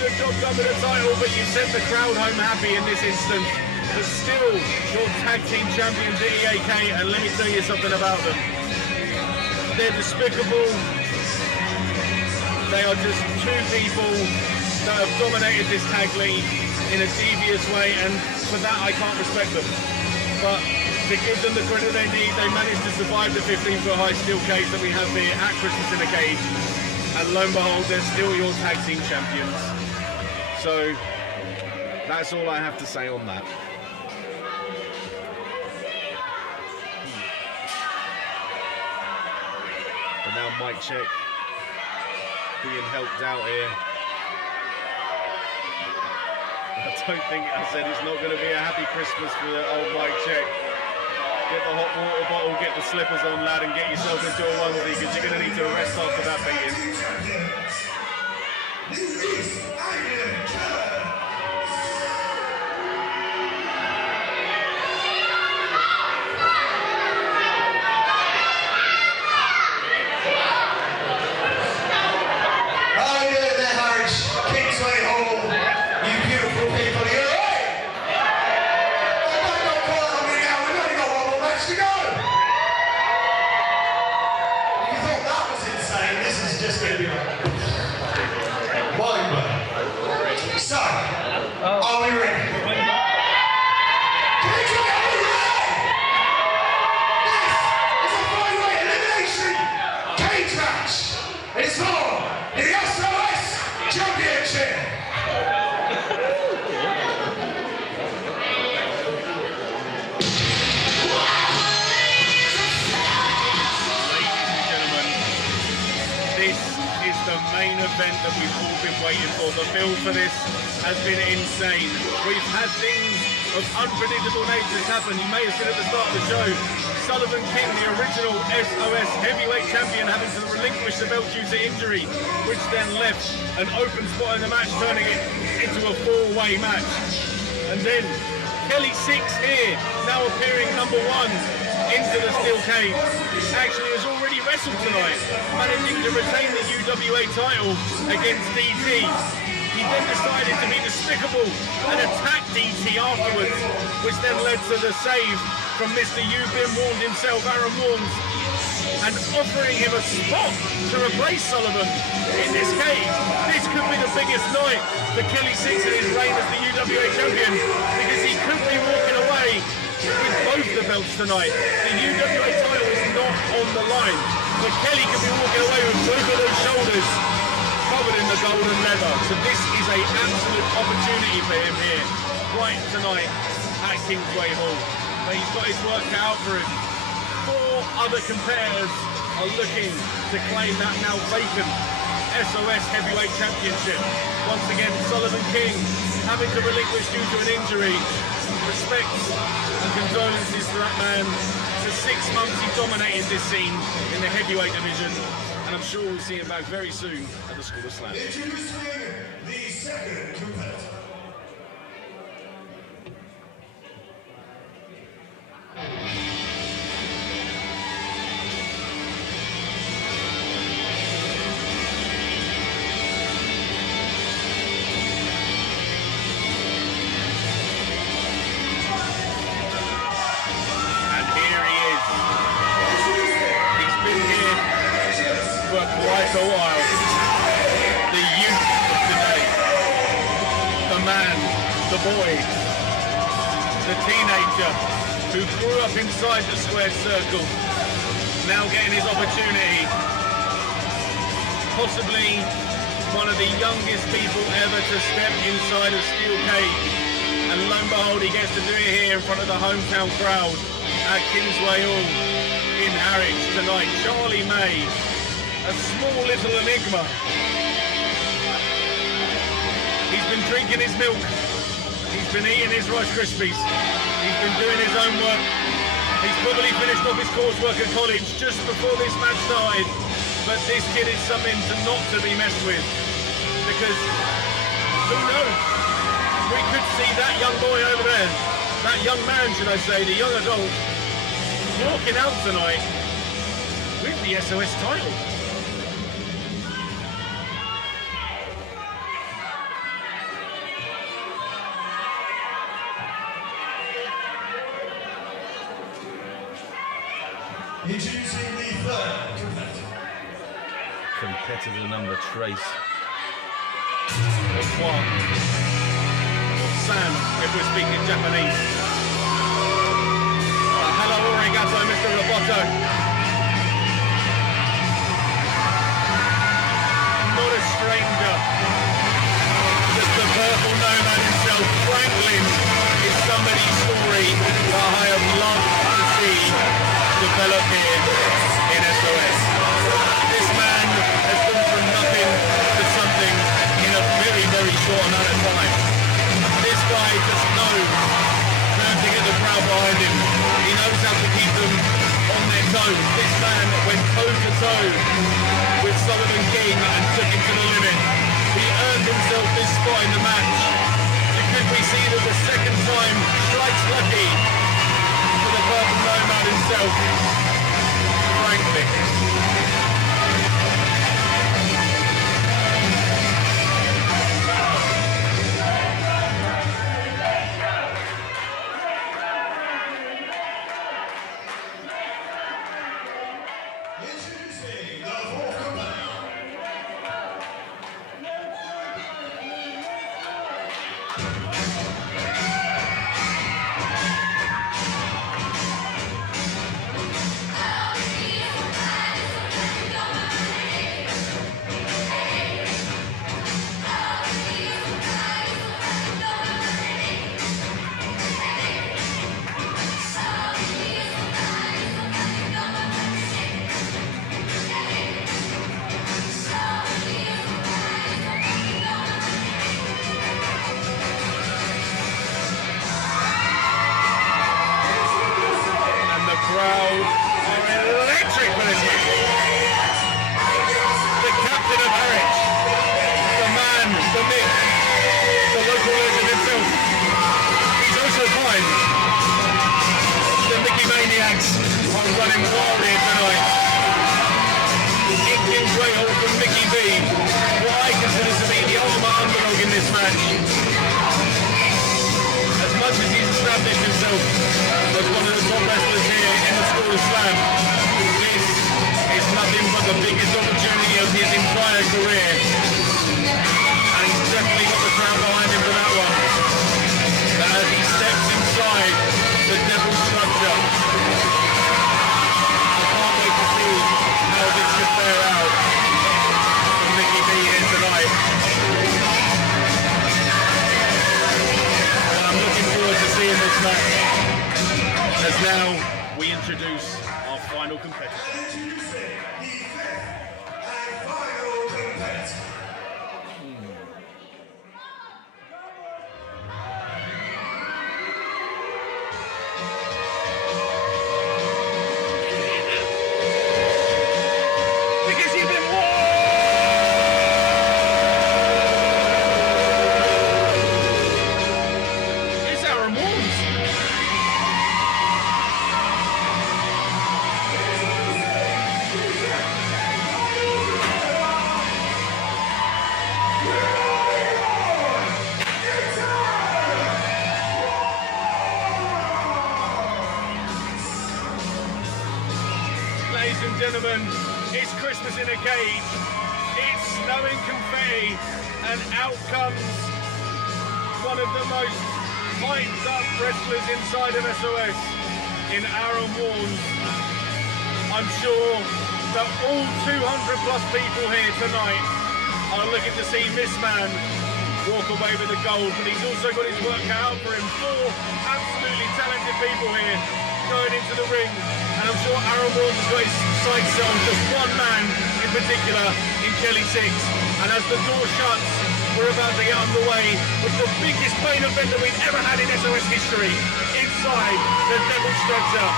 get the job done with the title, but you sent the crowd home happy in this instance. But still, your tag team champions, EAK, and let me tell you something about them. They're despicable. They are just two people that have dominated this tag league in a devious way, and for that I can't respect them. But to give them the credit they need, they managed to survive the 15-foot high steel cage that we have here at Christmas in a Cage. And lo and behold, they're still your tag team champions. So that's all I have to say on that. But now mic check being helped out here. I don't think I said it's not going to be a happy Christmas for the old mic check. Get the hot water bottle, get the slippers on, lad, and get yourself into a onesie, because you're going to need to rest after that beating. Event that we've all been waiting for. The build for this has been insane. We've had things of unpredictable natures happen. You may have seen at the start of the show, Sullivan King, the original SOS heavyweight champion, having to relinquish the belt due to injury, which then left an open spot in the match, turning it into a four-way match. And then Sixx here, now appearing number one into the steel cage, actually has already wrestled tonight, managing to retain the UWA title against dTee. He then decided to be despicable and attack dTee afterwards, which then led to the save from Mr. You've Been Warned himself, Arron, and offering him a spot to replace Sullivan in this cage. This could be the biggest night for Sixx in his reign as the UWA champion, because he could be walking away with both the belts tonight. The UWA title is not on the line, but Kelly could be walking away with both of those shoulders covered in the golden leather. So this is an absolute opportunity for him here, right tonight at Kingsway Hall. But he's got his work cut out for him. Four other competitors are looking to claim that now vacant SOS Heavyweight Championship. Once again, Sullivan King having to relinquish due to an injury. Respects and condolences to that man. For 6 months he dominated this scene in the heavyweight division, and I'm sure we'll see him back very soon at the School of Slam. Introducing the second competitor. Quite a while. The youth of today, the man, the boy, the teenager who grew up inside the square circle, now getting his opportunity. Possibly one of the youngest people ever to step inside a steel cage, and lo and behold, he gets to do it here in front of the hometown crowd at Kingsway Hall in Harwich tonight. Charlie May, a small little enigma. He's been drinking his milk. He's been eating his Rice Krispies. He's been doing his own work. He's probably finished off his coursework at college just before this match started. But this kid is something not to be messed with. Because, who knows? We could see that young boy over there, that young man, should I say, the young adult, walking out tonight with the SOS title. Introducing the third competitor. Competitor number trace. Or Kwan. Or Sam, if we're speaking Japanese. Hello, arigato, Mr. Roboto. Not a stranger. Just the purple nomad himself. Franklin is somebody's story that I have loved to see develop here in SOS. This man has gone from nothing to something in a very, very short amount of time. This guy just knows how to get the crowd behind him. He knows how to keep them on their toes. This man went toe-to-toe with Sullivan King and took him to the limit. He earned himself this spot in the match. Because we see that the second time strikes lucky for the purple nomad himself, Franklin. Introducing the fourth competitor. And the crowd are electric for this match. The captain of Harwich, the man, the myth, the local legend himself. He's also fine. The Micky Maniacs are running wild here tonight. Indian Grey Hall from Micky B, what I consider to be the ultimate underdog in this match. As much as he's established himself as one of the top wrestlers here in the School of Slam, this is nothing but the biggest opportunity of his entire career. And he's definitely got the crowd behind him for that one. But as he steps inside the Devil's structure, I can't wait to see how this could bear out for Micky B here tonight. And I'm looking forward to seeing this match. As now we introduce our final competitor. Introducing the fifth and final competitor. Because you've been warned! It's Arron. Ladies and gentlemen, it's Christmas in a cage. It's snowing confetti, and out comes one of the most hyped up wrestlers inside of SOS in Arron Warns. I'm sure that all 200 plus people here tonight are looking to see this man walk away with the gold, but he's also got his work cut out for him. 4 absolutely talented people here going into the ring, and I'm sure Arron Warns has got his sights set on just one man in particular, in Kelly Sixx. And as the door shuts, we're about to get underway with the biggest main event that we've ever had in SOS history, inside the Devil structure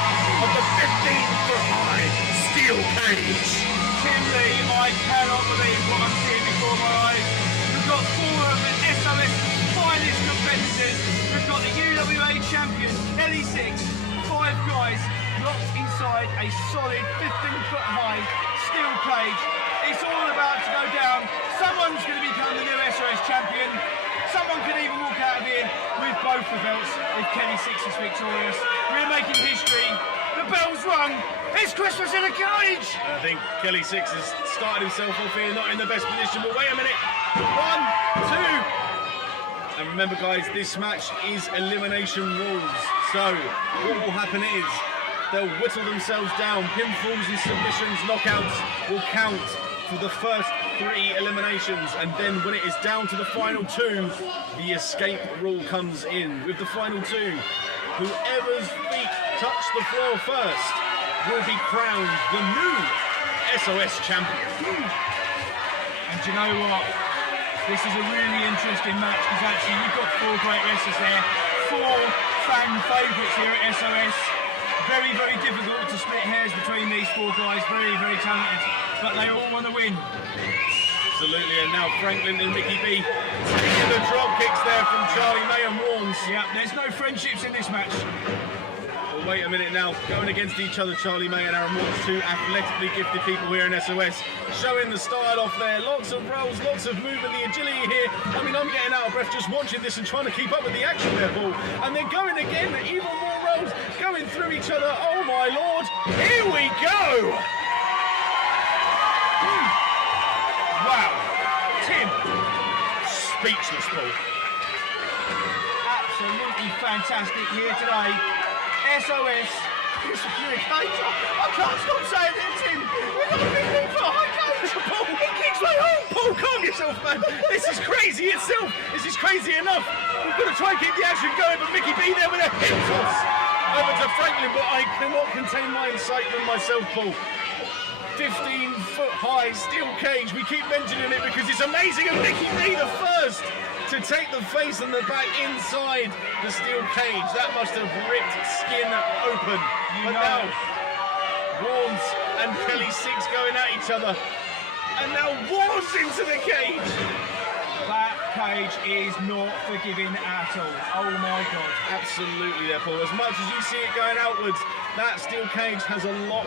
of the 15-foot high steel cage. Tim Lee, I cannot believe what I'm seeing before my eyes. We've got 4 of the SOS finest competitors. We've got the UWA champion, Kelly Sixx, 5 guys locked inside a solid 15-foot high steel cage. It's all about to go down. Someone's going to become the new SOS champion. Someone could even walk out of here with both the belts if Kelly Sixx is victorious. We're making history. The the bell's rung. It's Christmas in a cage. I think Kelly Sixx has started himself off here, not in the best position, but wait a minute. 1, 2. And remember, guys, this match is elimination rules. So what will happen is they'll whittle themselves down. Pinfalls and submissions, knockouts will count for the first 3 eliminations, and then when it is down to the final 2, the escape rule comes in. With the final 2, whoever's feet touch the floor first will be crowned the new SOS champion. And do you know what? This is a really interesting match because actually you've got 4 great wrestlers there, 4 fan favourites here at SOS. Very, very difficult to split hairs between these 4 guys. Very, very talented, but they all want to win. Absolutely, and now Franklin and Micky B taking the drop kicks there from Charlie May and Warnes. Yeah, there's no friendships in this match. Well, wait a minute now, going against each other, Charlie May and Arron, 2 athletically gifted people here in SOS, showing the style off there. Lots of rolls, lots of movement, the agility here. I mean, I'm getting out of breath just watching this and trying to keep up with the action there, Paul. And then going again, even more rolls, going through each other. Oh my lord, here we go! Wow, Tim, speechless, Paul. Absolutely fantastic here today. SOS. I can't stop saying it, Tim. We've got a big thing for high cage. Paul, in Kingsway Hall. Paul, calm yourself, man. This is crazy itself. This is crazy enough. We've got to try and keep the action going, but Micky B there with a hip toss over to Franklin, but I cannot contain my excitement myself, Paul. 15-foot high steel cage. We keep mentioning it because it's amazing, and Micky B the first to take the face and the back inside the steel cage. That must have ripped skin open. But now, Warnes and Kelly Sixx going at each other. And now Warnes into the cage. That cage is not forgiving at all. Oh my God. Absolutely there, Paul. As much as you see it going outwards, that steel cage has a lot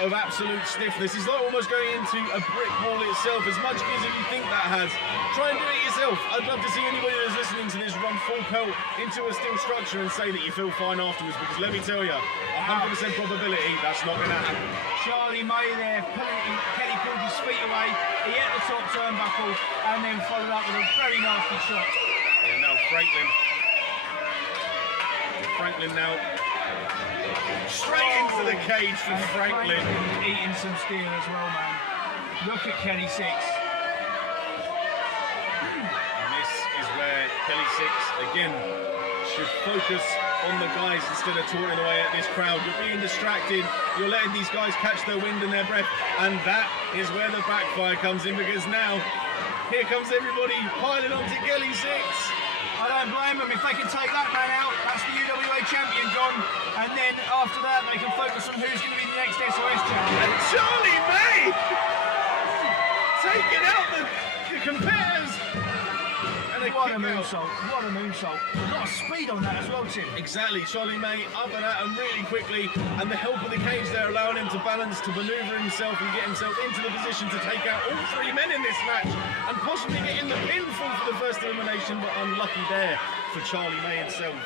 of absolute stiffness. It's like almost going into a brick wall itself. As much as you think that has, try and do it yourself. I'd love to see anybody that's listening to this run full pelt into a steel structure and say that you feel fine afterwards, because let me tell you, 100% probability that's not going to happen. Charlie May there, Kelly pulled his feet away, he hit the top turnbuckle and then followed up with a very nasty shot. And now Franklin now straight into the cage from Franklin. Eating some steel as well, man. Look at Kelly Sixx. And this is where Kelly Sixx, again, should focus on the guys instead of taunting away at this crowd. You're being distracted, you're letting these guys catch their wind and their breath, and that is where the backfire comes in, because now, here comes everybody piling onto Kelly Sixx. I don't blame them. If they can take that man out, that's the UWA champion gone. And then after that, they can focus on who's going to be the next SOS champion. And Charlie May taking out the competitors. And what a moonsault. What a moonsault. A lot of speed on that as well, Tim. Exactly. Charlie May up and at him really quickly. And the help of the cage there allowing him to balance, to manoeuvre himself and get himself into the position to take out all 3 men in this match. And possibly get in the pinfall for the first elimination, but unlucky there for Charlie May himself.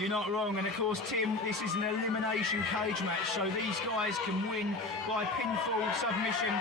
You're not wrong, and of course, Tim, this is an elimination cage match, so these guys can win by pinfall, submission.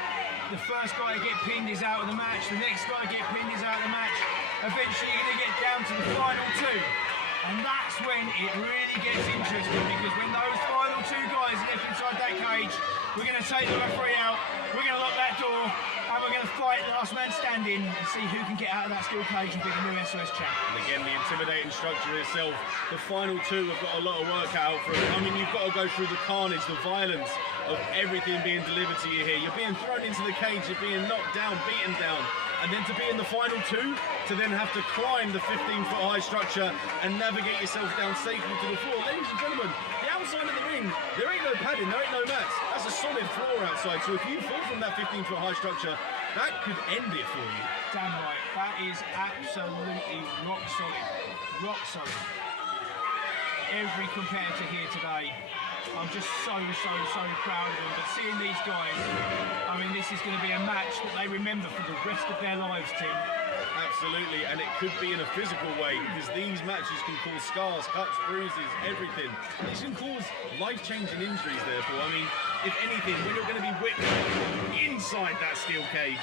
The first guy to get pinned is out of the match, the next guy to get pinned is out of the match. Eventually you're going to get down to the final 2, and that's when it really gets interesting, because when those final 2 guys are left inside that cage, we're going to take the referee out, we're going to lock that door, and we're going to fight last man standing and see who can get out of that steel cage and be the new SOS champ. And again, the intimidating structure itself, the final 2 have got a lot of work out for it. I mean, you've got to go through the carnage, the violence of everything being delivered to you here. You're being thrown into the cage, you're being knocked down, beaten down, and then to be in the final 2, to then have to climb the 15-foot high structure and navigate yourself down safely to the floor. Ladies and gentlemen, the outside of the ring, there ain't no padding, there ain't no mats. That's a solid floor outside, so if you fall from that 15-foot high structure, that could end it for you. Damn right, that is absolutely rock solid. Rock solid. every competitor here today. I'm just so proud of them. But seeing these guys, I mean, this is going to be a match that they remember for the rest of their lives, Tim. Absolutely, and it could be in a physical way, because these matches can cause scars, cuts, bruises, everything. These can cause life-changing injuries, therefore. I mean, if anything, when you're going to be whipped inside that steel cage,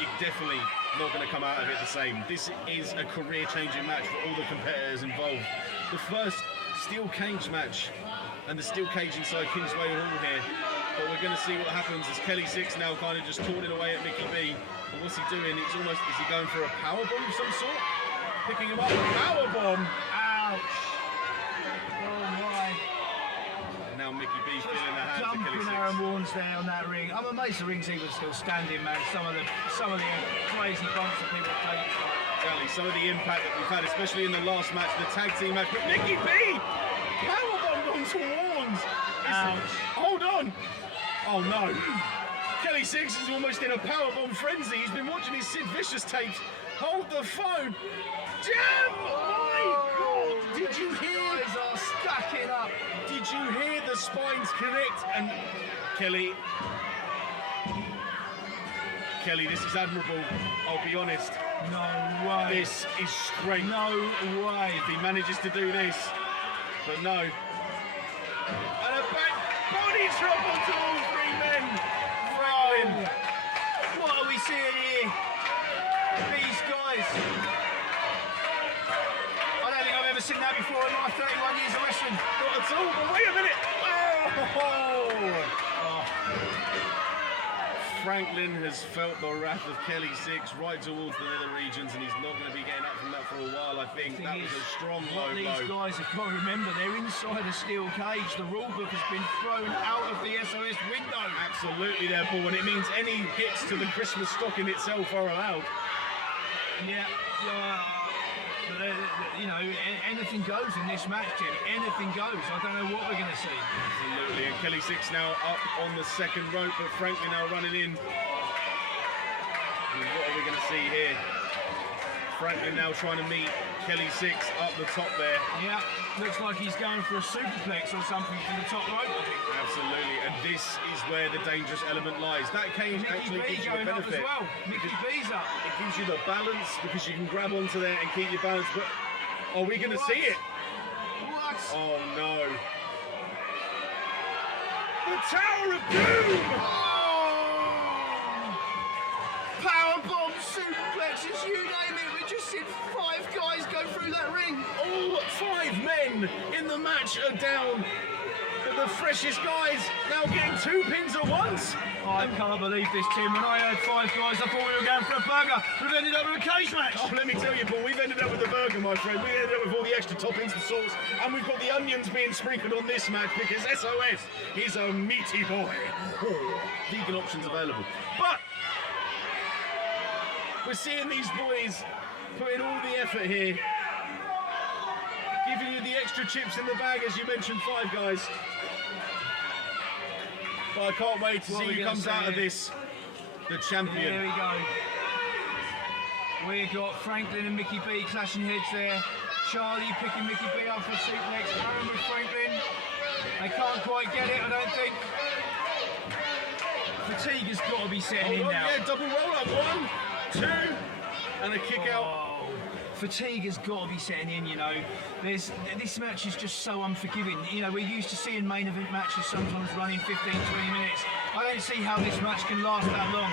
you're definitely not going to come out of it the same. This is a career-changing match for all the competitors involved. The first steel cage match, and the steel cage inside Kingsway Hall here. But we're going to see what happens as Kelly Sixx now kind of just taunting away at Micky B. But what's he doing? It's almost, is he going for a power bomb of some sort? Picking him up, power bomb! Ouch! Oh my! And now Micky B feeling the hands of Kelly Dumping Sixx. Arron Warnes there on that ring. I'm amazed the ring's even still standing, man. Some of the crazy bumps that people take. Exactly, some of the impact that we've had, especially in the last match, the tag team match. But Micky B! Powerbombed onto Warnes! Ouch. Hold on! Oh no! Kelly Sixx is almost in a powerbomb frenzy. He's been watching his Sid Vicious tapes. Hold the phone! Damn! My God! Did you hear? Guys are stacking up. Did you hear the spines connect? And Kelly, this is admirable. I'll be honest. No way. This is straight. No way. If he manages to do this, but no. And a back body drop onto all three men. Franklin. What are we seeing here? These guys. I don't think I've ever seen that before in my 31 years of wrestling. Not at all, but wait a minute. Oh. Franklin has felt the wrath of Kelly Sixx right towards the nether regions, and he's not going to be getting up from that for a while, I think. That was a strong low What blow. these guys have got to remember, they're inside a steel cage. The rule book has been thrown out of the SOS window. Absolutely, therefore, and it means any hits to the Christmas stocking itself are allowed. Yeah, you know, anything goes in this match, Jim. Anything goes. I don't know what we're going to see. Absolutely, and Kelly Sixx now up on the second rope, but Franklin now running in. And what are we going to see here? Franklin now trying to meet Kelly Sixx up the top there. Yeah, looks like he's going for a superplex or something from the top rope, I think. Absolutely, and this is where the dangerous element lies. That cage actually gives you the going up as benefit. well. Micky B's up. It gives you the balance because you can grab onto there and keep your balance. But are we going to see it? What? Oh no! The Tower of Doom! Powerbomb, suplexes, you name it. We just seen 5 guys go through that ring. All 5 men in the match are down. But the freshest guys now getting 2 pins at once. I can't believe this, Tim. When I heard 5 guys, I thought we were going for a burger. We've ended up with a cage match. Oh, let me tell you, Paul, we've ended up with the burger, my friend. We ended up with all the extra toppings, the sauce, and we've got the onions being sprinkled on this match because SOS is a meaty boy. Oh, vegan options available. But we're seeing these boys putting all the effort here, giving you the extra chips in the bag, as you mentioned, 5 guys. But I can't wait to see who comes out of this, the champion. There we go. We've got Franklin and Micky B clashing heads there. Charlie picking Micky B up for a suplex. Arron with Franklin. They can't quite get it, I don't think. Fatigue has got to be setting in now. Yeah, double roll up. 1, 2, and a kick out. Fatigue has got to be setting in, you know. This match is just so unforgiving. You know, we're used to seeing main event matches sometimes running 15, 20 minutes. I don't see how this match can last that long.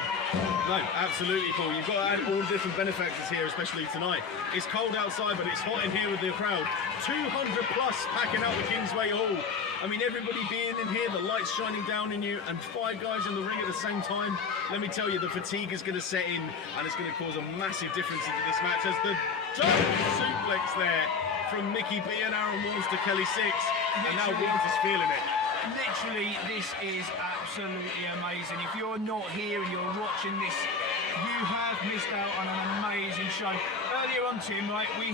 No, absolutely, Paul. You've got to add all the different benefactors here, especially tonight. It's cold outside, but it's hot in here with the crowd. 200 plus packing out the Kingsway Hall. I mean, everybody being in here, the lights shining down on you, and 5 guys in the ring at the same time. Let me tell you, the fatigue is going to set in, and it's going to cause a massive difference into this match as the double suplex there from Micky B and Arron Warnes to Kelly Sixx, and now Warnes is feeling it. Literally, this is absolutely amazing. If you're not here and you're watching this you have missed out on an amazing show. Earlier on, Tim, right, we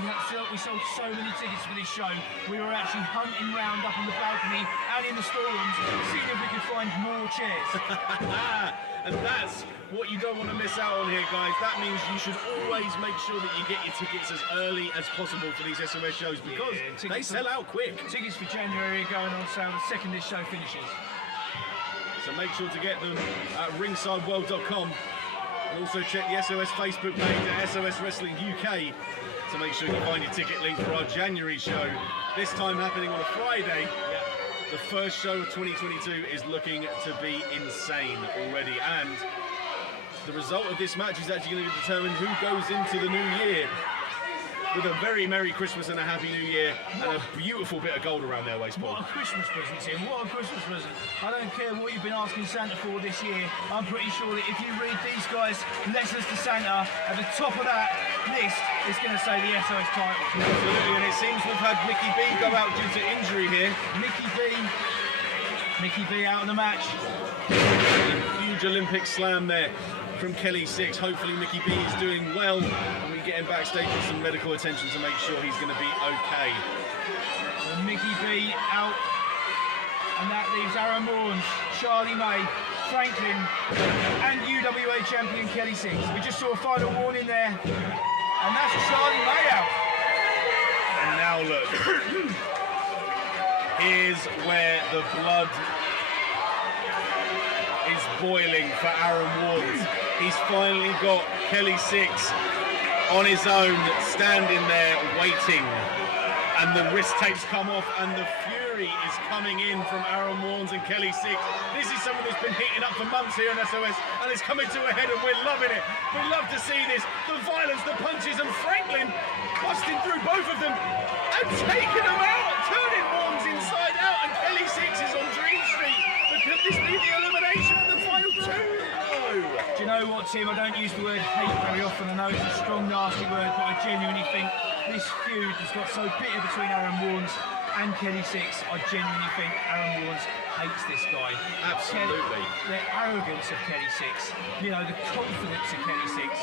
sold so many tickets for this show. We were actually hunting round up on the balcony and in the storerooms, seeing if we could find more chairs. And that's what you don't want to miss out on here, guys. That means you should always make sure that you get your tickets as early as possible for these SOS shows, because they sell out quick. Tickets for January are going on sale the second this show finishes. So make sure to get them at ringsideworld.com. And also check the SOS Facebook page at SOS Wrestling UK to make sure you find your ticket link for our January show. This time happening on a Friday. The first show of 2022 is looking to be insane already, and the result of this match is actually going to determine who goes into the new year with a very Merry Christmas and a Happy New Year and a beautiful bit of gold around their waist. What a Christmas present, Tim. What a Christmas present. I don't care what you've been asking Santa for this year. I'm pretty sure that if you read these guys' letters to Santa, at the top of that list, it's going to say the SOS title. Absolutely, and it seems we've had Micky B go out due to injury here. Micky B out of the match. Huge Olympic slam there from Kelly Sixx. Hopefully Micky B is doing well and we get him backstage with some medical attention to make sure he's going to be okay. And Micky B out, and that leaves Arron, Charlie May, Franklin and UWA champion Kelly Sixx. We just saw a final warning there, and that's Charlie May out. And now look, here's where the blood is boiling for Arron Ward. He's finally got Kelly Sixx on his own, standing there waiting, and the wrist tapes come off and the fury is coming in from Arron Warnes and Kelly Sixx. This is someone who's been heating up for months here in SOS, and it's coming to a head, and we're loving it. We love to see this, the violence, the punches, and Franklin busting through both of them and taking them out, turning Warnes inside out, and Kelly Sixx is on Dream Street. But could this be the elimination of the final two? No. Do you know what, Tim? I don't use the word hate very often. I know it's a strong, nasty word, but I genuinely think this feud has got so bitter between Arron Warnes and Kelly Sixx. I genuinely think Arron Warnes hates this guy. Absolutely. The arrogance of Kelly Sixx, you know, the confidence of Kelly Sixx,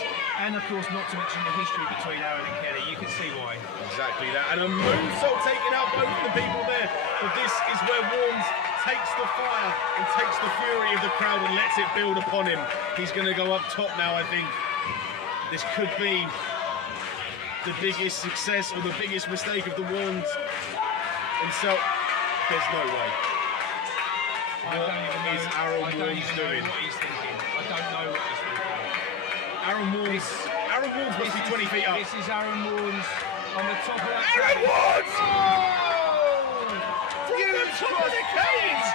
and of course, not to mention the history between Arron and Kelly. You can see why. Exactly that. And a moonsault taking out both of the people there. But this is where Warnes takes the fire and takes the fury of the crowd and lets it build upon him. He's going to go up top now, I think. This could be the biggest success or the biggest mistake of the Warnes himself. There's no way. What is Arron Warnes doing? What he's thinking. I don't know what he's thinking. Arron Warnes must be 20 feet up. This is Arron Warnes on the top of that. Arron Warnes! Oh! From the top of the cage!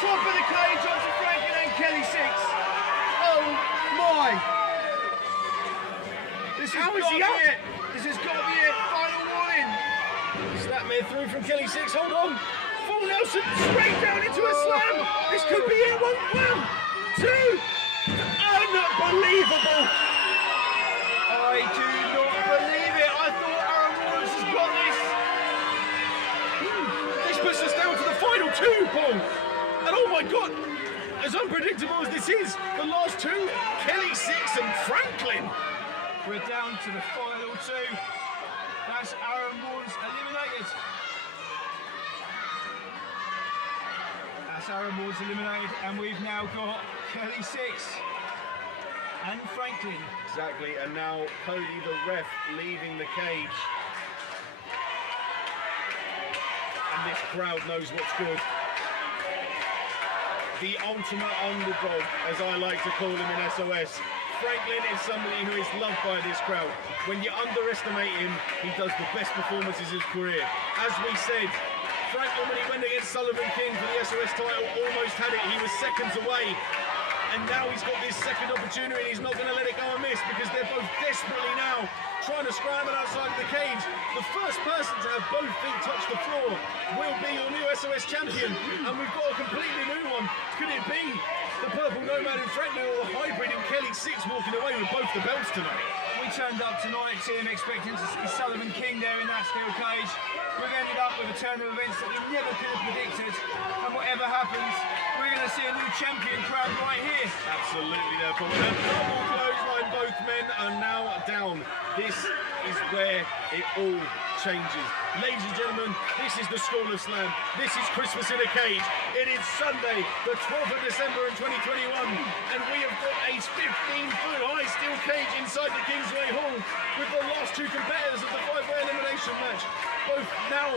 Top of the cage onto Franklin and Kelly Sixx. Oh my! This has got to be it. This has got to be it. Final warning. Snapmare through from Kelly Sixx. Hold on. Full Nelson straight down into a slam. This could be it. One, two. Unbelievable. I do not believe it. I thought Arron Warnes has got this. This puts us down to the final two, Paul. And oh my God, as unpredictable as this is, the last two, Kelly Sixx and Franklin. We're down to the final two. That's Arron Warnes eliminated. That's Arron Warnes eliminated, and we've now got Kelly Sixx and Franklin. Exactly, and now Kody the ref leaving the cage. And this crowd knows what's good. The ultimate underdog, as I like to call him in SOS. Franklin is somebody who is loved by this crowd. When you underestimate him, he does the best performances of his career. As we said, Franklin, when he went against Sullivan King for the SOS title, almost had it. He was seconds away. And now he's got this second opportunity. He's not going to let it go amiss because they're both desperately now trying to scramble outside of the cage. The first person to have both feet touch the floor will be your new SOS champion. And we've got a completely new one. Could it be the purple nomad in Franklin or the hybrid in Kelly Sixx walking away with both the belts tonight? We turned up tonight, Tim, expecting to see Sullivan King there in that steel cage. We've ended up with a turn of events that we never could have predicted. And whatever happens, we're going to see a new champion crowned right here. Absolutely, therefore. With a double clothesline, both men are now down. This is where it all changes. Ladies and gentlemen, this is the School of Slam. This is Christmas in a Cage. It is Sunday, the 12th of December in 2021, and we have got a 15-foot high steel cage inside the Kingsway Hall with the last two competitors of the five-way elimination match, both now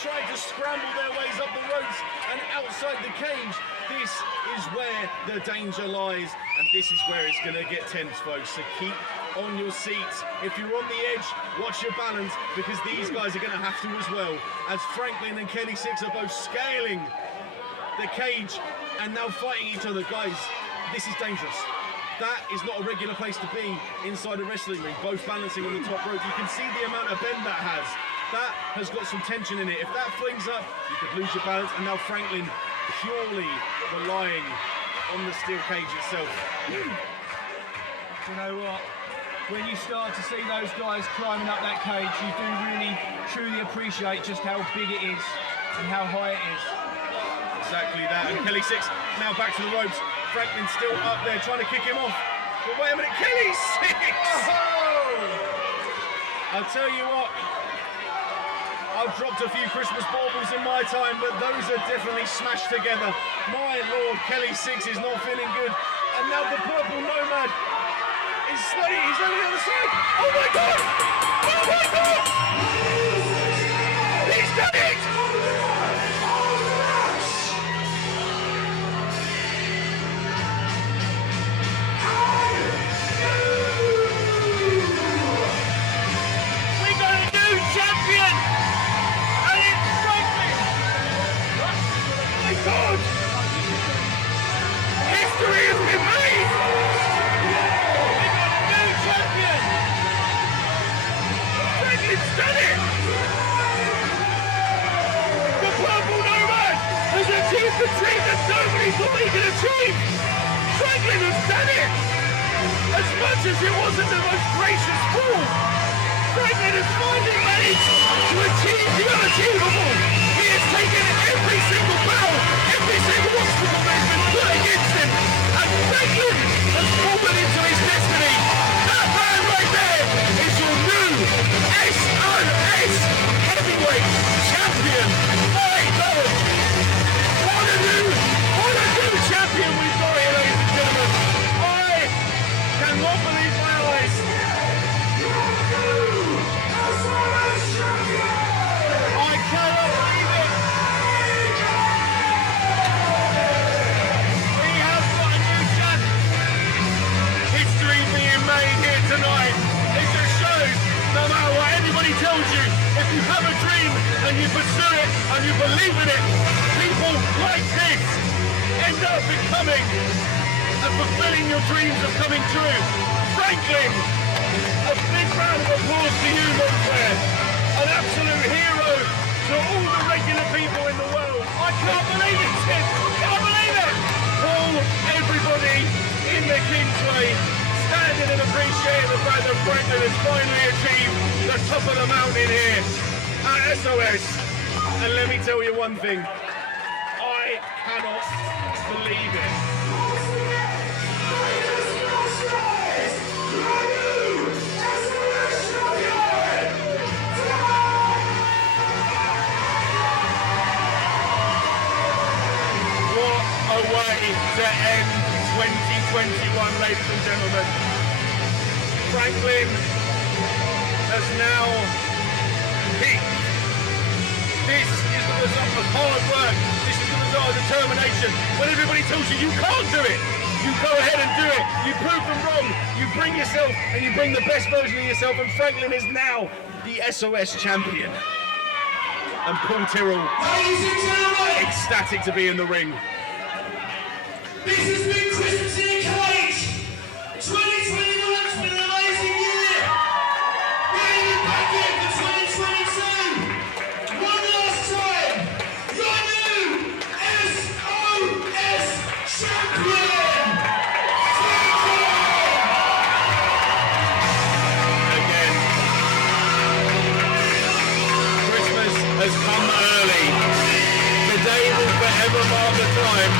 trying to scramble their ways up the ropes and outside the cage. This is where the danger lies, and this is where it's going to get tense, folks. So keep on your seats. If you're on the edge, watch your balance, because these guys are going to have to as well, as Franklin and Kelly Sixx are both scaling the cage and now fighting each other. Guys, this is dangerous. That is not a regular place to be inside a wrestling ring, both balancing on the top rope. You can see the amount of bend that has. That has got some tension in it. If that flings up, you could lose your balance, and now Franklin purely relying on the steel cage itself. You know what? When you start to see those guys climbing up that cage, you do really, truly appreciate just how big it is and how high it is. Exactly that. And Kelly Sixx now back to the ropes. Franklin still up there trying to kick him off. But wait a minute, Kelly Sixx! Oh! I'll tell you what, I've dropped a few Christmas baubles in my time, but those are definitely smashed together. My lord, Kelly Sixx is not feeling good. And now the purple nomad is slowly, he's on the other side. Oh my God! Oh my God! He's done it! We got a new champion! And it's Franklin! Oh my God! History has been made! Franklin's done it! The Purple Nomad has achieved the dream that nobody thought he could achieve! Franklin has done it! As much as it wasn't the most gracious fall, Franklin has finally managed to achieve the unachievable! He has taken every single battle, every single obstacle that has been put against him, and Franklin has fallen into his destiny! That man right there is your new SOS Heavyweight Champion! My God! What a new champion we've got here, ladies and gentlemen! I cannot believe my eyes! I cannot believe it! We have got a new champ! History being made here tonight. It just shows, no matter what anybody tells you, if you have a dream and you pursue it and you believe in it, people like this end up becoming and fulfilling your dreams of coming true. Franklin, a big round of applause to you, Mayfairs. An absolute hero to all the regular people in the world. I can't believe it, Tim. Can't believe it. All everybody in the Kingsway standing and appreciating the fact that Franklin has finally achieved the top of the mountain here at SOS. And let me tell you one thing. I cannot believe it. What a way to end 2021, ladies and gentlemen. Franklin has now peaked. This is the result of hard work. This is the result of determination. When everybody tells you you can't do it, you go ahead and do it. You prove them wrong. You bring yourself and you bring the best version of yourself. And Franklin is now the SOS champion. And Paul Tyrrell, ecstatic to be in the ring. This has been Christmas in a Cage! 2021's been an amazing year! Bringing you back in for 2022! One last time, your new SOS Champion! Again, Christmas has come early. ever mark the time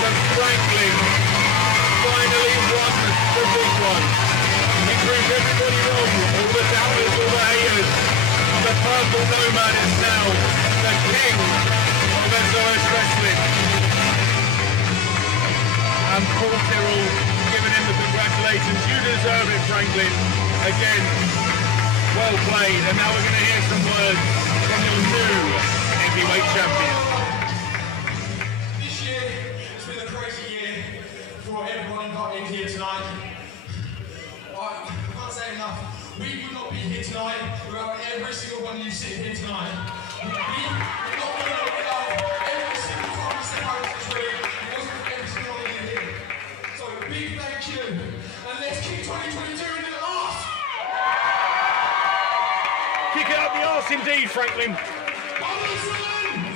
that Franklin finally won the big one. He proved everybody wrong, all the doubters, all the haters. The purple nomad is now the king of SOS Wrestling. And Paul Tyrrell giving him the congratulations. You deserve it, Franklin. Again, well played. And now we're going to hear some words from your new heavyweight champion. This year has been a crazy year for everyone invited here tonight. I can't say enough. We would not be here tonight without every single one of you sitting here tonight. We would not be able to get up every single time we step out of this ring. It wasn't for every single one of you here. So big thank you. And let's kick 2022 in the arse. Kick it up the arse indeed, Franklin. Come on, son!